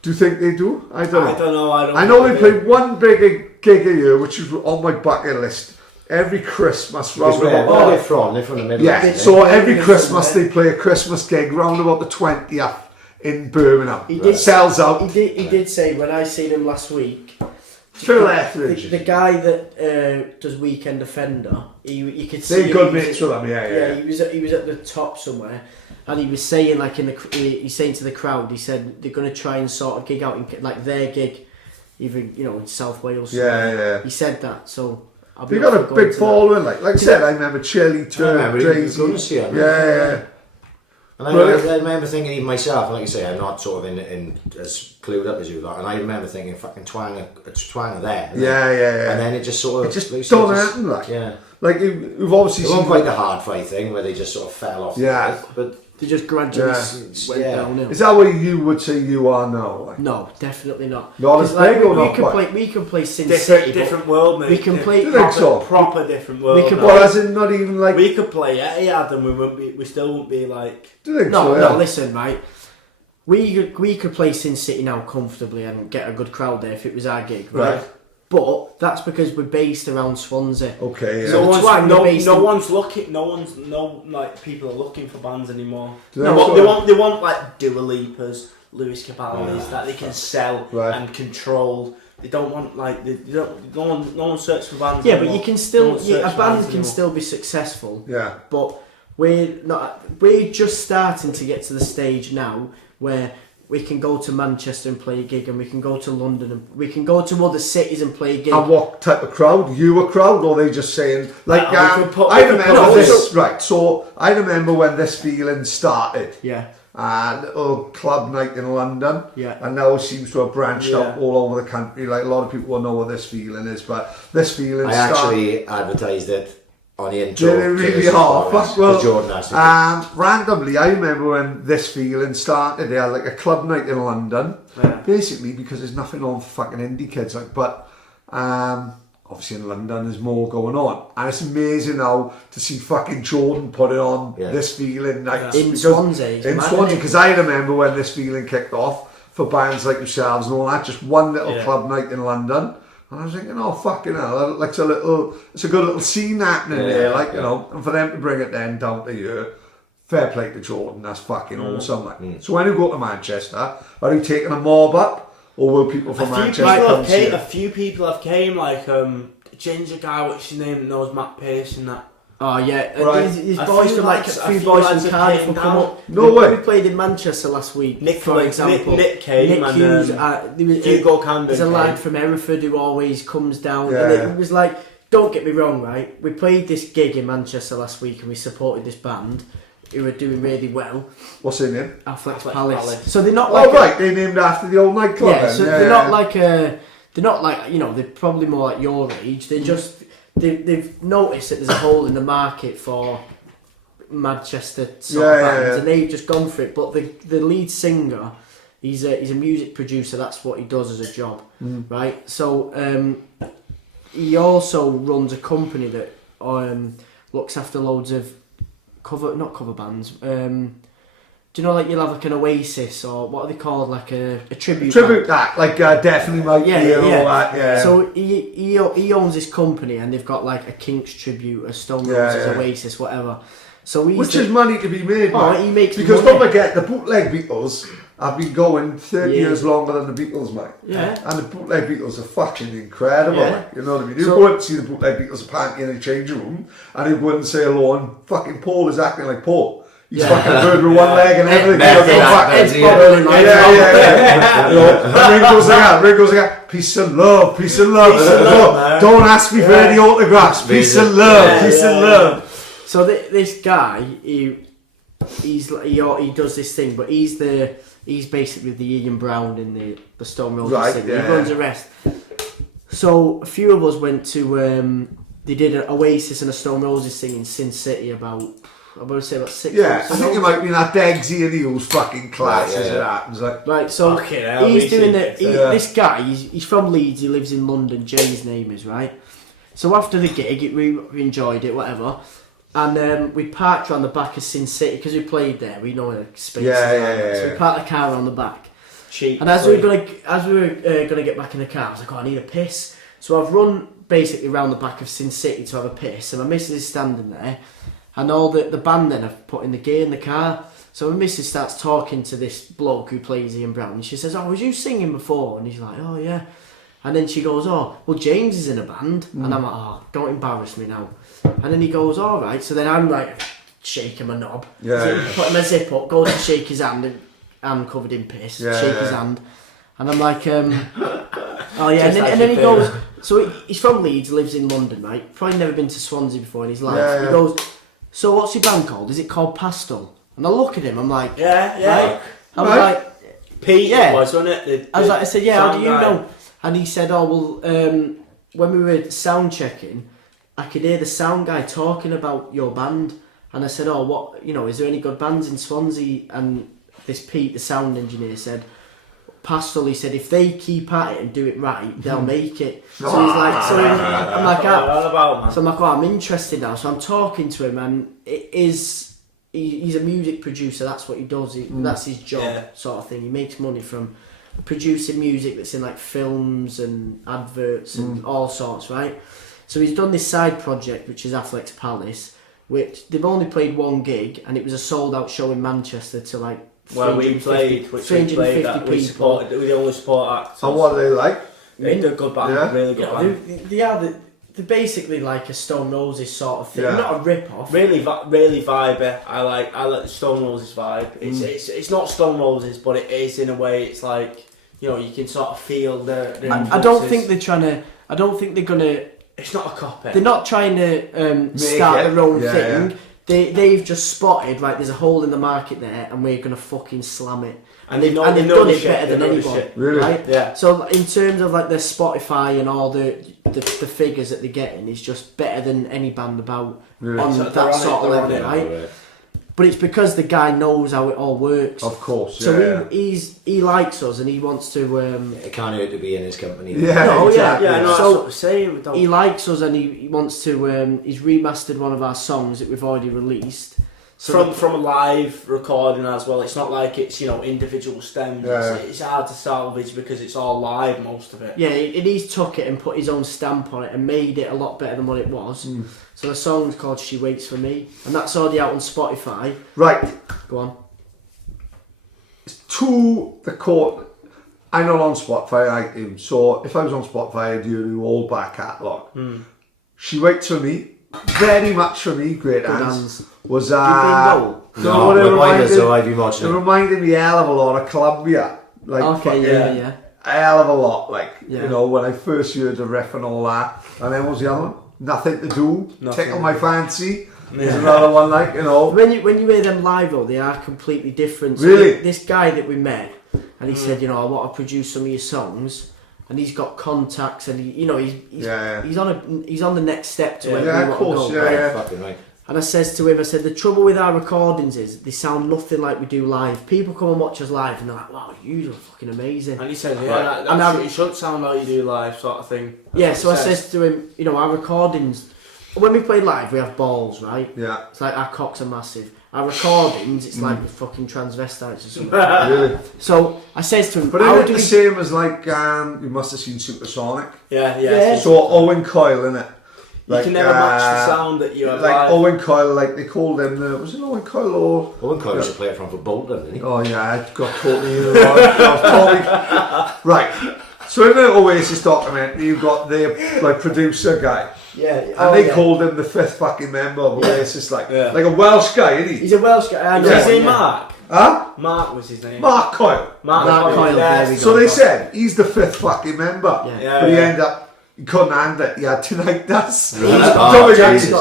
Do you think they do? I don't know. I know they play one big gig a year, which is on my bucket list. Every Christmas, round about. Where they're from? They're from the Middle Yeah, East. so every Christmas they play a Christmas gig round about the 20th in Birmingham. He did sells out. He did say when I seen him last week. Phil Etheridge. The guy that does Weekend Offender, you could see. They're good mates with him, yeah. He was at the top somewhere, and he was saying like he's saying to the crowd, he said they're going to try and sort of gig out in like their gig, even in South Wales. Yeah. He said that, so. They got a big following, like I said. I remember Chili, Tracy. Yeah. And I remember thinking, even myself, like you say, I'm not sort of in as clued up as you are, and I remember thinking, fucking Twang are there. Yeah. And then it just sort of... It just don't happen, like. Yeah. Like, you've obviously it seen... wasn't quite the hard fight thing, where they just sort of fell off the earth, but... They just gradually went downhill. Is that what you would say you are now? Like? No, definitely not. Not as big or not? We can play Sin City. City. Different world, mate. We can play proper different world. As in not even like... We could play Etihad and we still wouldn't be like... Do you think so? No, listen, right. We could play Sin City now comfortably and get a good crowd there if it was our gig, right? But that's because we're based around Swansea. Okay, yeah. So people are looking for bands anymore. They want like Dua Lipas, Lewis Capaldi's that they can sell and control. They don't want like no one searches for bands. Yeah, anymore. but you can still a band can still be successful. Yeah. But we're just starting to get to the stage now where we can go to Manchester and play a gig, and we can go to London, and we can go to other cities and play a gig. And what type of crowd? You a crowd, or are they just saying like? I remember this. Right, so I remember when this feeling started. Yeah. Little club night in London. Yeah. And now it seems to have branched out all over the country. Like a lot of people will know what this feeling is, but this feeling. I actually advertised it on the intro. Did it really hard? Well, Jordan randomly, I remember when this feeling started. They had like a club night in London, basically because there's nothing on for fucking indie kids. Like, but obviously in London there's more going on, and it's amazing now to see fucking Jordan put it on this feeling nights in Swansea. Because I remember when this feeling kicked off for bands like yourselves and all that. Just one little club night in London. And I was thinking, oh fucking hell, like it's a good little scene happening there, like, you know, and for them to bring it then down to here, fair play to Jordan, that's fucking awesome. Like. So when you go to Manchester, are you taking a mob up, or will people from Manchester come see it? A few people have came, like ginger guy, what's his name, that knows Matt Pearce and that. Oh yeah, right. His boys from like a few boys from Cardiff will come up. No way. We played in Manchester last week. Nick, for example, Nick came Nick and Hughes. Hugo Camden. There's a lad from Hereford who always comes down. Yeah. And it was like, don't get me wrong, right? We played this gig in Manchester last week and we supported this band who were doing really well. What's their name? Affleck's Palace. So they're not like. Oh right, they're named after the old nightclub. Yeah, so they're not like they're not like, you know, they're probably more like your age. They're just. They've noticed that there's a hole in the market for Manchester sort of bands, and they've just gone for it. But the lead singer, he's a music producer. That's what he does as a job, right? So he also runs a company that looks after loads of not cover bands. Do you know, like, you'll have like an Oasis, or what are they called, like a tribute act, like definitely might be and all that. Yeah. So he owns this company, and they've got like a Kinks tribute, a Stone Roses, Oasis, whatever. So which is money to be made. Oh, he makes because money. don't forget, the bootleg Beatles have been going 30 years longer than the Beatles, mate. Yeah. And the bootleg Beatles are fucking incredible. Yeah. Like, you know what I mean? You go and see the bootleg Beatles apparently in a changing room, and he wouldn't say hello, and fucking Paul is acting like Paul. He's fucking bird with one leg and everything. And Ringo's like, peace and love, peace and love. Don't ask me for any autographs. Peace and love, peace and love. So this guy, he does this thing, but he's basically the Ian Brown in the Stone Roses thing. He runs the rest. So a few of us went to they did an Oasis and a Stone Roses thing in Sin City about 6 months ago. I think it might be that Degsy and Eels fucking class as it happens. Like. Right, so he's doing this guy, he's from Leeds, he lives in London, Jay's name is, right? So after the gig, we enjoyed it, whatever. And we parked around the back of Sin City, because we played there, we know the space. So we parked the car around the back. Cheap. And as we were gonna get back in the car, I was like, oh, I need a piss. So I've run basically around the back of Sin City to have a piss, and my missus is standing there. And all the band then have put in the gear in the car. So my missus starts talking to this bloke who plays Ian Brown. And she says, oh, was you singing before? And he's like, oh, yeah. And then she goes, oh, well, James is in a band. And I'm like, oh, don't embarrass me now. And then he goes, all right. So then I'm like shaking my knob. So putting my zip up, goes to shake his hand, and covered in piss. Shake his hand. And I'm like, oh, yeah. And then he goes, so he's from Leeds, lives in London, right? Probably never been to Swansea before in his life. He goes, so what's your band called? Is it called Pastel? And I look at him, I'm like, right? I'm like, Pete, wasn't it? I said, yeah, how do you know? And he said, oh, well, when we were sound checking, I could hear the sound guy talking about your band. And I said, oh, what, is there any good bands in Swansea? And this Pete, the sound engineer, said, Pastel, he said, if they keep at it and do it right, they'll make it. So he's like, I'm like, oh, I'm interested now. So I'm talking to him, and he's a music producer. That's what he does. That's his job, sort of thing. He makes money from producing music that's in like films and adverts and all sorts, right? So he's done this side project, which is Affleck's Palace, which they've only played one gig, and it was a sold out show in Manchester to like. Well, we played, which we played that we supported, we the only support act. And what are they like? They're a good band, really good band. They're basically like a Stone Roses sort of thing, not a rip-off. Really vibey. I like the Stone Roses vibe. It's not Stone Roses, but it is in a way. It's like, you can sort of feel the I don't think they're trying to. I don't think they're gonna. It's not a copy. They're not trying to start their own thing. Yeah. They've just spotted, right, there's a hole in the market there, and we're going to fucking slam it. And they've done it better than anyone. Really? Right? Yeah. So in terms of like their Spotify and all the figures that they're getting, is just better than any band about on that sort of level, right? But it's because the guy knows how it all works. Of course, So he likes us, and he wants to... it can't hurt to be in his company. Yeah, no, exactly. Yeah, no, so that's what I'm saying. he likes us, and he wants to... he's remastered one of our songs that we've already released. from a live recording as well. It's not like it's, you know, individual stems. Yeah. It's hard to salvage because it's all live, most of it. Yeah, he's took it and put his own stamp on it and made it a lot better than what it was. So the song's called She Waits For Me, and that's already out on Spotify. Right. Go on. To the court, I'm not on Spotify, iTunes, so if I was on Spotify, I'd do the whole back catalogue. She Waits For Me, very much for me, great hands. Was No, but mine is so I'd be watching it it. reminded me a hell of a lot of Columbia. Like, Okay, yeah. a hell of a lot, like, Yeah. you know, when I first heard the riff and all that. And then what was the other one? Nothing to Do, Tickle My Fancy. There's another one, like, you know. When you hear them live though, they are completely different. So Really? this guy that we met, and he said, you know, I want to produce some of your songs, and he's got contacts, and he's on the next step to where we want to go. Right? Fucking right. And I says to him, I said, the trouble with our recordings is they sound nothing like we do live. People come and watch us live, and they're like, wow, you are fucking amazing. And he said, And it should sound like you do live, sort of thing. Yeah, so I says to him, you know, our recordings, when we play live, we have balls, right? Yeah. It's like our cocks are massive. Our recordings, it's like the fucking transvestites or something. Really? So I says to him, But isn't it the same as, like, you must have seen Supersonic? Yeah. So Owen Coyle, innit? You can never match the sound that you have like live. Owen Coyle, like they called him. Was it Owen Coyle or? Owen Coyle used to play it from for Bolton, didn't he? Oh yeah, I got totally right. So in the Oasis documentary, you got the like producer guy. Yeah. And they called him the fifth fucking member of Oasis, like a Welsh guy, isn't he? He's a Welsh guy. Was his name Mark? Huh? Mark was his name. Mark Coyle. Mark Coyle, there we go. So they said he's the fifth fucking member, but he Yeah. ended up. He couldn't handle it. He had tinnitus.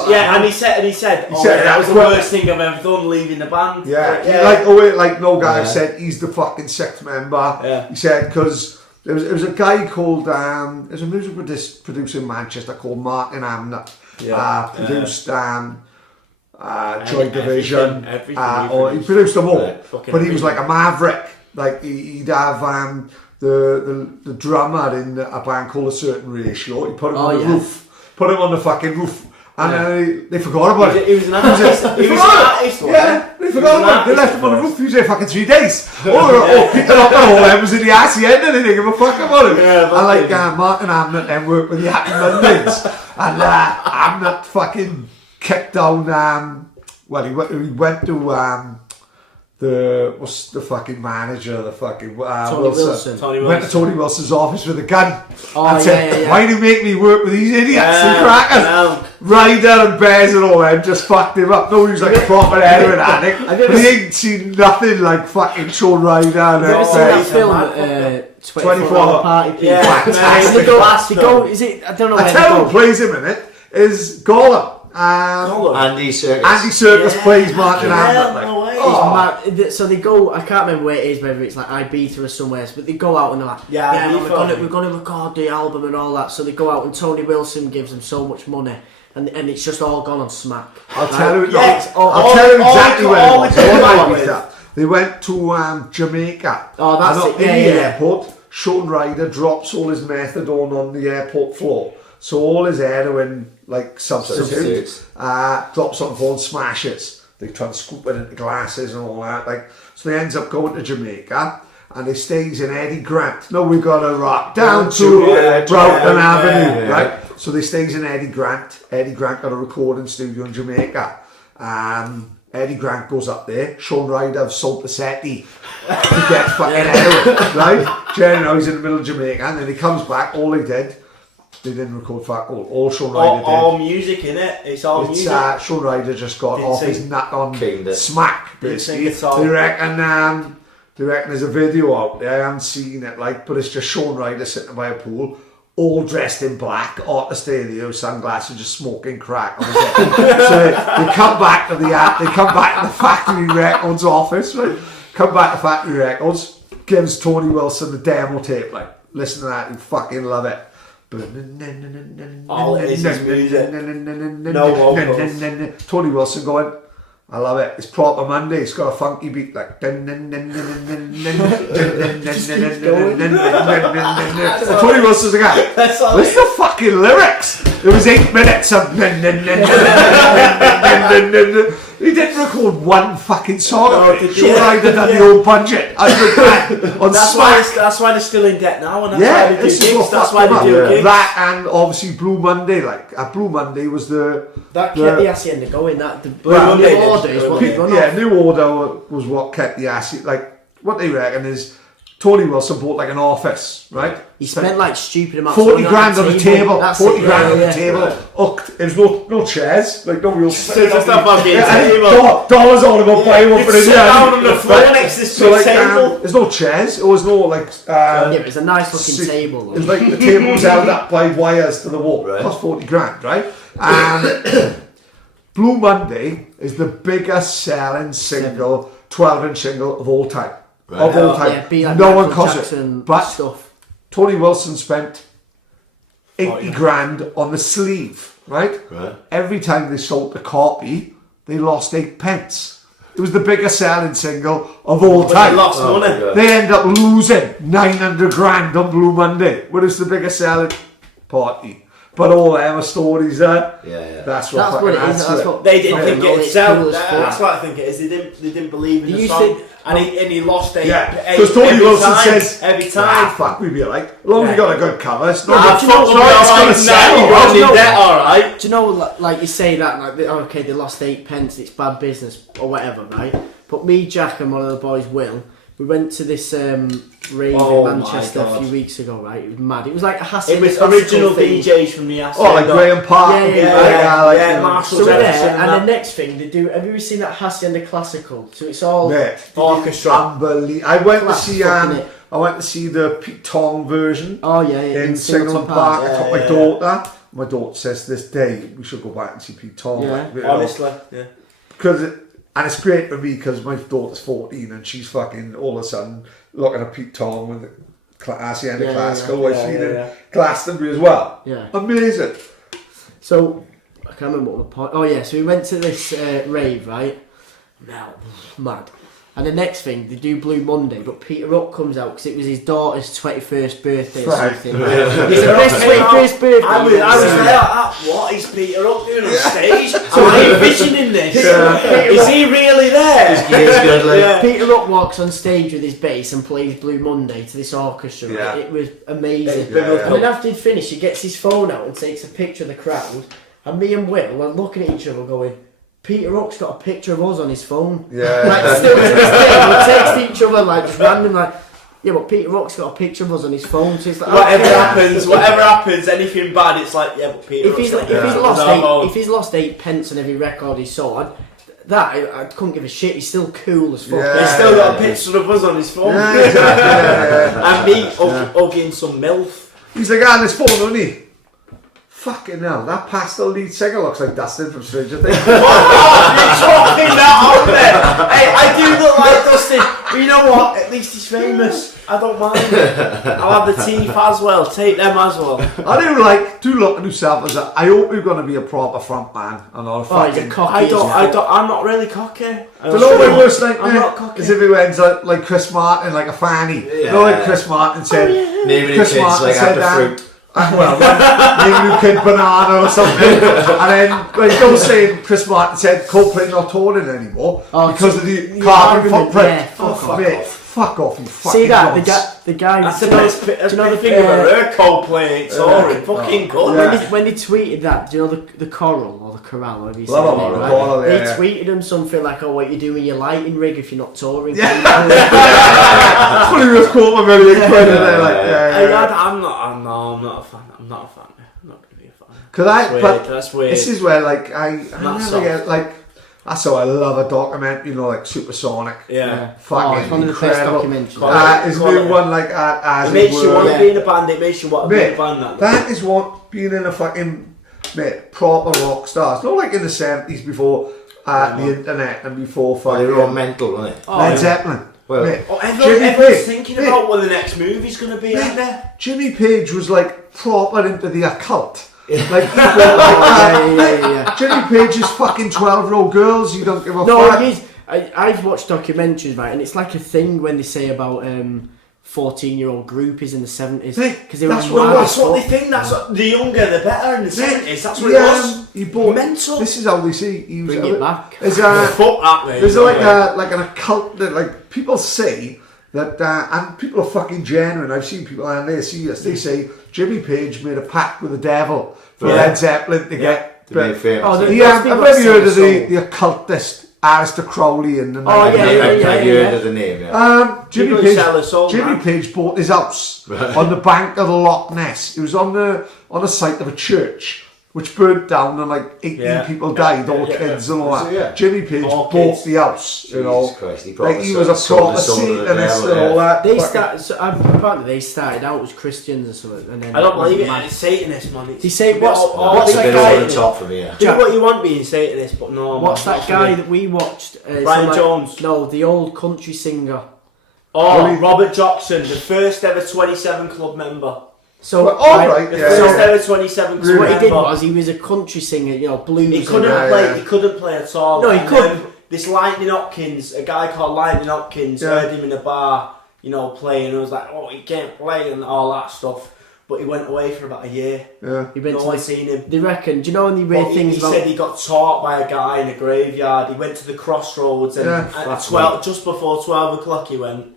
Yeah, and he said, that was the worst thing I've ever done, leaving the band. Like no guy said he's the fucking sixth member. Yeah. He said because there was a guy called there's a music producer in Manchester called Martin Amnett. Produced Joy Division. Everything he produced them all. Yeah, But he was like a maverick. Like he'd have the drummer in a band called A Certain Ratio. He put him on the roof. Put him on the fucking roof. And then they forgot about it. He was an artist. He was an artist. Yeah, they forgot about it. They left him on the roof. He was there fucking 3 days. Peter up the whole end was in the ass. He ended. They didn't give a fuck about him. Yeah, and like Martin Amnett then worked with the Happy Mondays. And Amnett fucking kicked down. He went to what's the fucking manager, the fucking Tony Wilson. Went to Tony Wilson's office with a gun and said, why do you make me work with these idiots and crackers? Ryder and Bears and all them just fucked him up. No, he was like a proper heroin addict. But he ain't seen nothing like fucking Sean Ryder and Have you ever seen that film, 24 Hour Party? Yeah, they go, is it, I don't know where I tell you who plays him in it is Gollum. Andy Serkis. Andy Serkis plays Martin Amnett. So they go, I can't remember where it is, whether it's like Ibiza or somewhere, but they go out and they're like, we're going to record the album and all that. So they go out and Tony Wilson gives them so much money, and it's just all gone on smack. I'll tell you exactly where it was. They went to Jamaica. Oh, that's it. In the airport, Sean Ryder drops all his methadone on the airport floor. So all his heroin, like substitutes, drops on the floor and smashes. They try and scoop it into glasses and all that. Like, so they ends up going to Jamaica and they stays in Eddie Grant. No, we got to rock down to Broughton Avenue, right? So they stays in Eddie Grant. Eddie Grant got a recording studio in Jamaica. Eddie Grant goes up there. Sean Ryder of Saltasetti to get fucking heroin, right? Generally, he's in the middle of Jamaica and then he comes back. All they did. They didn't record fuck all Sean Ryder did. All music in it. It's all music. Sean Ryder just got off his nut on smack, basically. They reckon there's a video out there. I haven't seen it, like, but it's just Sean Ryder sitting by a pool, all dressed in black, out the studio, sunglasses, just smoking crack on his head. So they come back to the Factory Records office, right? Come back to Factory Records, gives Tony Wilson the demo tape, like, listen to that, you fucking love it. All it is music. No vocals. Tony Wilson going, I love it. It's proper Monday. It's got a funky beat like. Tony Wilson's the guy. Listen to fucking lyrics. It was 8 minutes of he didn't record one fucking song. Sure, I did on the old budget. That's why they're still in debt now, and that's why they do gigs. That's why they do gigs. That and obviously Blue Monday. Blue Monday was that kept the Hacienda going. That the Blue Monday New Order is what they run off. New Order was what kept the Hacienda. Like what they reckon is Tony Wilson bought like an office, right? He spent like stupid amounts. 40 grand on the table. 40 grand on the yeah. table. Hooked. There's no chairs. Like no real. Just a fucking table. Dollars all about buying one for his sit down on the floor next to this table. There's no chairs. There was no like. Yeah, it was a nice looking table. It's like the table was held up by wires to the wall. Right. Plus 40 grand, right? And Blue Monday is the biggest selling single, 12-inch single of all time. Right. Of all time. Yeah, like no one cost it. But stuff. Tony Wilson spent 80 grand on the sleeve, right? Every time they sold the copy, they lost 8 pence. It was the biggest selling single of all time. They lost money. They end up losing 900 grand on Blue Monday, when it's the biggest selling party. But all them are stories there. Yeah. That's what it is. That's what they didn't think it'd sell. That's what I think it is. They didn't believe in the song. And he lost 8. Yeah, because Tony Wilson says every time. Fuck, we'd be like, as long as you got a good cover, it's not it's gonna sell. Alright. Do you know, like you say that, like, okay, they lost 8 pence, it's bad business or whatever, right? But me, Jack, and one of the boys, Will, we went to this rave in Manchester a few weeks ago, right? It was mad. It was like a Hacienda. It was original DJs from the Hacienda. Oh, like Graham Park. Yeah, Marshall. So we're there, and the next thing they do. Have you ever seen that Hacienda Classical? So it's all orchestra. Unbelievable. I went to see the Pete Tong version. Oh yeah, in Singleton Park. I took my daughter. My daughter says this day we should go back and see Pete Tong. Yeah, honestly, yeah. Because. And it's great for me because my daughter's 14 and she's fucking all of a sudden looking at Pete Tong with the Hacienda Classical while she's in Glastonbury as well. Yeah. Amazing. So, I can't remember what the point... Oh yeah, so we went to this rave, right? Now, mad. And the next thing, they do Blue Monday, but Peter Rock comes out because it was his daughter's 21st birthday or something. It's the best 21st birthday. I was there what is Peter Rock doing on stage? So are you visioning this? Is he really there? Peter Rock walks on stage with his bass and plays Blue Monday to this orchestra. Right? Yeah. It was amazing. And then after he'd finished, he gets his phone out and takes a picture of the crowd. And me and Will are looking at each other going, Peter Rock's got a picture of us on his phone. Yeah. Like, still to this day, we text each other, like, just random, like, yeah, but Peter Rock's got a picture of us on his phone, so it's like... Whatever happens, anything bad, it's like, yeah, but Peter Rock's got if he's lost 8 pence on every record he sold, I couldn't give a shit, he's still cool as fuck. Yeah. He's still got a picture of us on his phone. Yeah, exactly. And me hugging some MILF. He's like, on his phone, isn't he? Fucking hell, that Pastel lead singer looks like Dustin from Stranger Things. You're talking that on there. Hey, I do look like Dustin, but you know what? At least he's famous. I don't mind it. I'll have the teeth as well. Take them as well. I do look at yourself as I hope you're going to be a proper front man and not a fucking... I'm not really cocky. Do you know my worst nightmare? I'm not cocky. Is if he went like Chris Martin, like a fanny. You know, like Chris Martin said... Naming his kids like after fruit. Well, maybe you kid banana or something, and then like don't say Chris Martin said Coldplay not touring anymore because of the carbon footprint. Yeah, fuck off. Fuck off, you fucking see that dogs. the guy. That's the best thing about Coldplay. It's fucking good. When they tweeted that, do you know the choral or the chorale, whatever you say? They tweeted them something like, "Oh, what you doing your lighting rig if you're not touring?" Yeah. That's what he was called a million quid. I'm not a fan. I'm not a fan. I'm not gonna be a fan. That's weird. This is where I never get that's how I love a documentary, you know, like Supersonic. Yeah. Fucking it's one of the best documentaries. It's new one like as it makes you want to be in a band. It makes you want to be in a band. That is what being in a fucking proper rock stars. Not like in the 70s before the internet and before fucking. They were all mental, weren't they? Led Zeppelin. Well, everyone's thinking about what the next movie's going to be, aren't they? Jimmy Page was like proper into the occult. Like Jimmy Page is fucking 12-year-old girls. You don't give a fuck. No, I've watched documentaries, right, and it's like a thing when they say about 14-year-old groupies in the 70s Hey, because they were that's mad what it as That's what they fuck. think. That's what, the younger, the better in the 70s. That's what it Yeah, was. he bought Mental. This is how they see. He was, Bring it back. There's Fuck that, mate. there's like an occult that like people say that and people are fucking genuine. I've seen people and they see this. They say Jimmy Page made a pact with the devil for Led Zeppelin to get To make famous. Oh, I've never heard of the occultist Alistair Crowley and the I've heard of the name, yeah. Jimmy People sell their soul, man. Page bought his house on the bank of the Loch Ness. It was on the site of a church which burnt down and like 18 people died, all kids and all that. So, yeah. Jimmy Page All bought kids. the house, you know. Jesus Christ, he Like he was a proper Satanist and all that. They started. So apparently, they started out as Christians or something, and then I don't believe it. mad. It's Satanist, man. They say what's It's a that bit guy? over the top from here. Do what you want being Satanist, but no. What's man, that guy that we watched? Brian Jones. No, the old country singer. Oh, Robert Jackson, the first ever 27 Club member. So right, The yeah. first ever 27 Club So what he did member. was he was a country singer, you know, blues. He couldn't and play. yeah. He couldn't play at all. No, he And couldn't. then This Lightning Hopkins, a guy called Lightning Hopkins, heard him in a bar, you know, playing, and was like, "Oh, he can't play," and all that stuff. But he went away for about a year. Yeah. He went No to one's seen him. They reckon. Do you know any weird But things he about? said he got taught by a guy in a graveyard. He went to the crossroads and at 12, just before 12 o'clock he went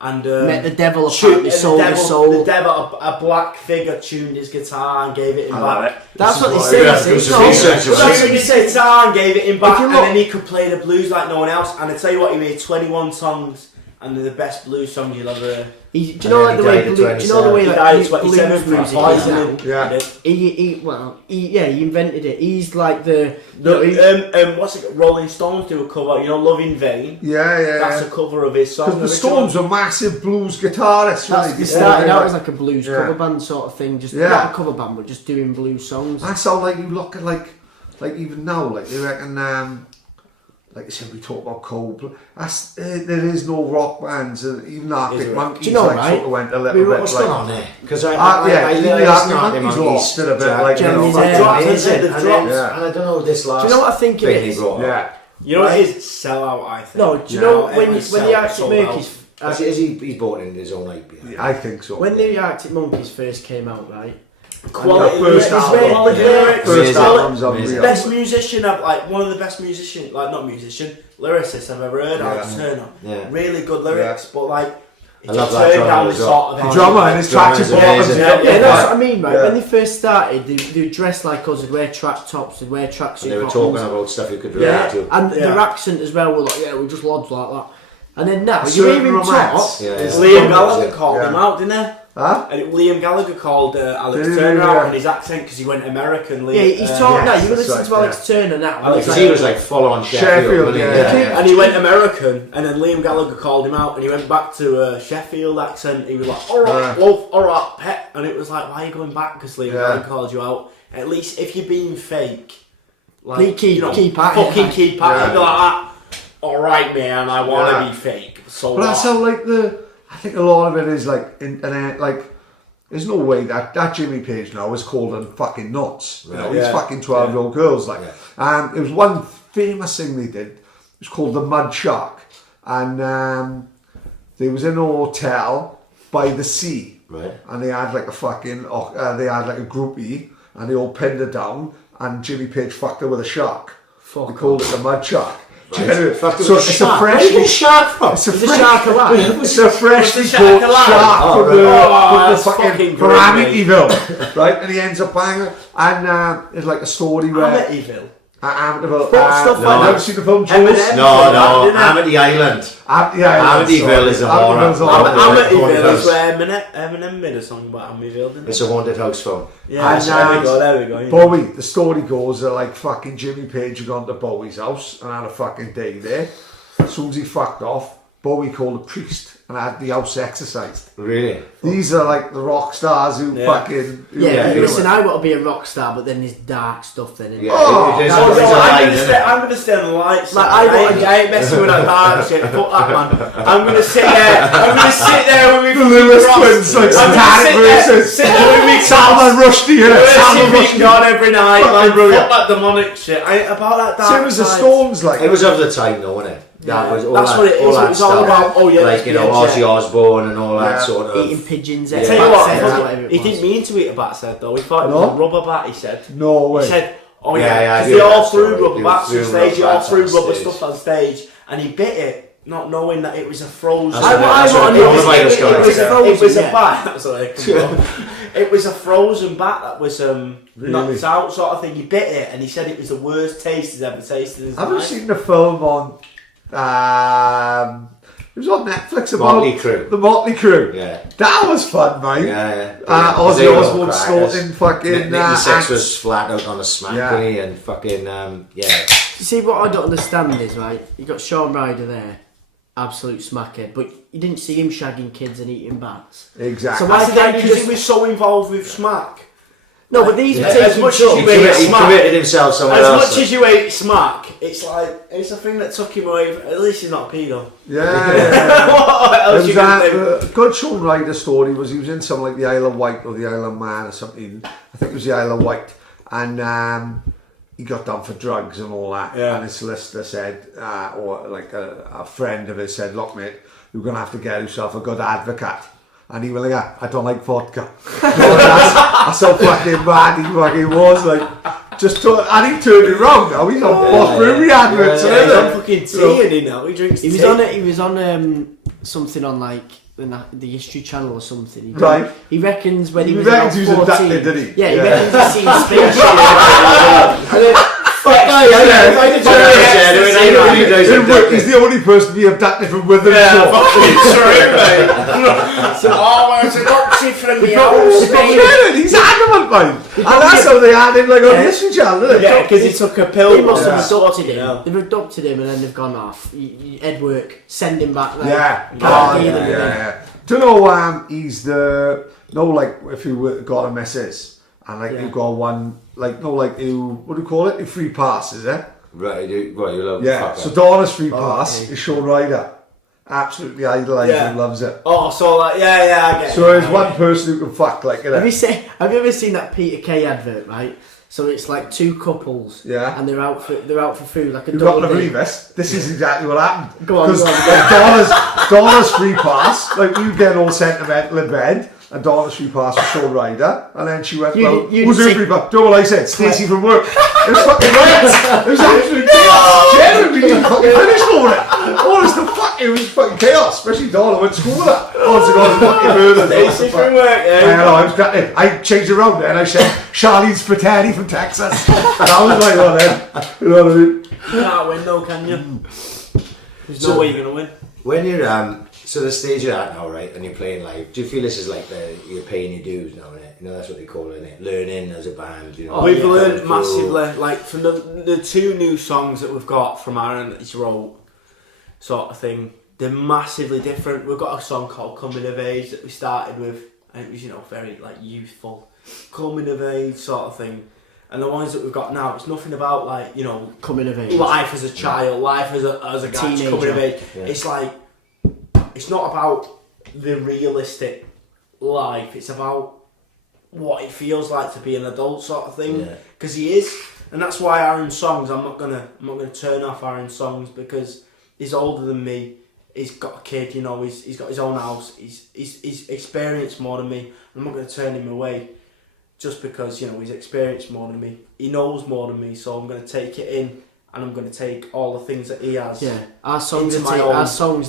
and met the devil. tuned- Apparently, sold his soul. The devil, a black figure, tuned his guitar and gave it him back. That's what they This say. is you what- see. this is No, research that's of what Tuned they his say. guitar and gave it him back, you and look- then he could play the blues like no one else. And I tell you what, he made 21 songs, and they're the best blues songs you'll ever hear. Do you know like the way? Do you know the way He like died blues at 27 from music is poisoning. now? Yeah. He invented it. He's like the What's it? Rolling Stones do a cover. You know, "Love in Vain." Yeah. That's a cover of his song. Because the Stones were massive blues guitarists. That's, Right? they started out as Like, like a blues cover band sort of thing, just Yeah. not a cover band, but just doing blues songs. that's how like you look at like even now like they reckon like I said we talk about Coldplay. That's there is no rock bands even Arctic Monkeys. Do you know, like, right? sort of went a little bit What's like, going on there? Because even I the listen to Arctic Monkeys lost it a bit. Like, you know, Jeremy's fucking- there. amazing. They've And dropped. I don't know this last. Do you know what I think it thing he is? brought up. yeah. You know what it is? Sellout, I think. No, do you Now know when everybody's the Arctic sold out. Monkeys Is he bought in his own like behind? I think so. when the Arctic Monkeys first came out, right? Quality First lyrics, album, quality yeah. lyrics. First Amazing. album's Amazing. unreal. Best musician, like one of the best musician, like not musician, lyricists I've ever heard. Alex Turner. Yeah. Really good lyrics, but like it I love just that turned drummer down the as well. sort of The drummer and his Drummer's tracks bottoms. amazing. Yeah, that's what I mean, right? Yeah. When they first started, they would dress like us, they'd wear track tops, they'd wear tracksuit And they were bottoms. talking about stuff you could relate Yeah, to. and Yeah. their accent as well were like, yeah, we're just lads like that. And then now, you Certain hear him romance. talk, Yeah. Liam Gallagher called Yeah. him out, didn't he? Huh? And Liam Gallagher called Alex Did he? Turner Yeah. out in his accent because he went American. yeah, he's talking now, you that's listen right, to Alex Turner now. and Because it's he like- was like full on Sheffield, Sheffield. wasn't he? yeah. And he went American, and then Liam Gallagher called him out, and he went back to a Sheffield accent. He was like, "All right, Wolf, all right, pet," and it was like, "Why are you going back?" Because Liam Gallagher called you out. At least if you're being fake, like Keep at it, fucking like- keep at it, Yeah. be like that. All right, man, I want to Yeah. be fake. So But that's what? how like I think a lot of it is like internet like. There's no way that Jimmy Page now is called on fucking nuts. You know, Right. he's Yeah. fucking 12-year-old girls like. Yeah. It was one famous thing they did. It was called the Mud Shark, and they was in a hotel by the sea, Right. and they had like a fucking they had like a groupie, and they all pinned her down, and Jimmy Page fucked her with a shark. Fuck They called it the Mud Shark. Right. Anyway, Fucked her so with a it's shark. a Where did you freshly get shark from? It's a Is the fresh- shark alive? It's a freshly Was the shark caught alive? shark Oh, from the, that's from the fucking fucking great, Amityville, right? And he ends up banging, and it's like a story where Amityville. Amityville. stuff like Have that. you seen the film? Eminem. Jules? No, Didn't it? Amity Island. Yeah, Amityville is a horror. Amityville's a horror. Amityville is House. where Eminem made a song about Amityville, didn't It's he? a haunted house film. Yeah, And, there we go. Yeah. Bowie, the story goes that like fucking Jimmy Page had gone to Bowie's house and had a fucking day there. As soon as he fucked off, Bowie called a priest and had the house exorcised. Really? These are like the rock stars who fucking... who Yeah, do listen, it. I want to be a rock star, but then there's dark stuff then. Isn't Yeah. Oh, it is. Oh, It's no, a line, I'm isn't it? gonna stay on the lights. Like, I ain't messing with that dark shit. Fuck that, man. I'm gonna sit there when we The Lewis cross. twins, like I'm gonna satanic versus sit there when we Salman Rushdie, Salman worshiping Rushdie. God every night, Fucking man. brilliant. Fuck that demonic shit. I ain't about that dark Same as the side. Stones, like. It was of the time, though, wasn't it? That was all That's that, what it is. all that It's all stuff. about, like, you know, Ozzy Osbourne and all that sort of... Eating pigeons, Tell you what, whatever he didn't mean to eat a bat, said though. He thought it was a rubber bat, he said. No way. He said, oh Yeah, because they all threw story. rubber bats on stage, they all threw rubber stage. stuff on stage, and he bit it, not knowing that it was a frozen... It was a bat. That's what I It was a frozen bat that was knocked out, sort of thing. He bit it, and he said it was the worst taste he's ever tasted in his life. Have you seen the film on... it was on Netflix about Motley Crue. The Motley Crue. Yeah. That was fun, mate. Yeah. Ozzy Osbourne snorting fucking... Nicky Six was flat out on a smack, and fucking, You see, what I don't understand is, right, you got Shaun Ryder there, absolute smackhead, but you didn't see him shagging kids and eating bats. Exactly. So why can't you Because just... he was so involved with smack. No, but these As much as you he ate committed smack, himself somewhere as else. much as you ate smack, it's like it's a thing that took him away. At least he's not a pedo. Yeah. What else you gonna do? A good Shaun Ryder story was he was in something like the Isle of Wight or the Isle of Man or something. I think it was the Isle of Wight. And he got done for drugs and all that. Yeah. And his solicitor said, or like a friend of his said, look mate, you're going to have to get yourself a good advocate. And he was like, I don't like vodka. That's how fucking bad he fucking was. Like, and he turned it round now. He's on Boss Brewery adverts. He's on fucking tea and he drinks tea. He was on something on like the History Channel or something. He reckons when he was about 14. Abducted, did he? Yeah, he reckons he's seen spaceships. He's the only person to be abducted from Withers. It's adopted from the house. He's adamant, mate. And that's how they had him like on History Channel, isn't it? Yeah, because he took a pill. They must have adopted him. They've adopted him and then they've gone off. Ed Work, send him back there. Yeah. Do you know he's the... No, like, if you got a missus and like you got one... Like, no, like, what do you call it? A free pass, is it? Right, you love So Donna's free pass is Shaun Ryder. Absolutely idolises and loves it. Oh, so like, I get it. So there's one person who can fuck, like, you know. Have you ever seen that Peter Kay advert, right? So it's like two couples, and they're out for food, like a You've double got to date. believe this. This is exactly what happened. Go on. Donna's free pass, like you get all sentimental in bed, and Donna's free pass was Shaun Ryder, and then she went, who's her free pass? Do you know what I said? Stacey from work. It was fucking right. It was absolute chaos. Genuinely, didn't fucking finish over it. It was fucking chaos, especially Donna went to school with that. Honestly, God, fucking murder. Stacey from work, I was gutted. I changed it around there and I said, Charlene's Spaghetti from Texas. And I was like, oh, then. You know what I mean? You can't win though, can you? There's no way you're going to win. When you're, so the stage you're at now, right, and you're playing live, do you feel this is like you're paying your dues now, innit? You know, that's what they call it, innit? Learning as a band, you know. We've learned massively, like, from the two new songs that we've got from Aaron that he's wrote, sort of thing, they're massively different. We've got a song called Coming of Age that we started with, and it was, you know, very, like, youthful, coming of age sort of thing. And the ones that we've got now, it's nothing about, like, you know, coming of age, life as a child, life as a guy coming of age. Yeah. It's like, it's not about the realistic life, it's about what it feels like to be an adult sort of thing. Because he is, and that's why Aaron's songs, I'm not gonna turn off Aaron's songs, because he's older than me, he's got a kid, you know, he's got his own house, he's experienced more than me. I'm not gonna turn him away just because, you know, he's experienced more than me. He knows more than me, so I'm gonna take it in, and I'm going to take all the things that he has. Yeah, our songs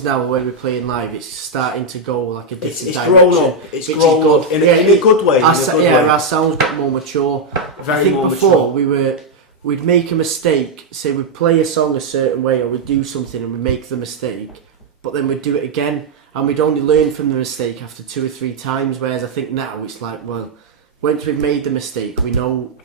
now when we're playing live, it's starting to go like a different direction. Grown up. It's grown up in a good way. Our sounds got more mature. I think before we'd make a mistake, say we'd play a song a certain way, or we'd do something and we'd make the mistake, but then we'd do it again, and we'd only learn from the mistake after 2 or 3 times. Whereas I think now it's like, well, once we've made the mistake, we know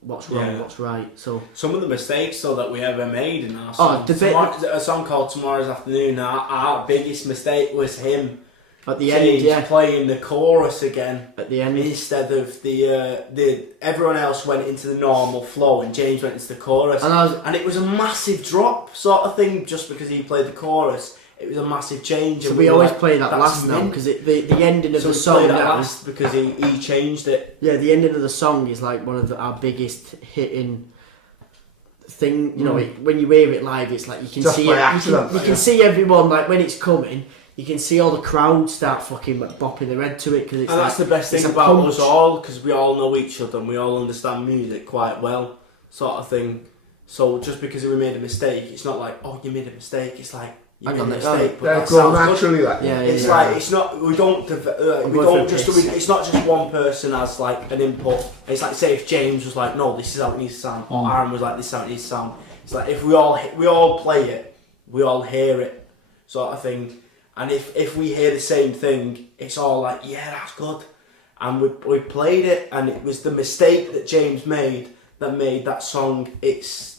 what's wrong, what's right. So some of the mistakes though that we ever made in our song, a song called Tomorrow's Afternoon, our biggest mistake was him at the end, playing the chorus again at the end instead of the everyone else went into the normal flow and James went into the chorus, and it was a massive drop sort of thing just because he played the chorus. It was a massive change. So we always play that last now because the ending of the song last because he changed it. Yeah, the ending of the song is like one of our biggest hitting thing. You know, when you hear it live, it's like you can Just see by it. accident, You can see everyone like when it's coming. You can see all the crowd start fucking bopping their head to it because it's. And like, that's the best thing about us all, because we all know each other and we all understand music quite well, sort of thing. So just because we made a mistake, it's not like, oh, you made a mistake. It's like you made a mistake, but that sounds naturally. Good. It's like it's not. We don't just. It's not just one person as like an input. It's like say if James was like, no, this is how it needs to sound, or Aaron was like, this is how it needs to sound. It's like if we all play it, we all hear it, sort of thing. And if we hear the same thing, it's all like, yeah, that's good. And we played it, and it was the mistake that James made that made that song. It's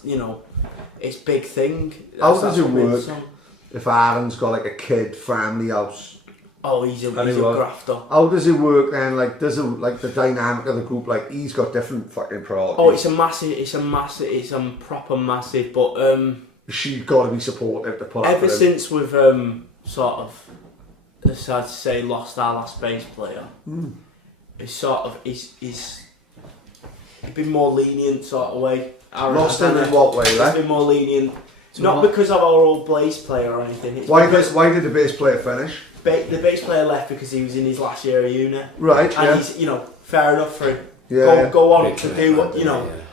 it's big thing. How does it work if Aaron's got like a kid family house? Oh, he's a grafter. How does it work then? Like, does it like the dynamic of the group? Like, he's got different fucking priorities. Oh, it's a proper massive. But she's got to be supportive to put ever since we've sort of decided to say lost our last bass player. It's sort of he's been more lenient sort of way. Lost him in what way? He's been more lenient. Not because of our old bass player or anything. It's why did the bass player finish? The bass player left because he was in his last year of uni. Right. And he's fair enough for him. Go on to do what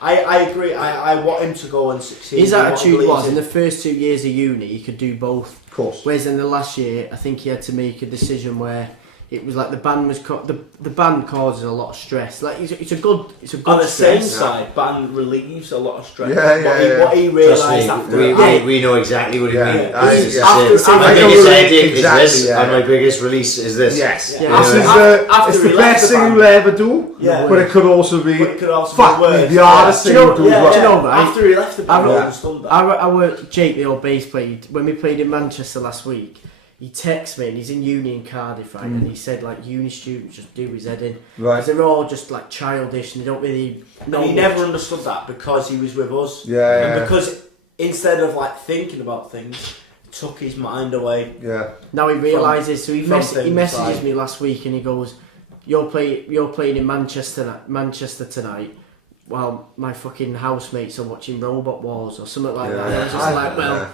I agree. I want him to go and succeed. His attitude was in the first 2 years of uni he could do both. Of course. Whereas in the last year I think he had to make a decision where it was like the band was the band causes a lot of stress. Like it's a good on the stress. same side, band relieves a lot of stress. What he realised after we know exactly what it means. My biggest headache is this, and my biggest release is this. Yes. Yeah. It's the best thing you'll ever do. Yeah. But it could also be worse. the hardest thing you do. Do you know, right? After he left the band, I worked Jake, the old bass player, when we played in Manchester last week. He texts me and he's in uni in Cardiff, right? And he said like uni students just do his head in, right? Because they're all just like childish and they don't really know. And he never understood that because he was with us, and because instead of like thinking about things, it took his mind away. Yeah. Now he realises. So he messages like, me last week and he goes, "You're playing in Manchester tonight." While my fucking housemates are watching Robot Wars or something like that. And I was just like, well,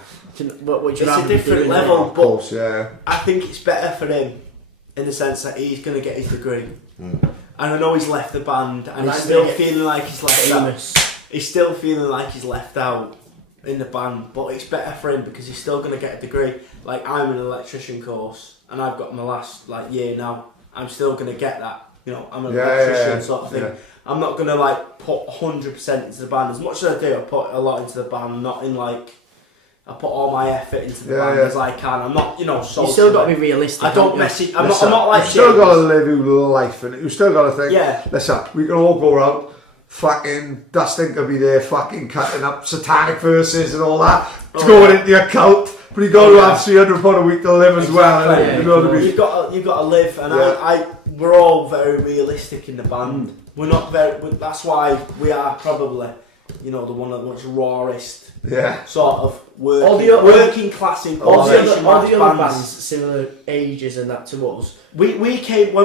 it's a different level, of course, yeah. I think it's better for him in the sense that he's going to get his degree. And I know he's left the band and he's still feeling like he's left out. He's still feeling like he's left out in the band, but it's better for him because he's still going to get a degree. Like, I'm in an electrician course and I've got my last year now. I'm still going to get that. I'm an electrician sort of thing. Yeah. I'm not going to like put 100% into the band. As much as I do, I put a lot into the band. Not in like, I put all my effort into the band as I can. I'm not, so you still got to be realistic. I don't message. I'm not like. You still got to live your life, and you still got to think. Listen, we can all go around. Fucking Dustin could be there, fucking cutting up satanic verses and all that. It's going into your cult. But you got to have £300 a week to live as well. You've got to live, and we're all very realistic in the band. We're not very. That's why we are probably, the one of the much rawest, sort of working class in all the other bands similar ages and that to us. When we came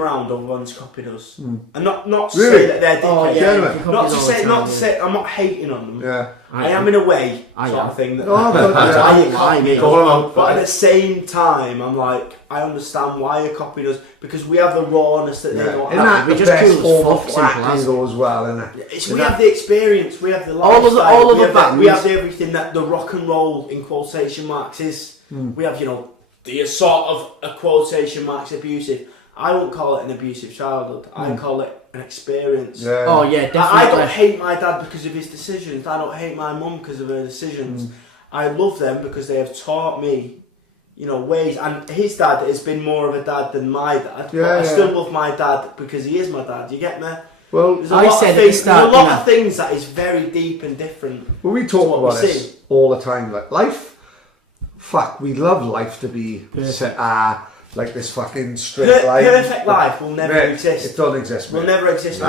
round, other ones copied us, and not to say that they're different. Not to say I'm not hating on them. Yeah. I am in a way, sort of thing. But at the same time, I'm like, I understand why you copied us because we have the rawness that they don't have. We just best form of angle as well, isn't it? We have the experience, we have the lifestyle, all of the bands. We have everything that the rock and roll in quotation marks is. We have, the sort of a quotation marks abusive. I won't call it an abusive childhood. I call it an experience. Yeah. Oh yeah, definitely. I don't hate my dad because of his decisions. I don't hate my mum because of her decisions. I love them because they have taught me, ways. And his dad has been more of a dad than my dad. But I still love my dad because he is my dad. You get me? Well, there's a lot of things that is very deep and different. Well, we talk about this all the time. Like life, we love life to be like this fucking straight line. Perfect life will never exist. It doesn't exist. Will never exist.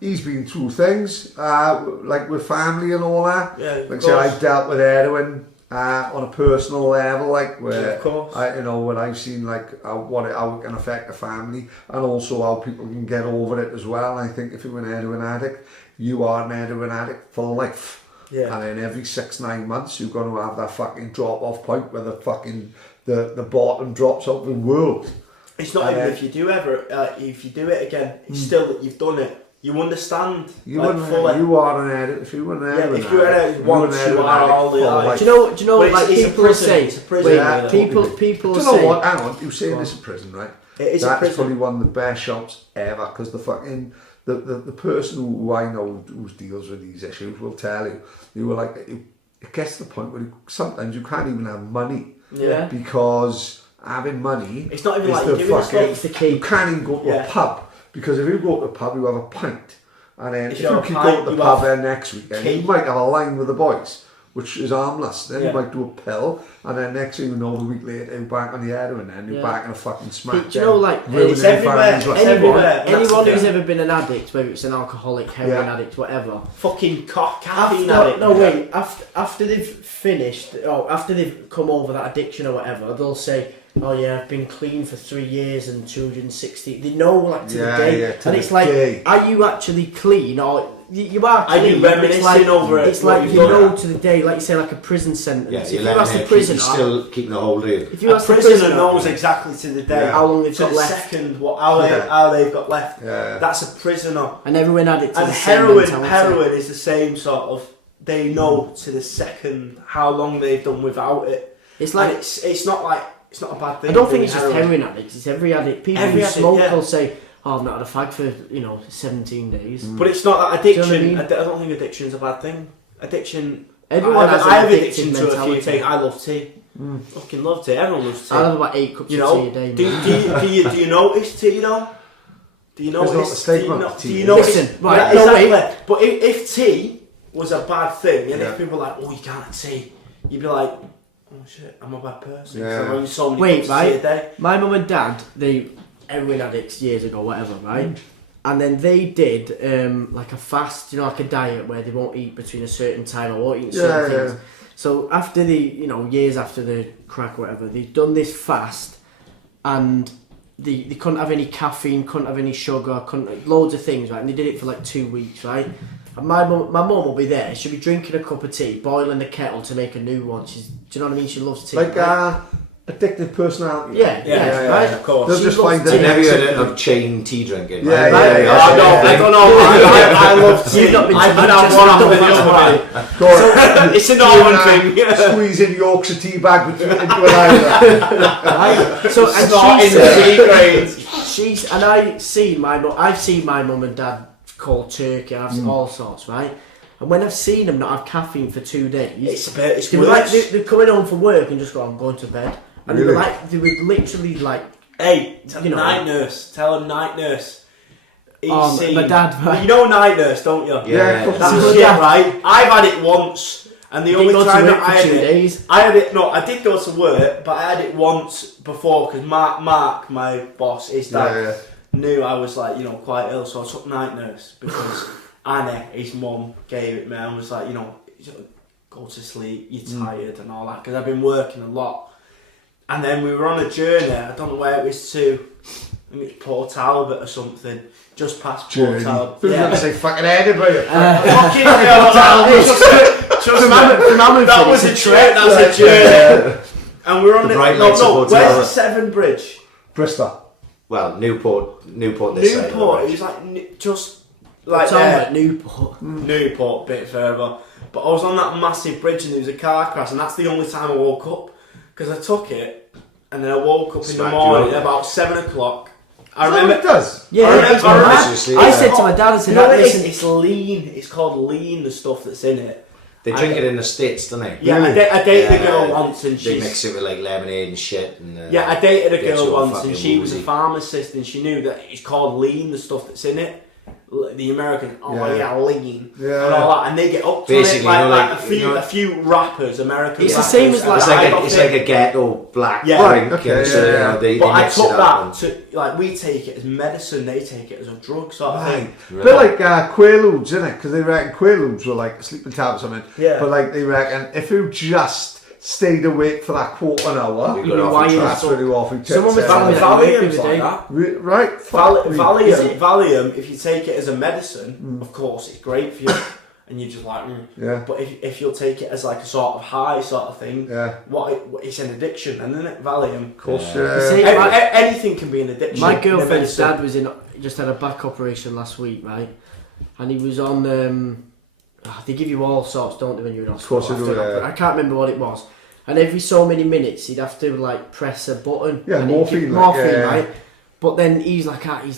He's been through things like with family and all that. Yeah, like say I've dealt with heroin on a personal level, like where when I've seen like how it can affect the family and also how people can get over it as well. I think if you're an heroin addict, you are an heroin addict for life. and then every 6-9 months you're going to have that fucking drop off point where the fucking the bottom drops out of the world. It's not even if you do it again, it's still that you've done it. You understand. You are an edit. If you were an edit, if you're an edit once, you are all the. Do you know? Like people say, people do you know what? Hang on, you're saying this in prison, right? It is a prison. That's probably one of the best shops ever because the fucking the person who I know who deals with these issues will tell you. You were like, it gets to the point where sometimes you can't even have money. Yeah. Because having money, it's not even is like the giving fucking. us the key. You can't even go to a pub because if you go to a pub, you have a pint, and then if you can pint, go to the pub there next weekend, you might have a line with the boys, which is harmless. Then you might do a pill, and then next thing you know, a week later, you're back on the heroin, and you're back in a fucking smack. Do you know, like it's everywhere. Anyone who's ever been an addict, whether it's an alcoholic, heroin addict, whatever, fucking caffeine addict. No, wait. After they've finished, after they've come over that addiction or whatever, they'll say, "Oh yeah, I've been clean for 3 years and 260." They know, like, to the day, and it's like, are you actually clean or you are clean? Are you reminiscing over it? It's like you know to the day, like you say, like a prison sentence. Yeah, if you ask the prisoner, still keeping a hold of you. If you ask the prisoner prisoner, knows exactly to the day how long they've got the left, second, how they've got left. Yeah. That's a prisoner. And everyone addict to and the same mentality. heroin is the same sort of. They know to the second how long they've done without it. It's like it's not like. It's not a bad thing. I don't think it's just heroin addicts. It's every addict. People who smoke will say, "Oh, I've not had a fag for 17 days." But it's not that addiction. Do you know what I mean? I don't think addiction's a bad thing. Addiction. Everyone has I have an addiction addictive to a few mentality. things. I love tea. Fucking love tea. Everyone loves tea. I have about 8 cups of tea a day. Do you notice tea though? Do you notice tea? Do you notice? Listen, right? Exactly. But if tea was a bad thing, and if people were like, "Oh, you can't have tea," you'd be like, "Oh shit, I'm a bad person." Yeah. I'm only so many cups of tea a day. My mum and dad, they heroin addicts years ago, whatever, right? And then they did like a fast, like a diet where they won't eat between a certain time or won't eat certain things. So after years after the crack, whatever, they'd done this fast, and they couldn't have any caffeine, couldn't have any sugar, loads of things, right? And they did it for like 2 weeks, right? And my mum will be there. She'll be drinking a cup of tea, boiling the kettle to make a new one. Do you know what I mean? She loves tea. Like right? Addictive personality. Yeah, right? Of course. They'll just find I've never heard of chain tea drinking. I don't know. I love tea. You've not been I've had one after the other. It's a normal thing. Squeezing Yorkshire tea bag into an island. So and I've seen my mum and dad cold turkey. I've seen all sorts, right? And when I've seen them not have caffeine for 2 days, it's they were like they're coming home from work and just go, "I'm going to bed." And really? they were literally like, "Hey, tell night nurse. Tell him night nurse." My dad, right? You know night nurse, don't you? Yeah. That's shit, right? I've had it once, and the only time that I had it, I had it. No, I did go to work, but I had it once before because Mark, my boss, his dad, knew I was like, quite ill, so I took night nurse because Anna, his mum, gave it me and was like, go to sleep, you're tired and all that, because I've been working a lot. And then we were on a journey, I don't know where it was to, I think it's Port Talbot or something, just past Port Talbot. Who's going to say fucking Edinburgh? Fucking hell, that was a trip, that's a journey. And we were on where's the Severn Bridge? Bristol. Well, Newport this side. Newport, it was like, just like there. Newport, a bit further. But I was on that massive bridge and there was a car crash, and that's the only time I woke up. Because I took it, and then I woke up in the morning at about 7 o'clock. I remember it does. Yeah, I said to my dad, I said, listen, it's lean. It's called lean, the stuff that's in it. They drink it in the States, don't they? Yeah, I dated a girl once, and they mix it with like lemonade and shit. And, yeah, I dated a girl once, and she was a pharmacist, and she knew that it's called lean, the stuff that's in it. The Americans, lean, and all that, and they get up to it like a few rappers, American. It's rappers, the same as it's like a ghetto black drink. But I took that to we take it as medicine, they take it as a drug sort of thing. Right. Bit like Quaaludes, isn't it? Because they reckon Quaaludes were like a sleeping tablet or something. Yeah. But like they reckon if you just stayed awake for that quarter an hour, that's really awful. Someone was Valium's like that. Right. Valium, if you take it as a medicine, of course, it's great for you. and you're just like, Yeah. But if you'll take it as like a sort of high sort of thing, it's an addiction, and then Valium. Of course, anything can be an addiction. My girlfriend's dad just had a back operation last week, right? And he was on. They give you all sorts, don't they, when you're in hospital? Of course they do. I can't remember what it was. And every so many minutes, he'd have to like press a button. Yeah, and morphine, right? But then he's like, I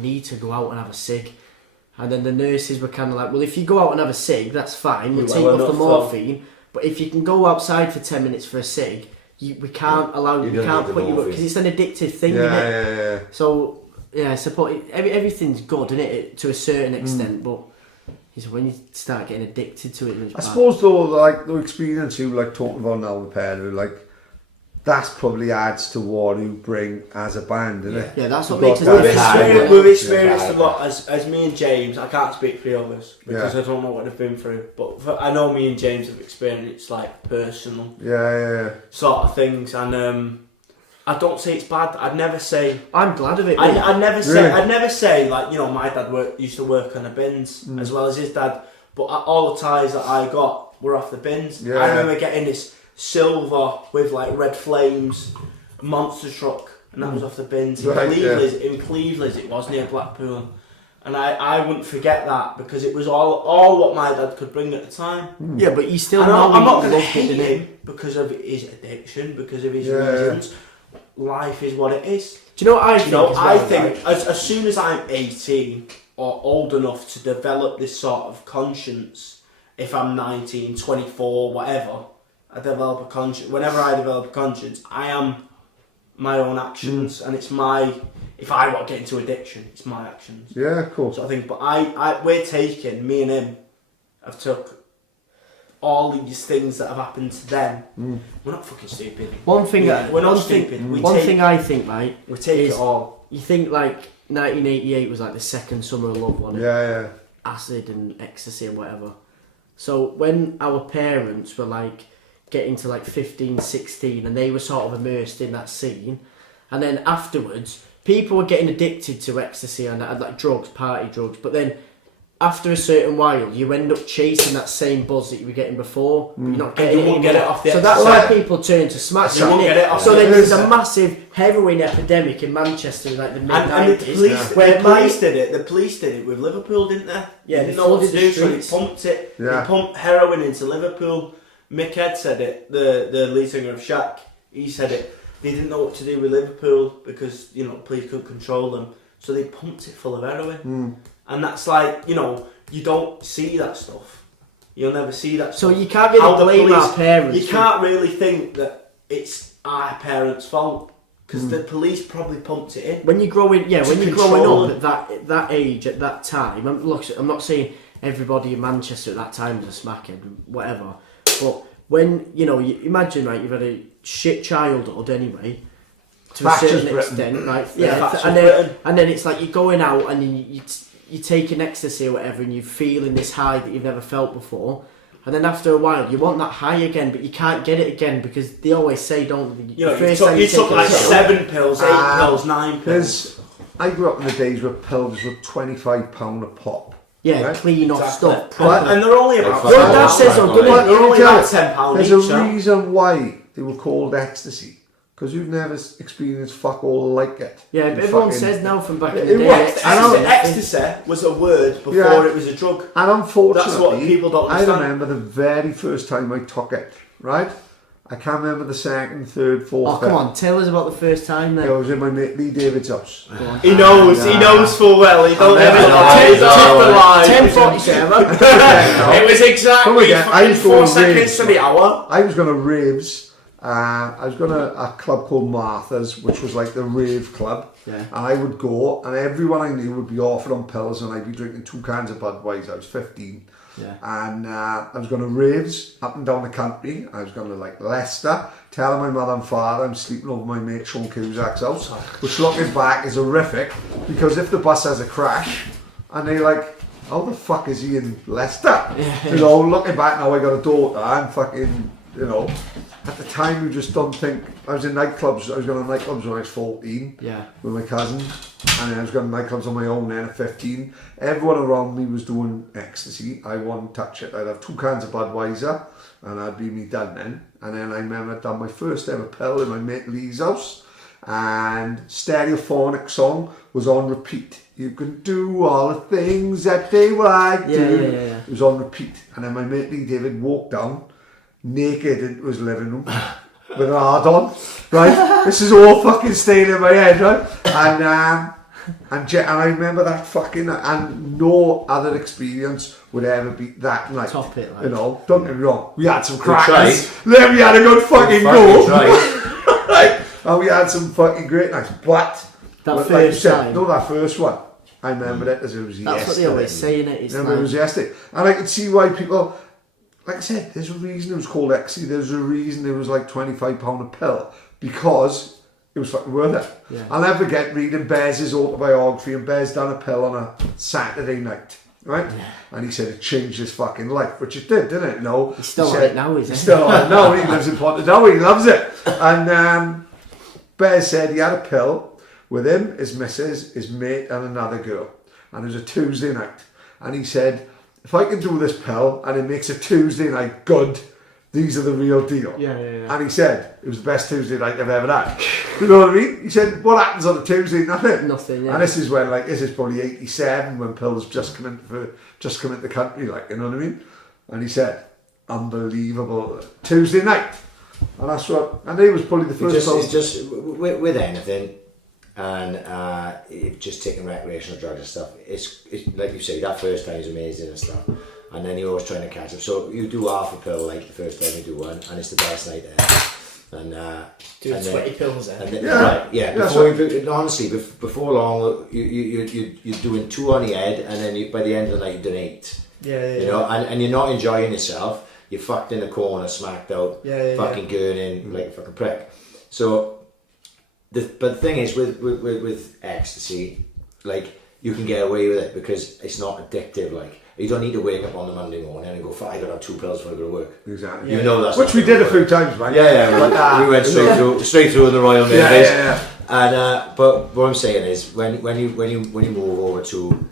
need to go out and have a cig. And then the nurses were kind of like, well, if you go out and have a cig, that's fine. We'll take off the morphine. But if you can go outside for 10 minutes for a cig, we can't allow you. We can't put you up because it's an addictive thing, isn't it? Yeah. So I suppose everything's good, isn't it, to a certain extent, but it's when you start getting addicted to it. I suppose though, like the experience you like talking about now with Pedro, like that's probably adds to what you bring as a band, isn't it? Yeah, that's what makes us different. We've experienced a lot as me and James. I can't speak for the others because I don't know what they've been through, but I know me and James have experienced like personal sort of things, and I don't say it's bad. I'd never say I'm glad of it. I'd never say like, you know, my dad used to work on the bins as well as his dad, but all the ties that I got were off the bins. I remember getting this silver with like red flames monster truck, and that was off the bins in Cleveland. It was near Blackpool, and I wouldn't forget that because it was all what my dad could bring at the time. Yeah, but you still I'm not going to hate him because of his addiction, because of his reasons. Life is what it is. Do you know what I think? I think as soon as I'm 18 or old enough to develop this sort of conscience, if I'm 19, 24, whatever, I develop a conscience. Whenever I develop a conscience, I am my own actions, and it's my. If I want to get into addiction, it's my actions. Yeah, of course. So I think, but me and him have took all these things that have happened to them. We're not fucking stupid. One thing we're not stupid. One thing I think, right, we take it all. You think like 1988 was like the second summer of love, wasn't it? Yeah. Acid and ecstasy and whatever. So when our parents were like getting to like 15, 16, and they were sort of immersed in that scene, and then afterwards people were getting addicted to ecstasy and like drugs, party drugs, but then after a certain while you end up chasing that same buzz that you were getting before, but you're not getting it anymore. Get it off the so that's why people turn to smack. So then there's a massive heroin epidemic in Manchester in like the mid-90s. Where the police did it with Liverpool, didn't they? Yeah, they didn't know what to do, so they pumped it. Yeah. They pumped heroin into Liverpool. Mick Head said it, the lead singer of Shack, he said it. They didn't know what to do with Liverpool because, you know, police couldn't control them. So they pumped it full of heroin. And that's like, you know, you don't see that stuff. You'll never see that stuff. So you can't really blame our parents. You can't really think that it's our parents' fault. Because the police probably pumped it in. When you're growing up at that age, at that time, I'm not saying everybody in Manchester at that time was a smackhead, whatever. But when, you know, you imagine, right, you've had a shit childhood anyway, to a certain extent, right? Yeah, and then it's like you're going out and you're taking ecstasy or whatever, and you're feeling this high that you've never felt before. And then after a while, you want that high again, but you can't get it again because they always say, don't they? You know, you took like 7 pills, 8 pills, 9 pills. I grew up in the days where pills were £25 a pop. Yeah, right? Clean off stuff. And they're only about £10 There's a reason why they were called ecstasy. Because you've never experienced fuck all like it. Yeah, but everyone says now from back in the day. Ecstasy was a word before it was a drug. And unfortunately, that's what people don't understand. I remember the very first time I took it, right? I can't remember the second, third, fourth. Oh, come on, tell us about the first time then. I was in my mate Lee David's house. He knows full well. He don't ever lie. 10:47. It was exactly 4 seconds to the hour. I was going to raves. I was going to a club called Martha's, which was like the rave club. Yeah. And I would go, and everyone I knew would be offered on pills, and I'd be drinking 2 cans of Budweiser. I was 15. Yeah. And I was going to raves up and down the country. I was going to like Leicester, telling my mother and father I'm sleeping over my mate Sean Cusack's house, which looking back is horrific, because if the bus has a crash, and they're like, how the fuck is he in Leicester? Yeah. You know, looking back now, I got a daughter, I'm fucking, you know. at the time you just don't think. I was in nightclubs. I was going to nightclubs when I was 14. Yeah. With my cousin, and then I was going to nightclubs on my own then at 15. Everyone around me was doing ecstasy. I wouldn't touch it. I'd have 2 cans of Budweiser, and I'd be me done then. And then I remember I'd done my first ever pill in my mate Lee's house, and Stereophonic song was on repeat. You can do all the things that they like to. Yeah. It was on repeat. And then my mate Lee David walked down naked into his living room with an hard on, right? This is all fucking staying in my head, right? And I remember that fucking, and no other experience would ever beat that night. Top it, like. You know, don't get me wrong. We had some crackers. Then we had a good fucking go. Right? And we had some fucking great nights. But that first time. No, that first one. I remember it as it was yesterday. That's what they always say, innit? It's it was yesterday. And I could see why people, like I said, there's a reason it was called ecstasy. There's a reason it was like £25 a pill. Because it was fucking worth it. Yeah. I'll never forget reading Bez's autobiography, and Bez done a pill on a Saturday night. Right? Yeah. And he said it changed his fucking life, which it did, didn't it? No. He's still on it now, isn't he? He's still on it now. He lives in Pontardawe. He loves it. And Bez said he had a pill with him, his missus, his mate, and another girl. And it was a Tuesday night. And he said, if I can do this pill and it makes a Tuesday night good, these are the real deal. Yeah. And he said, it was the best Tuesday night I've ever had. You know what I mean? He said, what happens on a Tuesday? Nothing. Nothing, yeah. And this is when, like, this is probably 87, when pills just come into the country, like, you know what I mean? And he said, unbelievable Tuesday night. And that's what, and he was probably the first It's just with anything, and just taking recreational drugs and stuff, it's like you say, that first time is amazing and stuff, and then you're always trying to catch up. So you do half a pill like the first time you do one, and it's the best night there. And doing 20 pills then. Honestly, before long, you're doing 2 on the head, and then by the end of the night you've done 8. You know, and you're not enjoying yourself. You're fucked in the corner, smacked out, fucking gurning like a fucking prick. So, but the thing is, with ecstasy, like, you can get away with it because it's not addictive. Like, you don't need to wake up on the Monday morning and go, I gotta have 2 pills before I go to work. Exactly. You know that's which we did a few times, man. We went straight through in the Royal Mail. And but what I'm saying is, when you move over to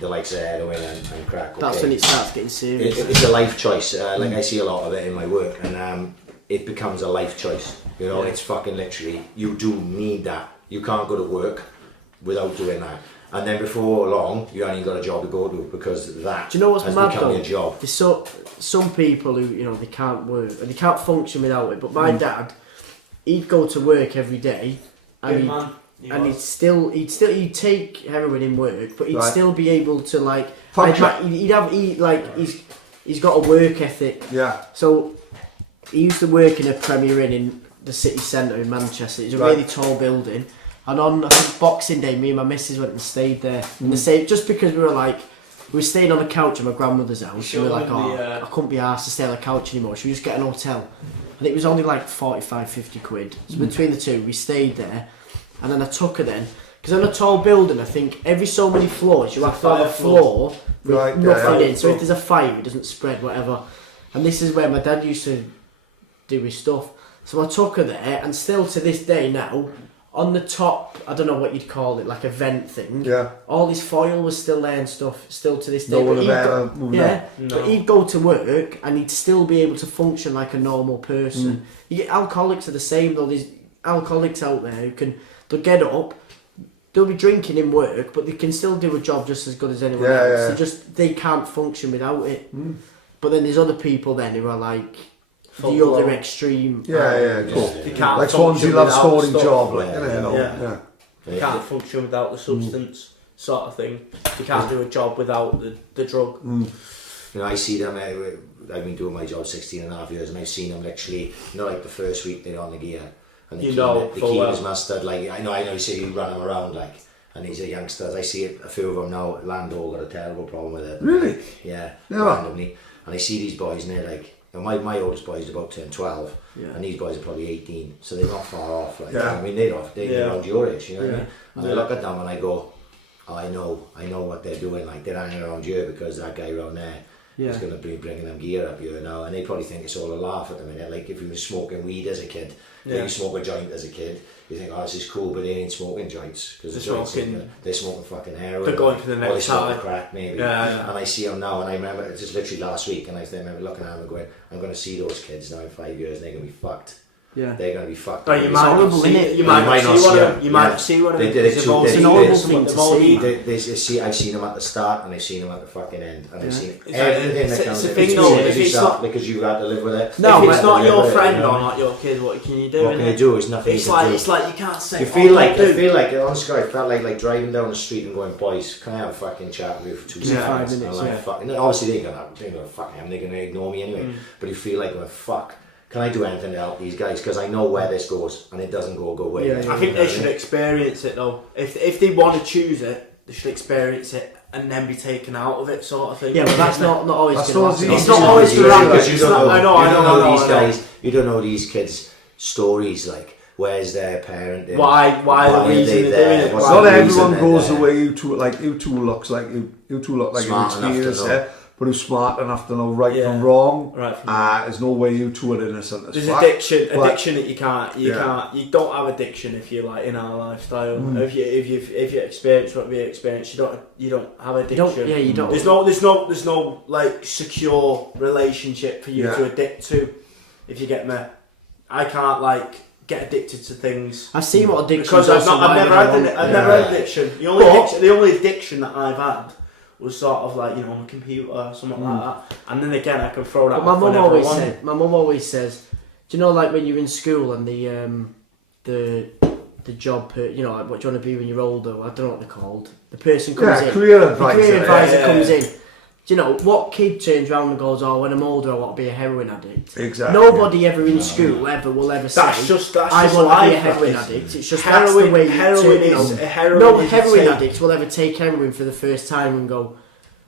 the likes of heroin and crack, that's when it starts getting serious. It's a life choice. Like, I see a lot of it in my work, and it becomes a life choice. You know, it's fucking literally, you do need that. You can't go to work without doing that. And then before long, you ain't got a job to go to because that do you know what's has mad become though? your job. There's some people who, you know, they can't work and they can't function without it. But my dad, he'd go to work every day, and he'd take heroin in work, but he'd still be able to, like, he's got a work ethic. Yeah. So he used to work in a Premier Inn in the city centre in Manchester. It's a really tall building. And on, I think, Boxing Day, me and my missus went and stayed there. And just because we were staying on a couch at my grandmother's house. We were like, I couldn't be arsed to stay on the couch anymore. Should we just get an hotel? And it was only like 45-50 quid. So between the two, we stayed there. And then I took her then. Because on a tall building, I think every so many floors, you have to have a floor with nothing in. So if there's a fire, it doesn't spread, whatever. And this is where my dad used to do his stuff. So I took her there, and still to this day now, on the top, I don't know what you'd call it, like a vent thing. Yeah. All his foil was still there and stuff, still to this day. But he'd go to work and he'd still be able to function like a normal person. You get alcoholics are the same though. There's alcoholics out there who they'll get up, they'll be drinking in work, but they can still do a job just as good as anyone else. They can't function without it. But then there's other people then who are like the other extreme. Cool. Like Swansea loves scoring job, You can't function without the substance, sort of thing. You can't do a job without the drug. You know, I see them. I've been doing my job 16.5 years, and I've seen them literally. You know, like the first week they're on the gear, and the key is mustard. Like I know. You see you run them around like. And these are youngsters. I see a few of them now. Lando got a terrible problem with it. Really? Yeah. Randomly. And I see these boys, and they're like. My oldest boy is about 10, 12, and these boys are probably 18, so they're not far off. Like, I mean, they're around your age, you know what I mean? And I look at them and I go, I know what they're doing. Like, they're hanging around here because that guy around there is going to be bringing them gear up here now, and they probably think it's all a laugh at the minute. Like if you were smoking weed as a kid, you smoke a joint as a kid, you think, oh, this is cool, but they ain't smoking joints because they're smoking fucking heroin. They're going to the next high. Or they high. crack maybe. And I see them now, and I remember it was literally last week, and I remember looking at them and going, I'm going to see those kids now in 5 years, and they're going to be fucked. Yeah, they're going to be fucked. But you might not see one of them. They did it too. It's an horrible thing to see. I've seen them at the start and I've seen them at the fucking end, and I've seen It's everything like- that comes. it's a If thing, it's though, because if it's yourself, not- because you had to live with it. No, if but it's not your friend you know. or not your kid, what can you do? What can you do? It's nothing. It's you can like do. you can't say. You feel like honestly, I felt like driving down the street and going, boys, can I have a fucking chat with you for 2 seconds? 5 minutes, And fucking, obviously they're gonna fuck him, they're gonna ignore me anyway. But you feel like, well, fuck, can I do anything to help these guys? Because I know where this goes, and it doesn't go away. Yeah, I think they should experience it though. If they want to choose it, they should experience it and then be taken out of it, sort of thing. Yeah, but that's not always That's going not to easy. It's not always the right. Because you don't know. I know these guys. You don't know these kids' stories. Like, where's their parent? Why the reason they're doing it? What's Not the reason everyone they're goes there? the way you two like. You two looks like you two look like Smart you're enough to experienced know. there, but who's smart enough to know right Yeah. from wrong. Right from There's no way you two are innocent as There's fuck. addiction But- that you don't have addiction if you're like in our lifestyle. If you experience what we experience, you don't have addiction. You don't. There's no like secure relationship for you Yeah. to addict to. If you get me, I can't like get addicted to things. I've seen what addiction Because I've never had addiction. The only addiction that I've had was sort of like, you know, on a computer or something like that. And then again, I can throw that. But my off mum whenever I always want. said. My mum always says, do you know, like when you're in school and the job, you know, like what do you want to be when you're older? I don't know what they're called. The person comes in. Career advisor. The career advisor Yeah. comes in. Do you know what kid turns around and goes, "Oh, when I'm older, I want to be a heroin addict." Exactly. Nobody ever in school will ever say, That's just "I want to be a life, heroin that is. addict." It's just Heroin- that's the way you heroin turn, you is- know. heroin No is heroin take- addict will ever take heroin for the first time and go,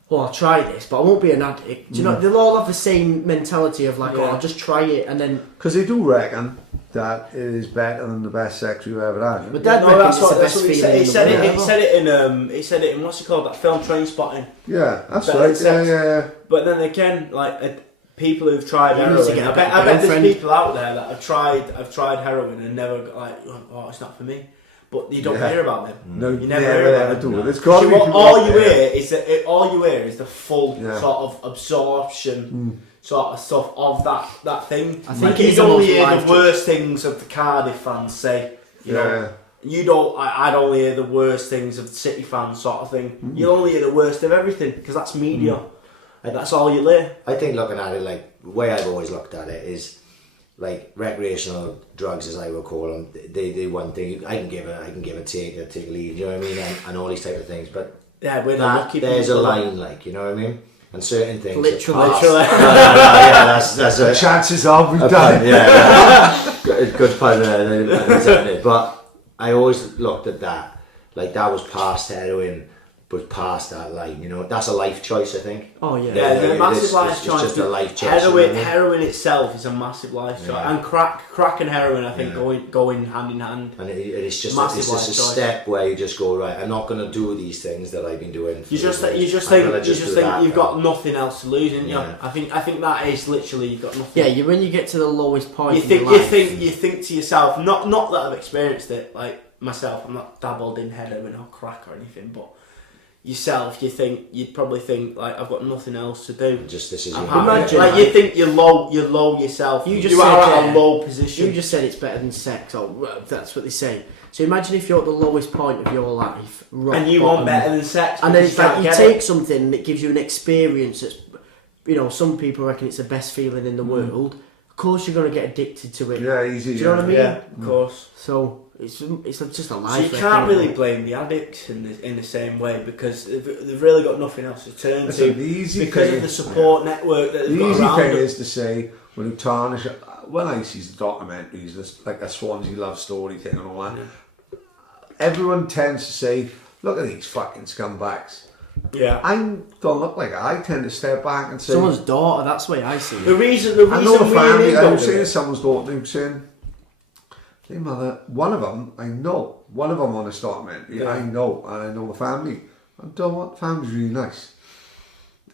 "Oh, I'll try this, but I won't be an addict." Do you know? They'll all have the same mentality of like, "Oh, I'll just try it," and then. Because they do reckon that it is better than the best sex you've ever had. But Dad reckons it's the best he feeling said. in He the said world. it. He said it in what's it called? That film Trainspotting. Yeah, that's Better right. than sex. Yeah. But then again, like people who've tried You need to heroin, get a I bet better there's girlfriend. people out there that have tried heroin and never got like, oh, it's not for me. But you don't Yeah. hear about them. No, You never hear about do them. it. It's got to be people All out you there. hear is the full Yeah. sort of absorption. Sort of stuff of that thing. I think you it's only almost hear life- the worst things of the Cardiff fans say. You know, you don't. I'd only hear the worst things of the City fans, sort of thing. You only hear the worst of everything because that's media. That's all you hear. I think looking at it, like the way I've always looked at it is like recreational drugs, as I will call them. They one thing I can give a take a leave. You know what I mean? And all these type of things, but Yeah, we're the that, lucky there's a people. line, like, you know what I mean? And certain things Literally. yeah, that's The a chances are we've a done pun, it. yeah. Good pun, isn't it? But I always looked at that like that was past heroin, was past that line. You know, that's a life choice, I think. Oh yeah. Yeah, it's a massive It's life choice. just a life choice. Heroin itself is a massive life choice, Yeah. and crack and heroin, I think, going hand in hand. And it's just Massive it's just a life choice. step where you just go, right, I'm not going to do these things that I've been doing. You just think that you've got nothing else to lose, ain't you? Yeah. I think that is literally you've got nothing. Yeah, when you get to the lowest point, You in think your life, you think to yourself, not that I've experienced it, like myself, I'm not dabbled in heroin or crack or anything, but yourself, you'd probably think like I've got nothing else to do. Just this is I'm your happy. Imagine, like like- you think you're low yourself. You just you are said, at a low position. You just said it's better than sex, or well, that's what they say. So imagine if you're at the lowest point of your life, rock and you bottom, want better than sex, and then because it's like can't you get take it. something that gives you an experience that's, you know, some people reckon it's the best feeling in the world. Of course, you're going to get addicted to it. Yeah, easy. Do you know what I mean? Yeah, of course. So it's just a life. So you reckon, can't really isn't it? blame the addicts in the same way because they've really got nothing else to turn Listen, to the easy because thing of the is- support network that they've The got easy around thing them. is to say when you tarnish it. When I see the documentaries, this, like a Swansea love story thing and all that, everyone tends to say, "Look at these fucking scumbags." Yeah. I don't look like it. I tend to step back and say, Someone's daughter. That's the way I see it. The reason I know the we family. ain't I got was to saying it- to someone's daughter, I'm saying, "Hey mother, one of them I know. One of them on this documentary, Yeah. I know, and I know the family. I don't want the family's really nice.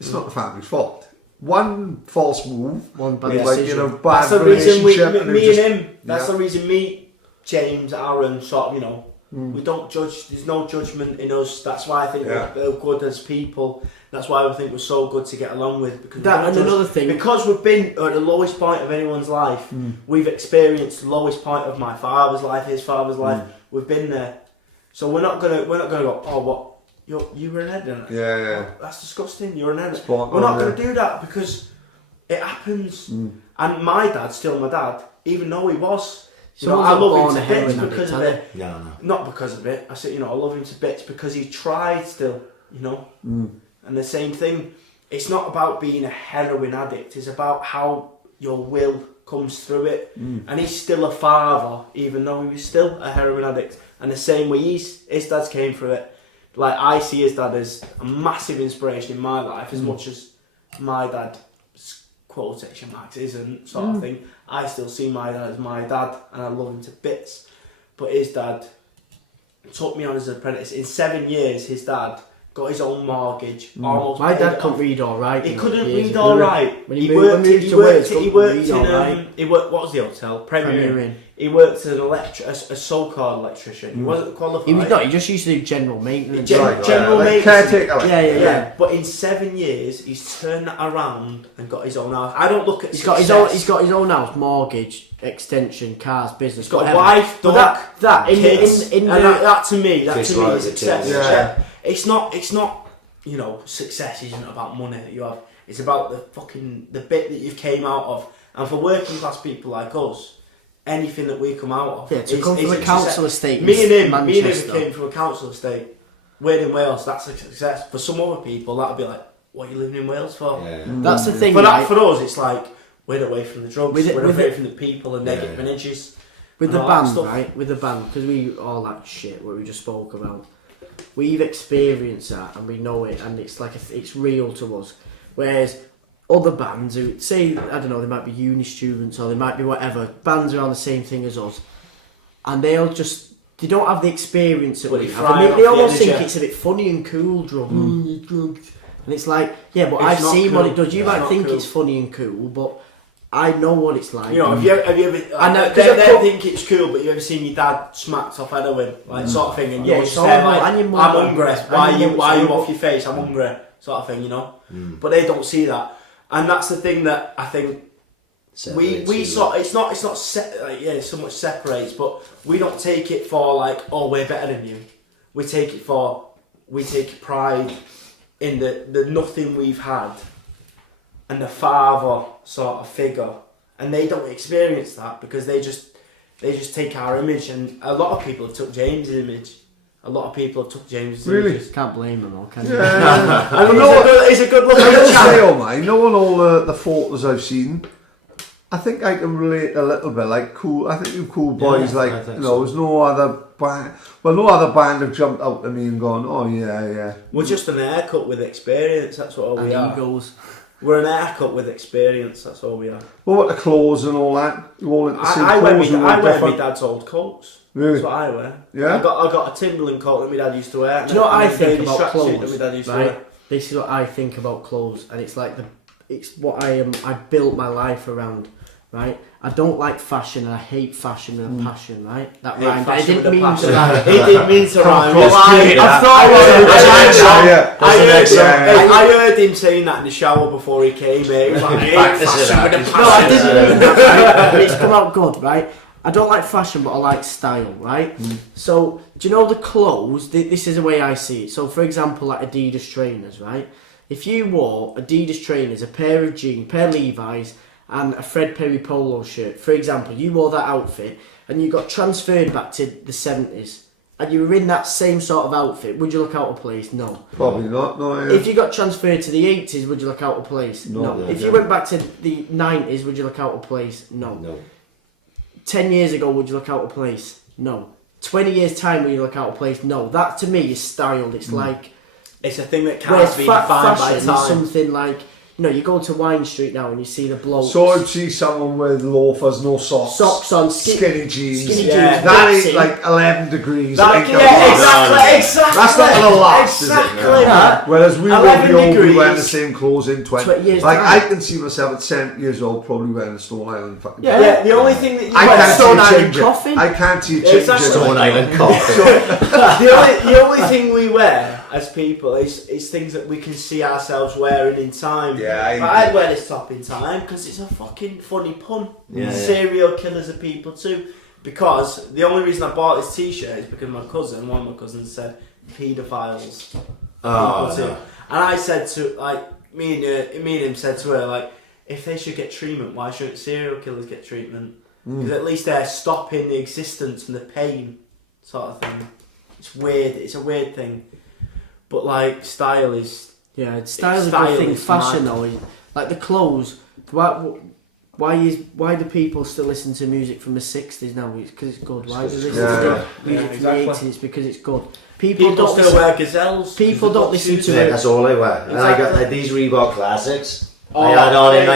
It's not the family's fault. one false move, one bad like, decision. you know, That's bad the reason relationship. me and him. That's the reason me, James, Aaron, sort of, you know, we don't judge. There's no judgment in us. That's why I think we're good as people. That's why we think we're so good to get along with. Because that and another thing, because we've been at the lowest point of anyone's life. We've experienced the lowest point of my father's life, his father's life. We've been there, so we're not gonna go. Oh, what? You were an head, didn't you? Yeah. Oh, that's disgusting. You're an head. Spot We're not on, gonna do that because it happens. And my dad's still my dad, even though he was. You know, I love him to bits because of it. No. Not because of it. I said, you know, I love him to bits because he tried still, you know. And the same thing, it's not about being a heroin addict, it's about how your will comes through it. And he's still a father, even though he was still a heroin addict. And the same way his dad's came through it. Like, I see his dad as a massive inspiration in my life, as much as my dad, quotation marks, isn't, sort of thing. I still see my dad as my dad, and I love him to bits. But his dad took me on as an apprentice. In 7 years, his dad got his own mortgage. Almost. My dad couldn't read all right. He couldn't read all right. When he worked in what was the hotel? Premier Inn. He worked as a so-called electrician. He wasn't qualified. He was not. He just used to do general maintenance. General maintenance. Caretaker. Yeah. But in 7 years, he's turned that around and got his own house. I don't look at. He's got his own house, mortgage, extension, cars, business. He's got a wife, dog, kids, that to me is success. Yeah. It's not. You know, success isn't about money that you have. It's about the bit that you've came out of. And for working class people like us, anything that we come out of, to come from a council estate. Me and him came from a council estate. We're in Wales. That's a success. For some other people, that'd be like, what are you living in Wales for? Yeah. That's the thing. For us, it's like we're away from the drugs. We're away from the people and negative energies. With the band, right? With the band, because we all that shit what we just spoke about. We've experienced that and we know it, and it's like it's real to us. Whereas other bands who say, I don't know, they might be uni students or they might be whatever, bands around the same thing as us, and they don't have the experience that we have. They almost think it's a bit funny and cool, drugs. And it's like, yeah, but I've seen what it does. You might think it's funny and cool, but I know what it's like. You know, have you ever? They think it's cool, but you ever seen your dad smacked off heroin, like sort of thing, and you're just there like, I'm hungry. Why are you off your face? I'm hungry, sort of thing, you know. But they don't see that, and that's the thing that I think we sort. It's not so much separates, but we don't take it for like, oh, we're better than you. We take pride in the nothing we've had. And the father sort of figure, and they don't experience that because they just take our image, and a lot of people have took James' image. A lot of people have took James' image. Can't blame them, though, can you? Yeah. And he's a good looking chap. Knowing all the photos I've seen, I think I can relate a little bit. Like cool, I think you cool boys. There's no other band. Well, no other band have jumped out at me and gone, oh yeah. We're just an haircut with experience. That's what we are. Egos. We're an haircut with experience, that's all we are. Well, what the clothes and all that? You all into the same I clothes? wear my dad's old coats. Really? That's what I wear. Yeah? I got a Timberland coat that my dad used to wear. Do you know what I think about clothes? That my dad used to wear. wear. This is what I think about clothes, and it's like it's what I built my life around, right? I don't like fashion, and I hate fashion with a passion, right? That rhymed. I didn't mean to rhyme. He didn't mean to rhyme. I heard him saying that in the shower before he came here. He was like, I hate fashion with a passion. No, I didn't mean that, right? It's come out good, right? I don't like fashion, but I like style, right? So, do you know the clothes? This is the way I see it. So, for example, like Adidas trainers, right? If you wore Adidas trainers, a pair of jeans, pair of Levi's, and a Fred Perry polo shirt, for example, you wore that outfit and you got transferred back to the 70s and you were in that same sort of outfit, would you look out of place? No. Probably not, no. Yeah. If you got transferred to the 80s, would you look out of place? No. If you went back to the 90s, would you look out of place? No. 10 years ago, would you look out of place? No. 20 years time, would you look out of place? No. That to me is styled. It's like... It's a thing that can't be defined by time. Is something like... you go to Wine Street now and you see the blokes. So I'd see someone with loafers, no socks. Socks on, skinny jeans. Skinny jeans. That ain't like 11 degrees. Exactly. That's not going to last, exactly is it? that. Whereas we won't be all be degrees. wearing the same clothes in 20 years Like, time. I can see myself at 70 years old probably wearing a Stone Island fucking Yeah, the only thing that you I can't Stone see Island it changing. coffin? I can't see it changing. Exactly. Stone Island coffin. the only thing we wear as people is things that we can see ourselves wearing in time. Yeah, I'd wear this top in time because it's a fucking funny pun. Yeah. Serial killers are people too. Because the only reason I bought this t-shirt is because one of my cousins said paedophiles. Oh, People too. no. And I said to me and him said to her like, if they should get treatment, why shouldn't serial killers get treatment? Because at least they're stopping the existence and the pain, sort of thing. It's weird. It's a weird thing. But like style is style is a good thing. Fashion though, like the clothes. Why do people still listen to music from the 60s now? It's because it's good. Why do they listen to music from the 80s? It's because it's good. People don't still listen, wear gazelles. People don't listen to Yeah, it. that's all I wear. And I got like, these Reebok classics. I had on in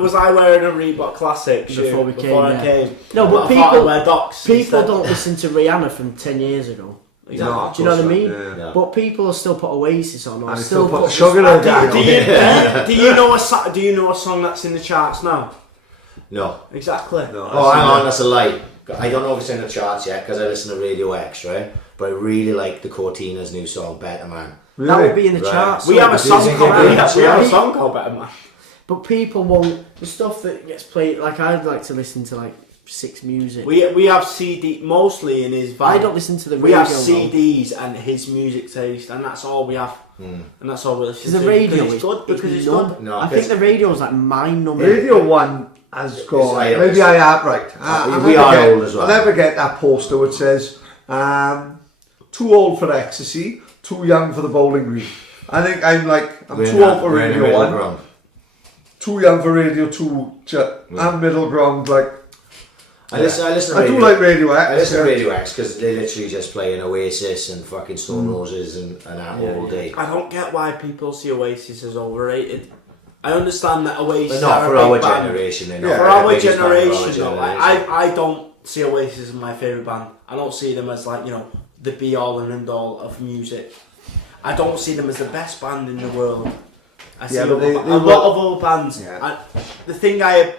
Was I wearing a Reebok Classic shoe Before we came, I yeah. came? No, but I thought I'd wear Docs people instead. don't listen to Rihanna from 10 years ago. Exactly. No, Do you know what I mean? Yeah. But people will still put Oasis on, or And still put put sugar in that. Do you know a song that's in the charts now? No. Exactly. No, Oh, hang on, that's a lie. I don't know if it's in the charts yet because I listen to Radio X, right? But I really like the Cortina's new song, Better Man. Really? That would be in the Right. charts. We have a song Disney called Games, we have a right? song called Better Man. But people won't. The stuff that gets played, like I'd like to listen to like 6 music. We have CD mostly in his van. I don't listen to the We radio. have CDs and his music taste, and that's all we have. And that's all we listen Because to. the radio because it's good. Because it's numb. good. No, I think the radio is like mind numbing. Radio 1 has got. like- Maybe I am right. We are old as well. I'll never get that poster which says, too old for ecstasy, too young for the bowling green. I think I'm too old for Radio 1, too young for Radio 2, I'm middle ground. Like, I listen to I Radio do like Radio X. I listen to Radio X because they literally just play an Oasis and fucking Stone Roses and that all day. I don't get why people see Oasis as overrated. I understand that Oasis But not are for a our big band. generation. They're Yeah. not For the our biggest band of generation, though, generation. I don't see Oasis as my favourite band. I don't see them as the be all and end all of music. I don't see them as the best band in the world. I see Yeah, but a lot of other bands. Yeah. The thing I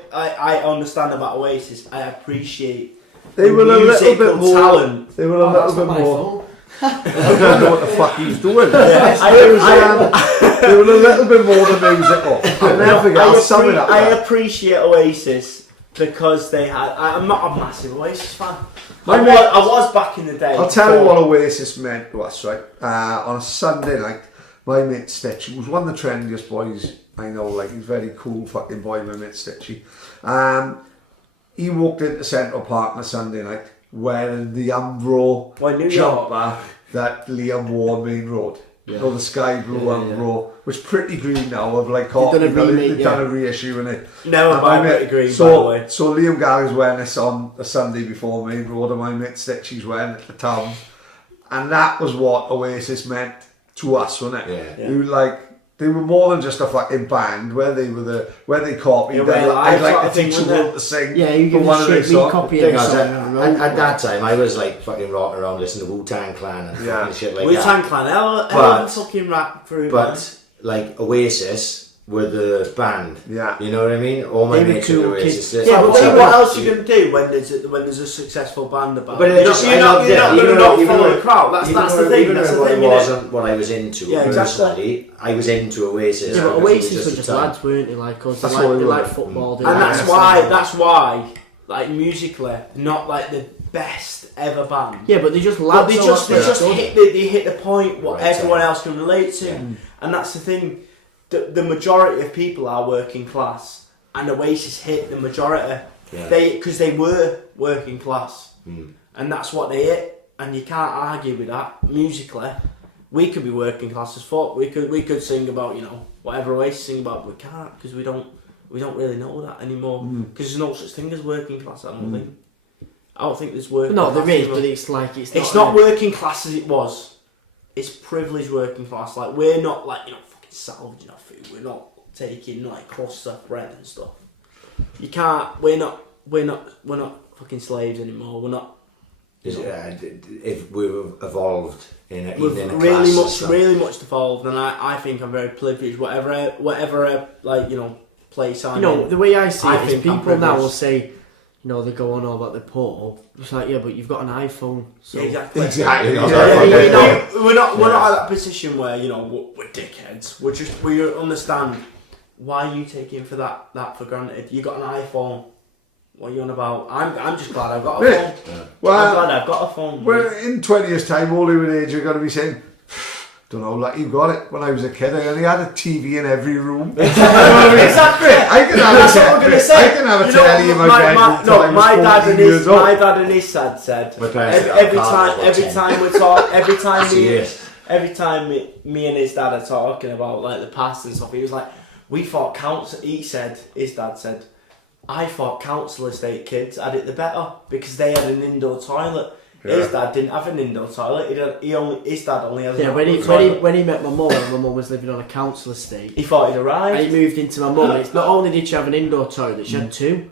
understand about Oasis, I appreciate They were a little musical bit more. talent. They were a little bit more. I don't know what the fuck he was doing. They were a little bit more than musical. I'll never forget. I'll sum it up. I appreciate Oasis because they had. I'm not a massive Oasis fan. I was back in the day. I'll tell you what Oasis meant to us, right? On a Sunday night, my mate Stitchy was one of the trendiest boys I know. Like, he's a very cool fucking boy, my mate Stitchy. He walked into Central Park on a Sunday night wearing the Umbro New jumper that Liam wore on Main Road. You know, the sky blue Umbro, which Pretty Green now have like done a remake, they've done a reissue in it. Never And buy my Pretty mate- Green, so, by the way. So Liam Gallagher's wearing this on a Sunday before Main Road, and my mate Stitchy's wearing it at the town. And that was what Oasis meant to us, wasn't it? Yeah. It was they were more than just a fucking band where they copied. Yeah, I'd well, like sort to of thing, teach wasn't them it? to sing. Yeah, you for give one a of their shit. Me songs. copying Thing the is, song. at that time, I was like fucking rocking around listening to Wu-Tang Clan and fucking shit like Wu-Tang that. Clan, Ellen But- fucking rap through. But like Oasis were the band. Yeah. You know what I mean? All my They were mates cool were Oasis. kids. Yeah, but So- then what else are you gonna do when there's a successful band about? But You're just, not I loved it. gonna Even not though- follow even the crowd. That's even the though- thing. even That's the though thing. it innit? wasn't what I was into Yeah, exactly. personally. I was into Oasis. Yeah, but because it was Oasis were just a time. lads, weren't they? Like us. That's They what we were. like football. They And like that's why, like musically, not like the best ever band. Yeah, but they just But lads. they so just that's good. hit the point what Right, everyone yeah. else can relate to, and that's the thing. The majority of people are working class, and Oasis hit the majority. Yeah. Because they were working class, and that's what they hit, and you can't argue with that. Musically, we could be working class as fuck. We could sing about whatever Oasis sing about, but we can't because we don't really know that anymore. Because there's no such thing as working class. I don't think there's working. No, class there is, anymore. but it's like it's It's not working class as it was. It's privileged working class. Like we're not like fucking salvaging our food. We're not taking like cluster bread and stuff. You can't. We're not fucking slaves anymore. We're not. If we've evolved in a really class really much evolved, and I think I'm very privileged. Whatever like place I'm in. The way I see it is think people now will say, they go on all about the poor. It's like, yeah, but you've got an iPhone. So. Yeah, exactly. We're not at that position where we're dickheads. We understand why you taking for that for granted. You got an iPhone. What are you on about? I'm just glad I've got a phone. Yeah. Well, I'm glad I've got a phone. Well, in 20 years' time, all your age, you're going to be saying, don't know, like you got it. When I was a kid, I only had a TV in every room. Exactly. I can have a telly in my bedroom until I was 14 years old. My dad and his dad said every time me and his dad are talking about like the past and stuff, he was like, we thought council. His dad said, I thought council estate kids had it the better because they had an indoor toilet. Yeah. His dad didn't have an indoor toilet. His dad only has an indoor toilet. When he met my mum was living on a council estate. He thought he'd arrived. And he moved into my mum. It's not only did she have an indoor toilet, she had two.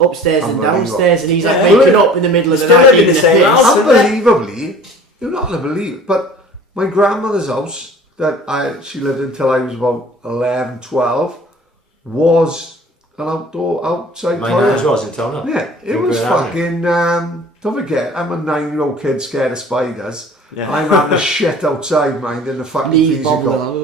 Upstairs and downstairs, and he's like waking up in the middle of the night in the same house. Unbelievably, you're not going to believe it, but my grandmother's house that she lived until I was about 11, 12 was an outside my toilet. nan's was in town. Yeah, it was fucking. Don't forget, I'm a 9-year-old kid scared of spiders. Yeah. I'm having a shit outside, mind, in the fucking freezer got.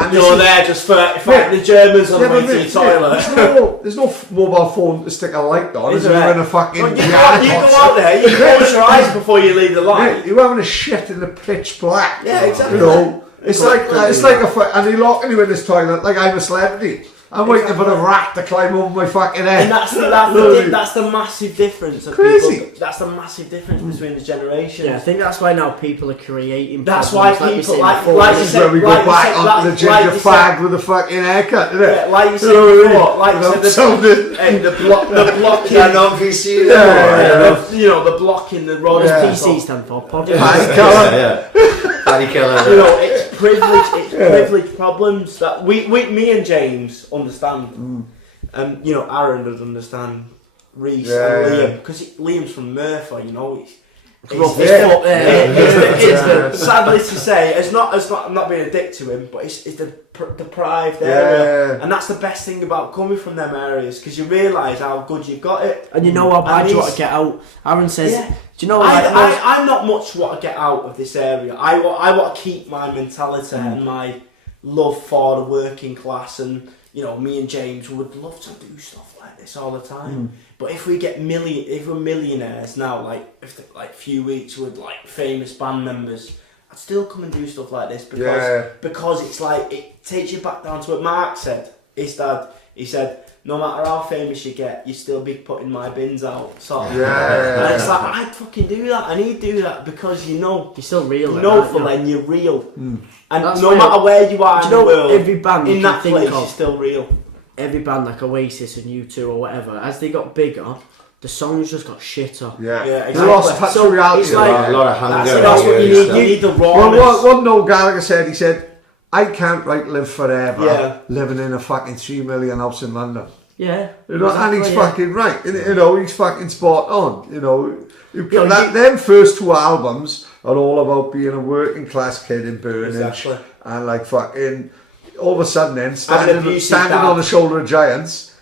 And you're there just for the Germans on the way to your toilet. There's no mobile phone to stick a light on. Is there in a fucking? You go out there, you close your eyes before you leave the light. You're having a shit in the pitch black. Yeah, exactly. It's like and they locking you in this toilet like I'm a celebrity. I'm waiting for the rat to climb over my fucking head. And that's the massive difference. Crazy. People, that's the massive difference between the generations. Yeah, I think that's why now people are creating. That's why people like you said, we go back onto the ginger fag with a fucking haircut, isn't it? Yeah, like you said before, like you said, the blocking. Yeah, no PC. The blocking the road. PC stand for podcast. Paddy Keller. It's privilege. It's privilege problems that me and James understand. And Aaron does understand. Reese and Liam, because Liam's from Merthyr. Sadly to say, I'm not being a dick to him, but it's the deprived area, and that's the best thing about coming from them areas, because you realise how good you've got it, and you know how bad you want to get out. Aaron says, "Do you know?" I'm not much want to get out of this area. I want to keep my mentality and my love for the working class, and me and James would love to do stuff like this all the time. But if we get if we're millionaires now, like few weeks with like famous band members, I'd still come and do stuff like this because it's like it takes you back down to what Mark said. His dad, he said, no matter how famous you get, you still be putting my bins out. And it's like I'd fucking do that, and he'd do that because you're still real. You're real, and that's no matter where you are in the world, every band in that place, you're still real. Every band like Oasis and U2 or whatever, as they got bigger, the songs just got shitter. Yeah, exactly. They lost touch with reality. It's like a lot of hunger. That's what you need. You need the rawness. Well, what Noel Gallagher said, he said, I can't live forever living in a fucking 3 million house in London. Yeah. And he's fucking right. He's fucking spot on. Them first 2 albums are all about being a working class kid in Burnage and fucking all of a sudden then standing on the shoulder of giants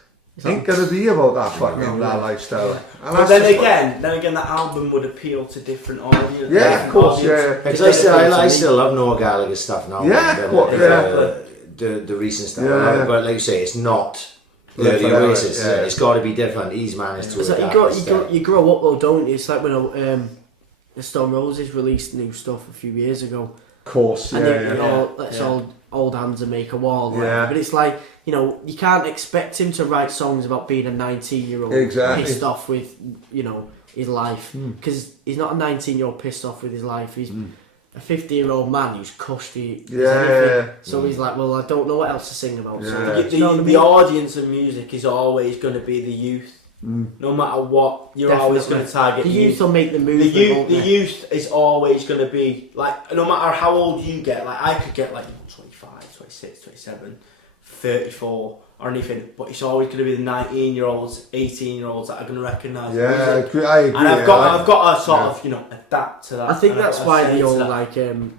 ain't gonna be about that fucking that lifestyle. But then again, that album would appeal to different audiences. Yeah, of course, Because I still love Noel Gallagher's stuff now. The recent stuff, but like you say, it's not the Oasis. It's got to be different. He's managed to. You grow up though, don't you? It's like when the Stone Roses released new stuff a few years ago. Of course, let's all old hands and make a wall. But it's like, you can't expect him to write songs about being a 19-year-old pissed off with, his life. Because he's not a 19-year-old pissed off with his life. He's a 50-year-old man who's crushed anything. So he's like, well, I don't know what else to sing about. So, the audience of music is always going to be the youth. No matter what, you're always going to target the youth. Will make the move. The youth is always going to be like, no matter how old you get. Like I could get 25, 26, 27, 34 or anything, but it's always going to be the 19-year-olds, 18-year-olds that are going to recognise music. I agree. And I've got to sort of, adapt to that. I think that's why the old,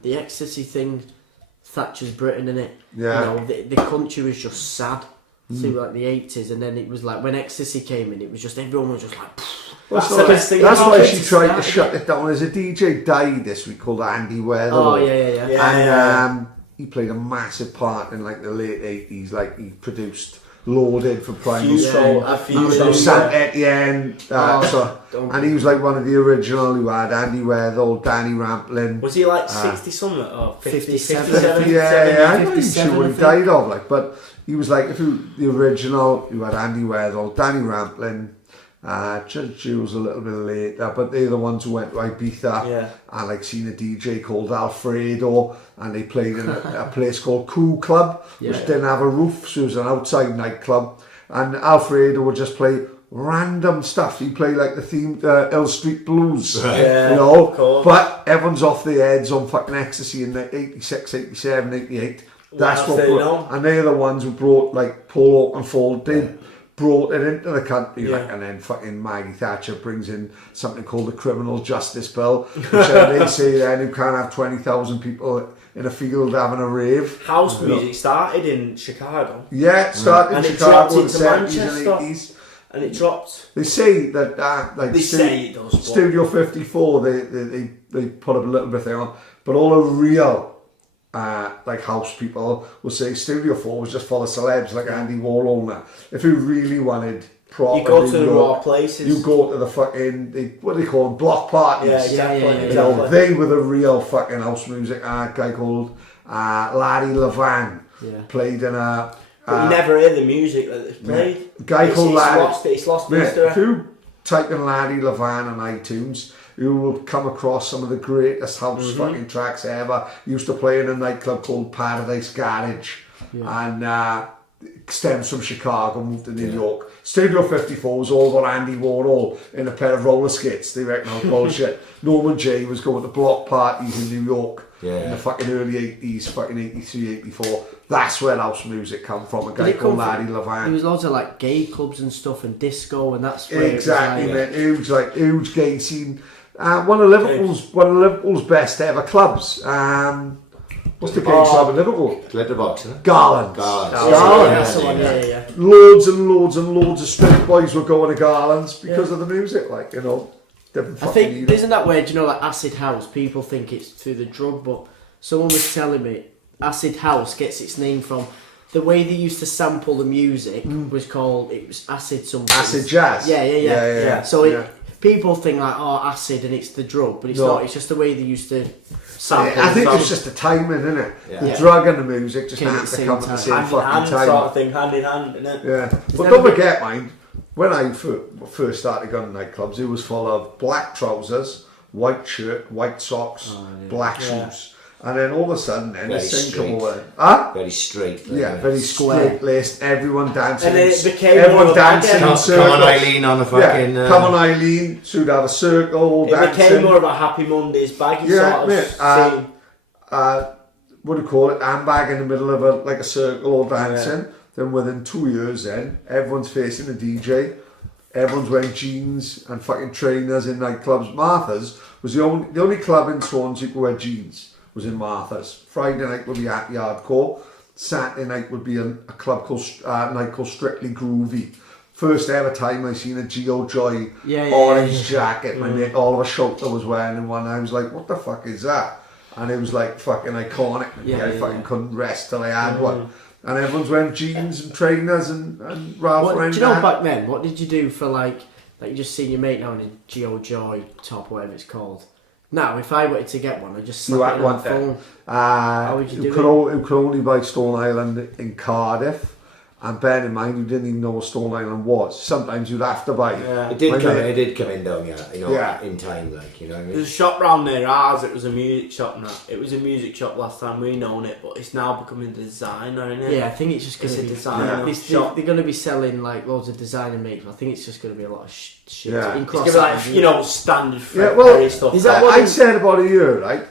the ecstasy thing, Thatcher's Britain, innit? Yeah. The country was just sad through like the 80s, and then it was like when ecstasy came in, it was just, everyone was just like, that's the best thing. That's why she tried to shut it down. There's a DJ died this week called Andy Weatherall. Oh, yeah. And he played a massive part in like the late 80s. Like he produced Loaded for Primal Soul. Saint Etienne. And he was like one of the original who had Andy Weatherall, Danny Rampling. Was he like 60 something or 57? I'm not even sure what he died of. Like, but he was like the original who had Andy Weatherall, Danny Rampling. Judge Jules a little bit later, but they're the ones who went to Ibiza and like seen a DJ called Alfredo, and they played in a place called Cool Club, which didn't have a roof, so it was an outside nightclub, and Alfredo would just play random stuff. He'd play like the theme Hill Street Blues, but everyone's off their heads on fucking ecstasy in the 86, 87, 88. That's what and they're the ones who brought like Paul Oakenfold brought it into the country, and then fucking Maggie Thatcher brings in something called the Criminal Justice Bill, which they say then you can't have 20,000 people in a field having a rave. House music started in Chicago. Yeah, it started in Chicago in the 70s and 80s. And it dropped. They say that they say it does. Studio 54, they put up a little bit there on, but all the real like house people will say Studio 4 was just full of celebs like Andy Warhol now. If you really wanted proper, you go to the raw places. You go to the fucking what do they call them, block parties. Yeah, exactly. They were the real fucking house music. A guy called Larry Levan played in a. But you never hear the music that it's played. Guy called Larry. It's lost If you type in Larry Levan on iTunes, you will come across some of the greatest house fucking tracks ever. He used to play in a nightclub called Paradise Garage, and stems from Chicago, moved to New York. Studio 54 was all about Andy Warhol in a pair of roller skates. They reckon that was bullshit. Norman J was going to block parties in New York in the fucking early 80s, fucking 83, 84. That's where house music come from. A guy called Larry Levan. There was loads of like gay clubs and stuff and disco, and that's where exactly, it was like, huge gay scene. One of Liverpool's best ever clubs. What's the gay club in Liverpool? Glitterbox, huh? Garland's. That's the one, Loads and loads and loads of straight boys were going to Garland's because of the music, like, different I think, isn't that weird, like acid house, people think it's through the drug, but someone was telling me acid house gets its name from the way they used to sample the music was acid something. Acid jazz? Yeah. So people think like, acid and it's the drug, but it's not, it's just the way they used to sample. I think it's just the timing, isn't it? Yeah. The drug and the music just have to come at the same fucking time. Sort of thing, hand in hand, isn't it? Yeah. But don't forget, mind, when I first started going to nightclubs, it was full of black trousers, white shirt, white socks, black shoes. And then all of a sudden, this thing come over. Very straight. Very straight laced. Everyone dancing. And then it became dancing in circles. Come on, Eileen on a fucking. Come on, Eileen. So you'd have a circle. It became more of a Happy Mondays baggy sort of scene. What do you call it? Handbag in the middle of a circle all dancing. Yeah. Then within 2 years, everyone's facing a DJ. Everyone's wearing jeans and fucking trainers in nightclubs. Martha's was the only club in Swansea you could wear jeans. Was in Martha's. Friday night would be Happy Hardcore. Saturday night would be a club called night called Strictly Groovy. First ever time I seen a Geo Joy orange jacket. My mate Oliver Schulter was wearing one. I was like, what the fuck is that? And it was like fucking iconic. I fucking couldn't rest till I had one. And everyone's wearing jeans and trainers and Ralph Lauren. Do you know back then? What did you do for like you just seen your mate now in a Geo Joy top, whatever it's called? Now, if I wanted to get one, I'd just slap it on the phone. How would you do it? You could only buy Stone Island in Cardiff. And bear in mind, you didn't even know what Stone Island was. Sometimes you'd have to buy it. Yeah. It did come in though, in time, like, you know what I mean? There's a shop round near ours, it was a music shop now. It was a music shop last time we known it, but it's now becoming a designer, isn't it? Yeah, I think it's just going to be a designer shop. They're going to be selling like loads of designer makes, but I think it's just going to be a lot of shit. Yeah. It's going to be like, standard Fred stuff. Is that what I said about a year, right?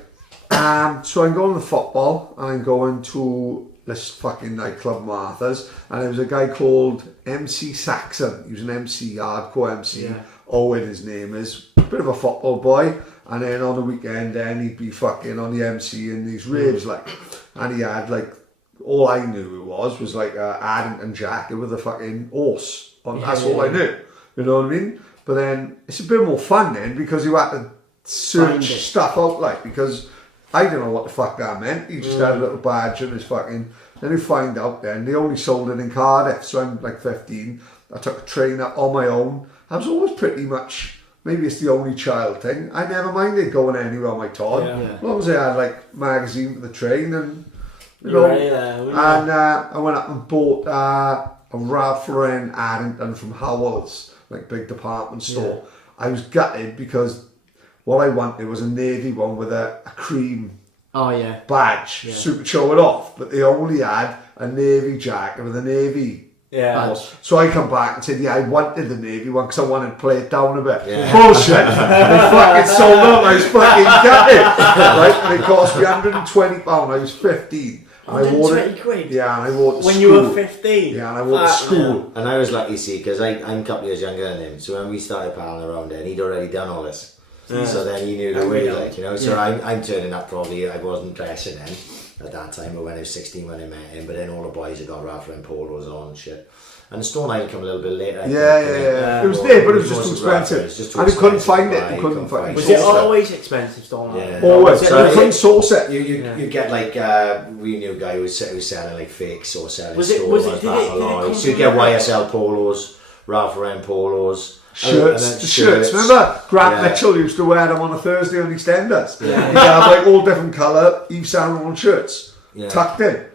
So I'm going to football, and I'm going to this fucking nightclub Martha's, and there was a guy called MC Saxon. He was an MC, hardcore MC. Yeah. Owen, his name is. Bit of a football boy. And then on the weekend, then he'd be fucking on the MC in these raves, like, and he had like, all I knew it was like a Addington jacket with a fucking horse on. That's all I knew. You know what I mean? But then it's a bit more fun then because you had to search stuff out, like, because I don't know what the fuck that meant. He just had a little badge on his fucking. Then you find out then they only sold it in Cardiff. So I'm like 15. I took a train up on my own. I was always pretty much. Maybe it's the only child thing. I never minded going anywhere on my Todd. Yeah. As long as I had like magazine for the train and you know. And I went up and bought a Ralph Lauren Addington from Howells, like big department store. I was gutted because what I wanted was a navy one with a cream badge, super show it off. But they only had a navy jacket with a navy. Yeah. So I come back and said, I wanted the navy one because I wanted to play it down a bit. Yeah. Bullshit. They fucking sold out. I was fucking gutted. Right? And it cost me £120. I was 15. And I wore it. £120? Yeah, and I wore it to when school. You were 15? Yeah, and I wore it to school. Yeah. And I was lucky, see, because I'm a couple of years younger than him. So when we started palling around then, he'd already done all this. Yeah. So then he knew the way, like, you know. So I'm turning up probably, I wasn't dressing then at that time, but when I was 16 when I met him, but then all the boys had got Ralph Lauren polos on and shit. And the Stone Island come a little bit later. Yeah. It was there, but it was just too expensive. And you couldn't find it. You couldn't find it. Was it always expensive, Stone Island? Yeah. Always. So you couldn't source it. You get like, we knew a guy who was selling like fakes or selling was it, so you get YSL polos, Ralph Lauren polos. Shirts. Remember, Grant Mitchell used to wear them on a Thursday on EastEnders. Yeah. He'd have like all different colour Yves Saint Laurent shirts tucked in.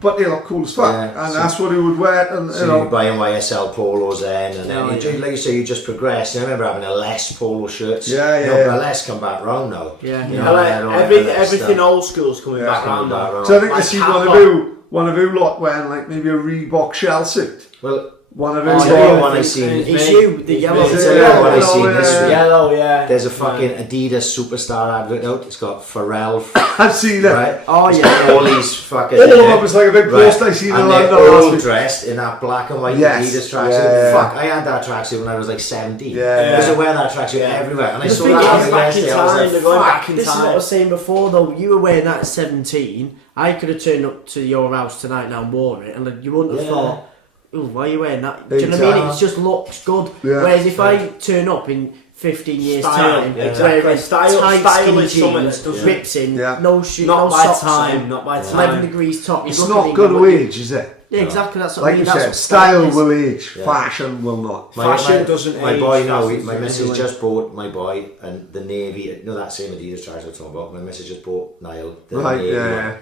But they look cool as fuck, and so that's what he would wear. And so you buy YSL polos then, and then like you say, you just progress. I remember having a Les polo shirts. A Les come back round now. Everything old school's coming back round now. So I think I see one of you lot wearing like maybe a Reebok shell suit. Well. One of his one I seen. It's you, the yellow. It's the yellow one I seen this week. Yellow, yeah. There's a fucking Adidas Superstar advert out. It's got Pharrell. I've seen it. Right? Oh yeah. All these fucking. All of them was like a big post I seen in London. They're all dressed in that black and white Adidas tracksuit. Fuck, I had that tracksuit when I was like 17. I used to wear that tracksuit everywhere, and I saw that yesterday. I was like, fuck. This is what I was saying before, though. You were wearing that at 17. I could have turned up to your house tonight now and wore it, and you wouldn't have thought. Ooh, why are you wearing that? Do you know what I mean? It just looks good. Yeah. Whereas if I turn up in 15 years' time, wearing tight skinny jeans, rips in, no shoes, no socks on, not by time. 11 degrees top. It's not going to age, is it? Yeah, exactly. That's what like I mean. You said, style will age, fashion will not. Fashion doesn't age. My boy now, my missus just bought my boy and the navy. No, that same Adidas tracksuit I'm talking about. My missus just bought Niall the navy one.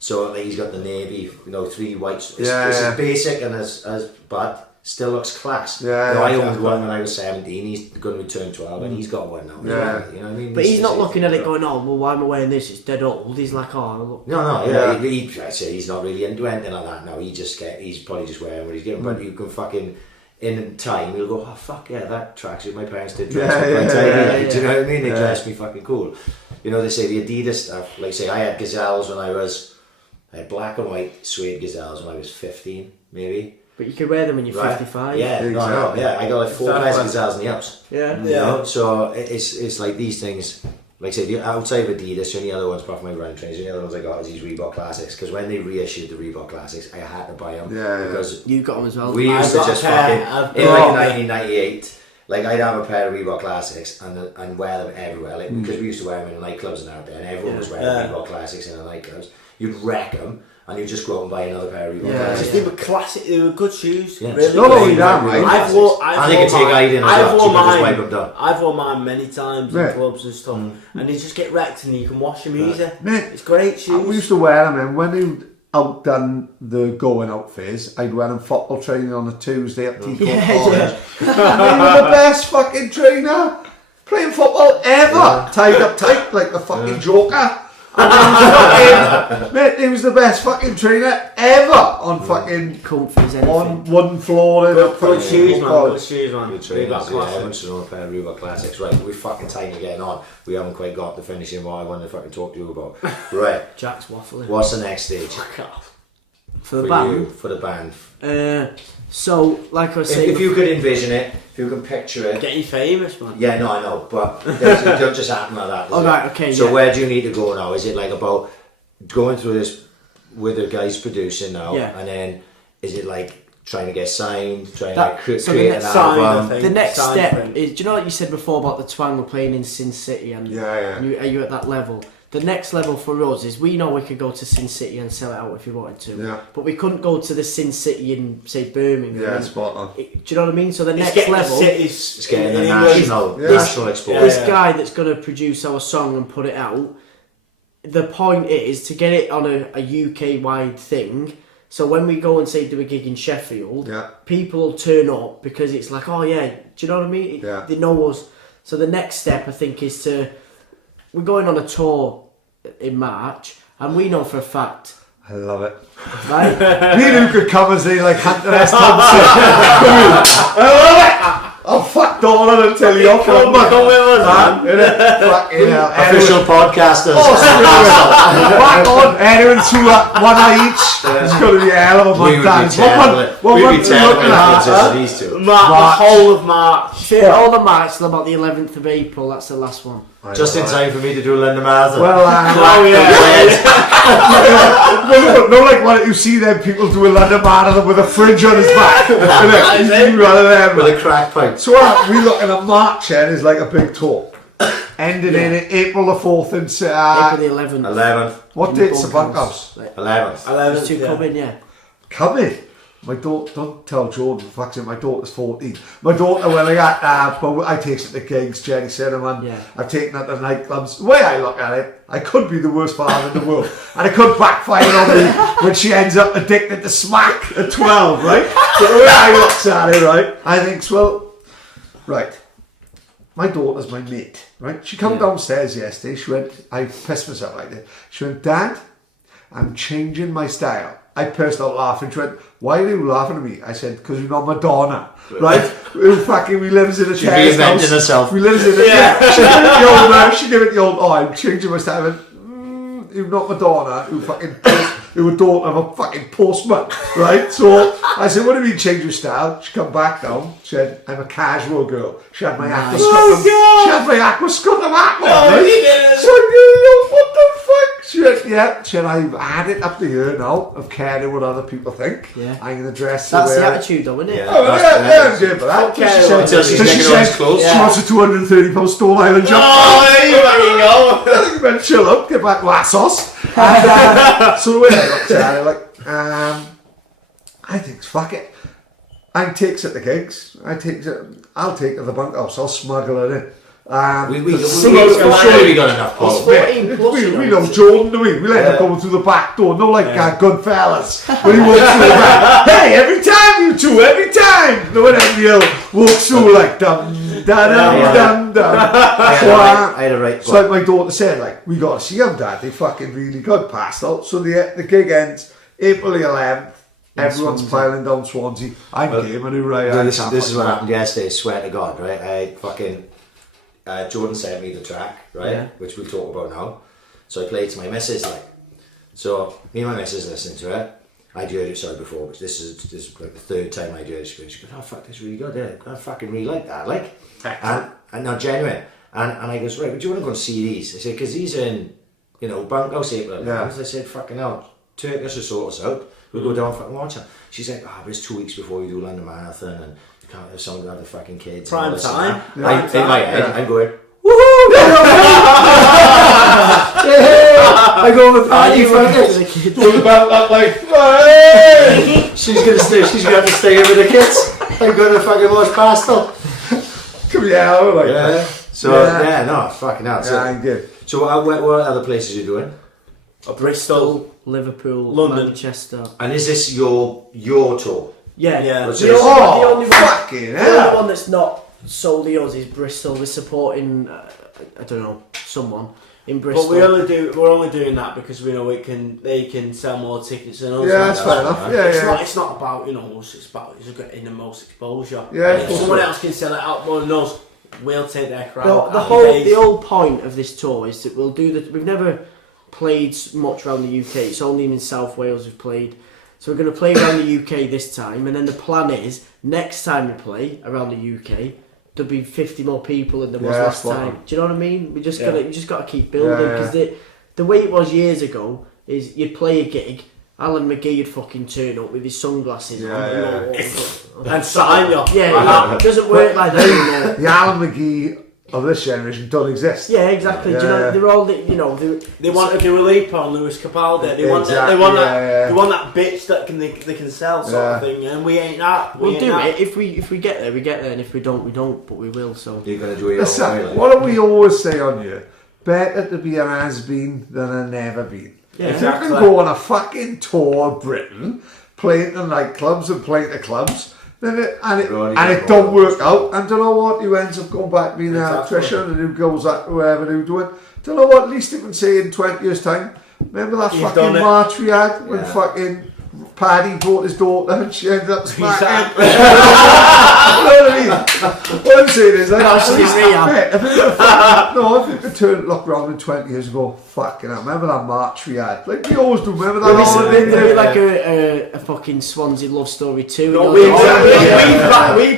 So like, he's got the navy, 3 whites. It's as basic and as but still looks class. I owned one when I was 17. He's going to be turned 12, and he's got one now. You know what I mean? But he's not looking at it going, oh, well, why am I wearing this? It's dead old. He's like, oh, look. No. I'd say he's not really into anything like that now. He's probably just wearing what he's given. But you can fucking. In time, you'll go, oh fuck yeah, that tracksuit my parents did dress me quite tidy. Do you know what I mean? They dressed me fucking cool. They say the Adidas stuff. Like say, I had Gazelles when I had black and white suede Gazelles when I was 15, maybe. But you could wear them when you're 55. Yeah, exactly. I got like 4 pairs of Gazelles in the house. Yeah. So it's like these things. Like I say, outside of Adidas, the only other ones apart from my running trainers, the only other ones I got is these Reebok Classics. Because when they reissued the Reebok Classics, I had to buy them. Because you got them as well. We used to just fucking in like 1998. Like I'd have a pair of Reebok Classics and wear them everywhere. Like because we used to wear them in nightclubs and out there, and everyone was wearing Reebok Classics in the nightclubs. You'd wreck them, and you'd just go out and buy another pair of Reebok Classics. They were classic. They were good shoes. Yeah. Really not only that, mate. I've worn mine many times in clubs and stuff, and they just get wrecked, and you can wash them easy. It's great shoes. We used to wear them, and when they outdone the going out phase, I'd wear them football training on a Tuesday at Teacock College. And they were the best fucking trainer playing football ever. Tied up tight like the fucking Joker. Mate, he was the best fucking trainer ever on fucking on wooden flooring. Good shoes, man. Good shoes, man. Good trainers. I want to know a pair of Reebok Classics. Right, we're fucking tiny getting on. We haven't quite got the finishing what I want to fucking talk to you about. Right, Jack's waffling. What's the next stage? For the band? You, for the band. So, like I was saying... If you could envision it, if you can picture it... Getting famous, man. Yeah, no, I know, but it don't just happen like that. Right, okay, So yeah. where do you need to go now? Is it like about going through this with the guys producing now, and then is it like trying to get signed, trying to create an album? The next step is, do you know what you said before about the Twang were playing in Sin City, and are you at that level? The next level for us is we know we could go to Sin City and sell it out if we wanted to, but we couldn't go to the Sin City in, say, Birmingham. Yeah, spot on. Do you know what I mean? So the It's next level, it's getting the national exposure. this guy that's going to produce our song and put it out, the point is to get it on a UK wide thing. So when we go and say do a gig in Sheffield, people will turn up because it's like, oh yeah, do you know what I mean? They know us. So the next step I think is we're going on a tour in March, and we know for a fact. I love it. Right? Me and who could come and say like Hunter S. Thompson. I love it. I'll fuck Donna and tell you off. Come with us, man. Fucking hell. Official podcasters. Back on. Anyone's who one eye each. It's going to be a hell of a month. We'd be terrible at these two. The whole of March. All the March till about the 11th of April. That's the last one. Just in time for me to do a London Marathon. Well, no, like what you see them people do a London Marathon with a fridge on his back. With a crack pipe. So we looking at March is like a big tour. Ending in April the 4th and April the 11th. 11th. What date's the Bunkhouse? 11th. There's two coming, Coming? My daughter, don't tell Jordan, my daughter's 14. My daughter, when I take her to gigs, Jenny Cinnamon, I've taken her to nightclubs. The way I look at it, I could be the worst father in the world. And it could backfire on me when she ends up addicted to smack at 12, right? But the way I look at it, right, I think, right, my daughter's my mate, right? She come downstairs yesterday, she went, I pissed myself like this. She went, Dad, I'm changing my style. I burst out laughing. She went, why are you laughing at me? I said, because you're not Madonna, right? We lives in a chair house. Reinventing herself. We lives in a she gave it the old, I'm changing my style. I went, you're not Madonna, who a daughter of a fucking postman, right? So I said, what do you mean change your style? She come back down, she said, I'm a casual girl. She had my aqua scrub on, right? So I go, what the fuck? She said, I've had it up to here now of caring what other people think. I'm going to dress That's the attitude though, isn't it? I'm good for that. She wants a £230 Stone Island jump. Oh, there you fucking go. Then chill up, get back Lassos. And so the way I looked at it, like, I think, fuck it. I takes at the gigs. I'll take her to the Bunkhouse. I'll smuggle her in. We got enough calls. We know Jordan, do we? We let her come through the back door. No, like Goodfellas. When he walks through the back. Hey, every time. No one walks through like dum. So I had a right. So like my daughter said, like, we got to see them, Dad. They fucking really good, Pastel. So the gig ends April the 11th. Everyone's piling down Swansea. I'm game and this is what happened yesterday. Swear to God, right? I fucking Jordan sent me the track, right, which we'll talk about now. So I played to my missus, like. So me and my missus listened to it. I'd heard it before, because this is like the third time I'd heard it. She goes, oh fuck, that's really good. Yeah, I fucking really like that, like. And not genuine. And I goes, right, but do you want to go and see these? I said, because these are in, Bunkhouse April. I said, fucking hell, Turkish will sort us out. We'll go down and fucking watch her. She's like, but it's 2 weeks before you do London Marathon, and you can't have someone to have the fucking kids. Prime time. In my head, I'm going, woohoo! I go over party for the kids. What about that, like, hey! She's gonna have to stay here with the kids. I'm gonna fucking watch Pastel. Come here, like So no, fucking hell. So, I'm good. So what other places are you doing? Bristol, Liverpool, London, Manchester. And is this your tour? Yeah. What's The this? only fucking hell. The only one that's not solely us is Bristol. We're supporting, I don't know, someone in Bristol. But we're only doing that because we know they can sell more tickets than us. Yeah, that's fair enough. It's not about us. It's about getting the most exposure. Yeah. And if someone else can sell it out more than us, we'll take their crowd. The whole point of this tour is that we'll do that. We've never played much around the UK. It's only in South Wales we've played. So we're going to play around the UK this time, and then the plan is next time we play around the UK, there'll be 50 more people than there was last time. Do you know what I mean? We just got to keep building, because the way it was years ago is you'd play a gig, Alan McGee would fucking turn up with his sunglasses on and sign you. Yeah, it doesn't work like that anymore. The Alan McGee of this generation don't exist. Yeah, exactly. Do you know, they're all they want to do a leap on Lewis Capaldi. They want that. They want that bitch that they can sell sort of thing, and we ain't that. We'll do it if we get there. We get there, and if we don't, we don't. But we will. So you're gonna do it. Listen, what do we always say on here? Better to be an has-been than a never been. Yeah, if you can go on a fucking tour of Britain, playing to nightclubs and playing to clubs, then it don't work out, and do you know what? Who ends up going back being an electrician, and who goes at whoever who do it? Do you know what? At least you can say in 20 years' time, remember that fucking march we had when fucking Paddy brought his daughter and she ended up smacking him. You know what I mean? What I'm saying is, if you could look around in 20 years and go, fucking hell, remember that march we had? Like we always do, remember that holiday? There'll be like a fucking Swansea love story too. No, we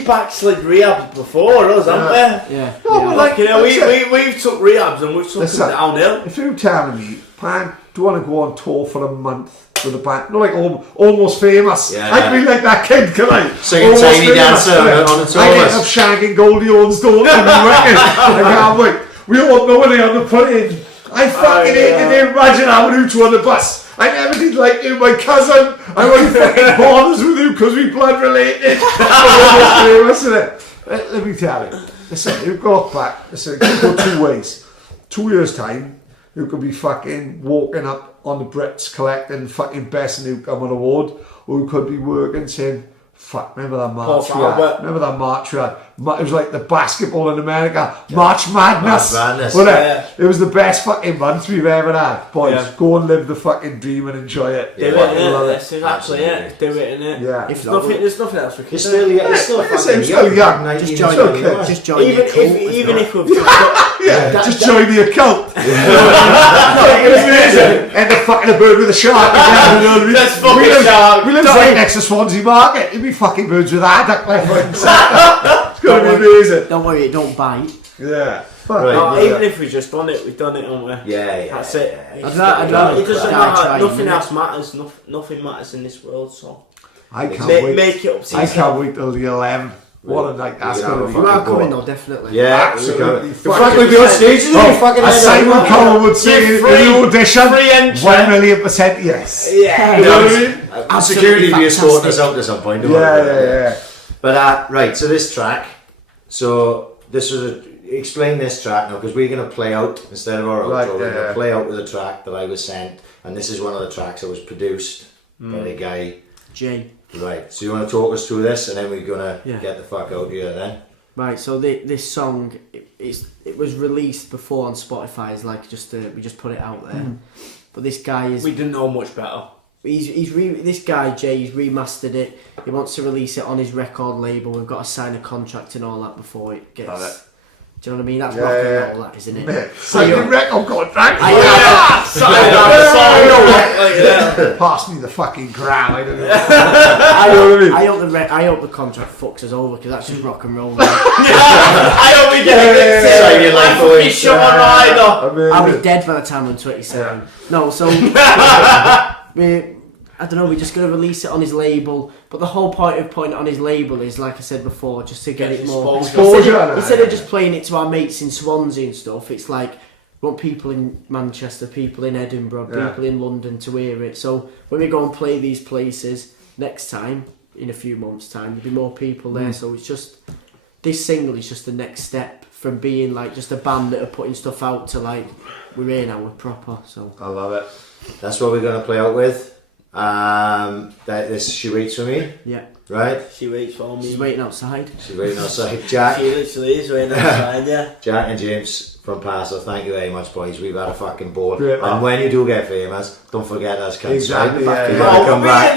backslid rehabs before us, haven't we? Yeah. No, like, we've took rehabs and we've took them downhill. If you're telling me, man, do you want to go on tour for a month with a band? No, like Almost Famous. I'd be like that kid, can I? Singing Tiny Dancer on the tour. I end up shagging Goldie Hawn's daughter. I can't wait. We all know when they on the put-in. I fucking hated imagine having you two on the bus. I never did like you, my cousin. I wasn't fucking bothers with you because we blood related. Almost Famous, isn't it? Let me tell you. Listen, you go back. Listen, it could go two ways. 2 years' time, you could be fucking walking up on the Brits collecting fucking Best Newcomer Award, or you could be working saying, fuck, remember that march we had? Remember that march we had? It was like the basketball in America, March Madness. It was the best fucking month we've ever had. Boys, go and live the fucking dream and enjoy it. Do it, innit? That's exactly it. Do it, innit? Yeah. There's nothing else we can do. Still young. Just join Even if we've just join the account. End up fucking a bird with a shark. Let's fucking shark. We live right next to Swansea Market. You'd be fucking birds with that duck left, right and centre. It's going to be amazing. Don't worry, it don't bite. Yeah. Even if we just done it, we've done it, haven't we? Yeah. That's it. It doesn't matter. Nothing else matters. Nothing matters in this world. So I can't wait. Make it up to I can't wait till the 11th. What a night that's going to be. You are coming though, definitely. Yeah, absolutely. The fact we'd be on stage, as Simon Cowell would say in the audition, 1,000,000% yes. Yeah. You know what I mean? Security be escorting us out at some point. Yeah. But right, so this track, explain this track now, because we're going to play out instead of our outro. We're going to play out with a track that I was sent, and this is one of the tracks that was produced by the guy Jay. Right, so you want to talk us through this, and then we're gonna get the fuck out here then. Right, so this song it was released before on Spotify as like we just put it out there. But this guy we didn't know much better. This guy Jay, he's remastered it. He wants to release it on his record label. We've got to sign a contract and all that before it gets. Do you know what I mean? That's rock and roll, that, isn't it? Signing record contract. Pass me the fucking gram. I don't know. I hope the contract fucks us over, because that's just rock and roll. I hope we get it. I'll be dead by the time I'm 27. No, so I don't know, we're just going to release it on his label, but the whole point of putting it on his label is, like I said before, just to get it more exposure. Instead of just playing it to our mates in Swansea and stuff, it's like, we want people in Manchester, people in Edinburgh, people in London to hear it. So when we go and play these places next time, in a few months' time, there'll be more people there. So it's just, this single is just the next step from being like just a band that are putting stuff out to like, we're here now, we're proper. So I love it. That's what we're going to play out with. This She Waits For Me. Yeah. Right? She waits for me. She's waiting outside. She's waiting outside. Jack. She literally is waiting outside, yeah. Jack and James from Pastel. Thank you very much, boys. We've had a fucking ball. Great, and when you do get famous, don't forget us, cunts. Exactly, Right? yeah, You yeah. gotta come back.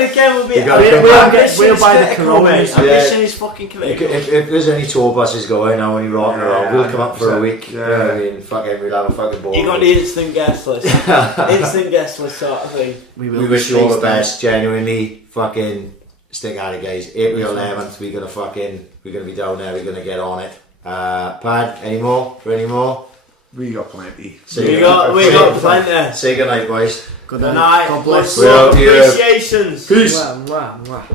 We'll buy the colours. I'm Yeah. missing his fucking colours. If there's any tour buses going now when you're rocking around, we'll come up for a week. Yeah. You know what I mean? Fucking, we'll have a fucking ball. You got the instant guest list. Instant guest list sort of thing. We wish you all the best. Genuinely, fucking stick at it, guys. April 11th, we're gonna be down there. We're gonna get on it. Pad, any more? For any more? We got plenty. We got plenty. Say goodnight, boys. Good Good night. night. God bless. We love you. Appreciations. Peace. Mwah, mwah, mwah.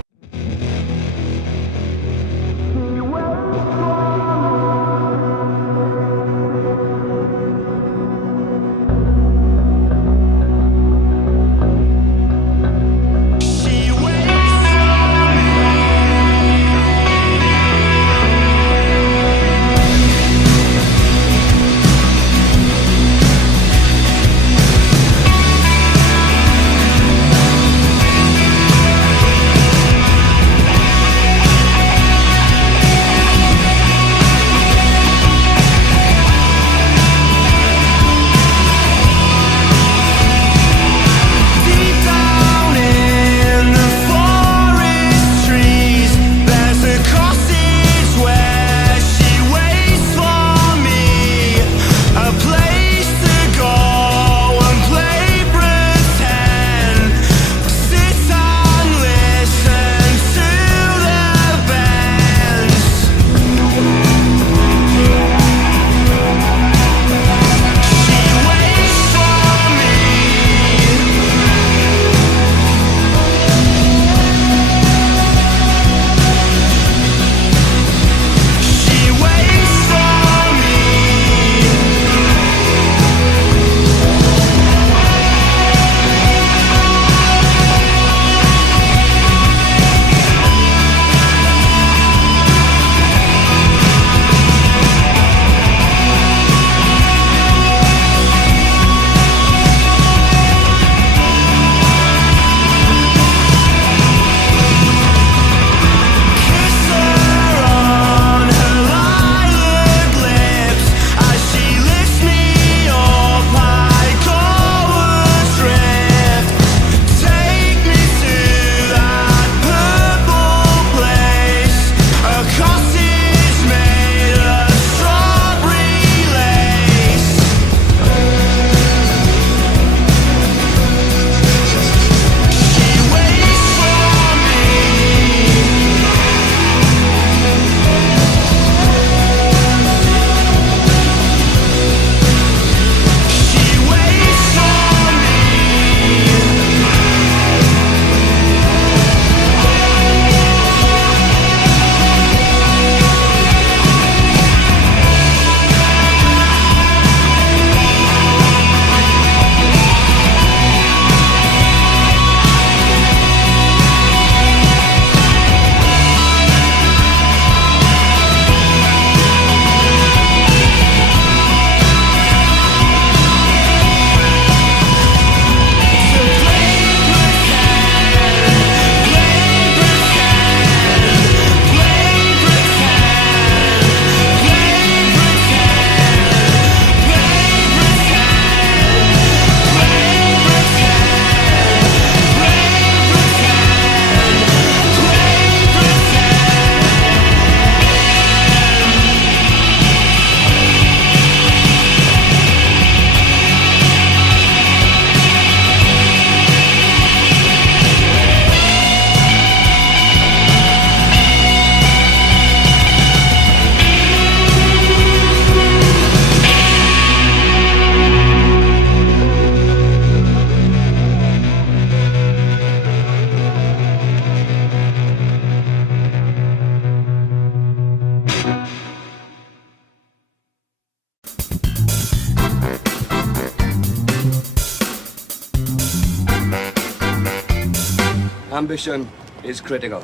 Ambition is critical.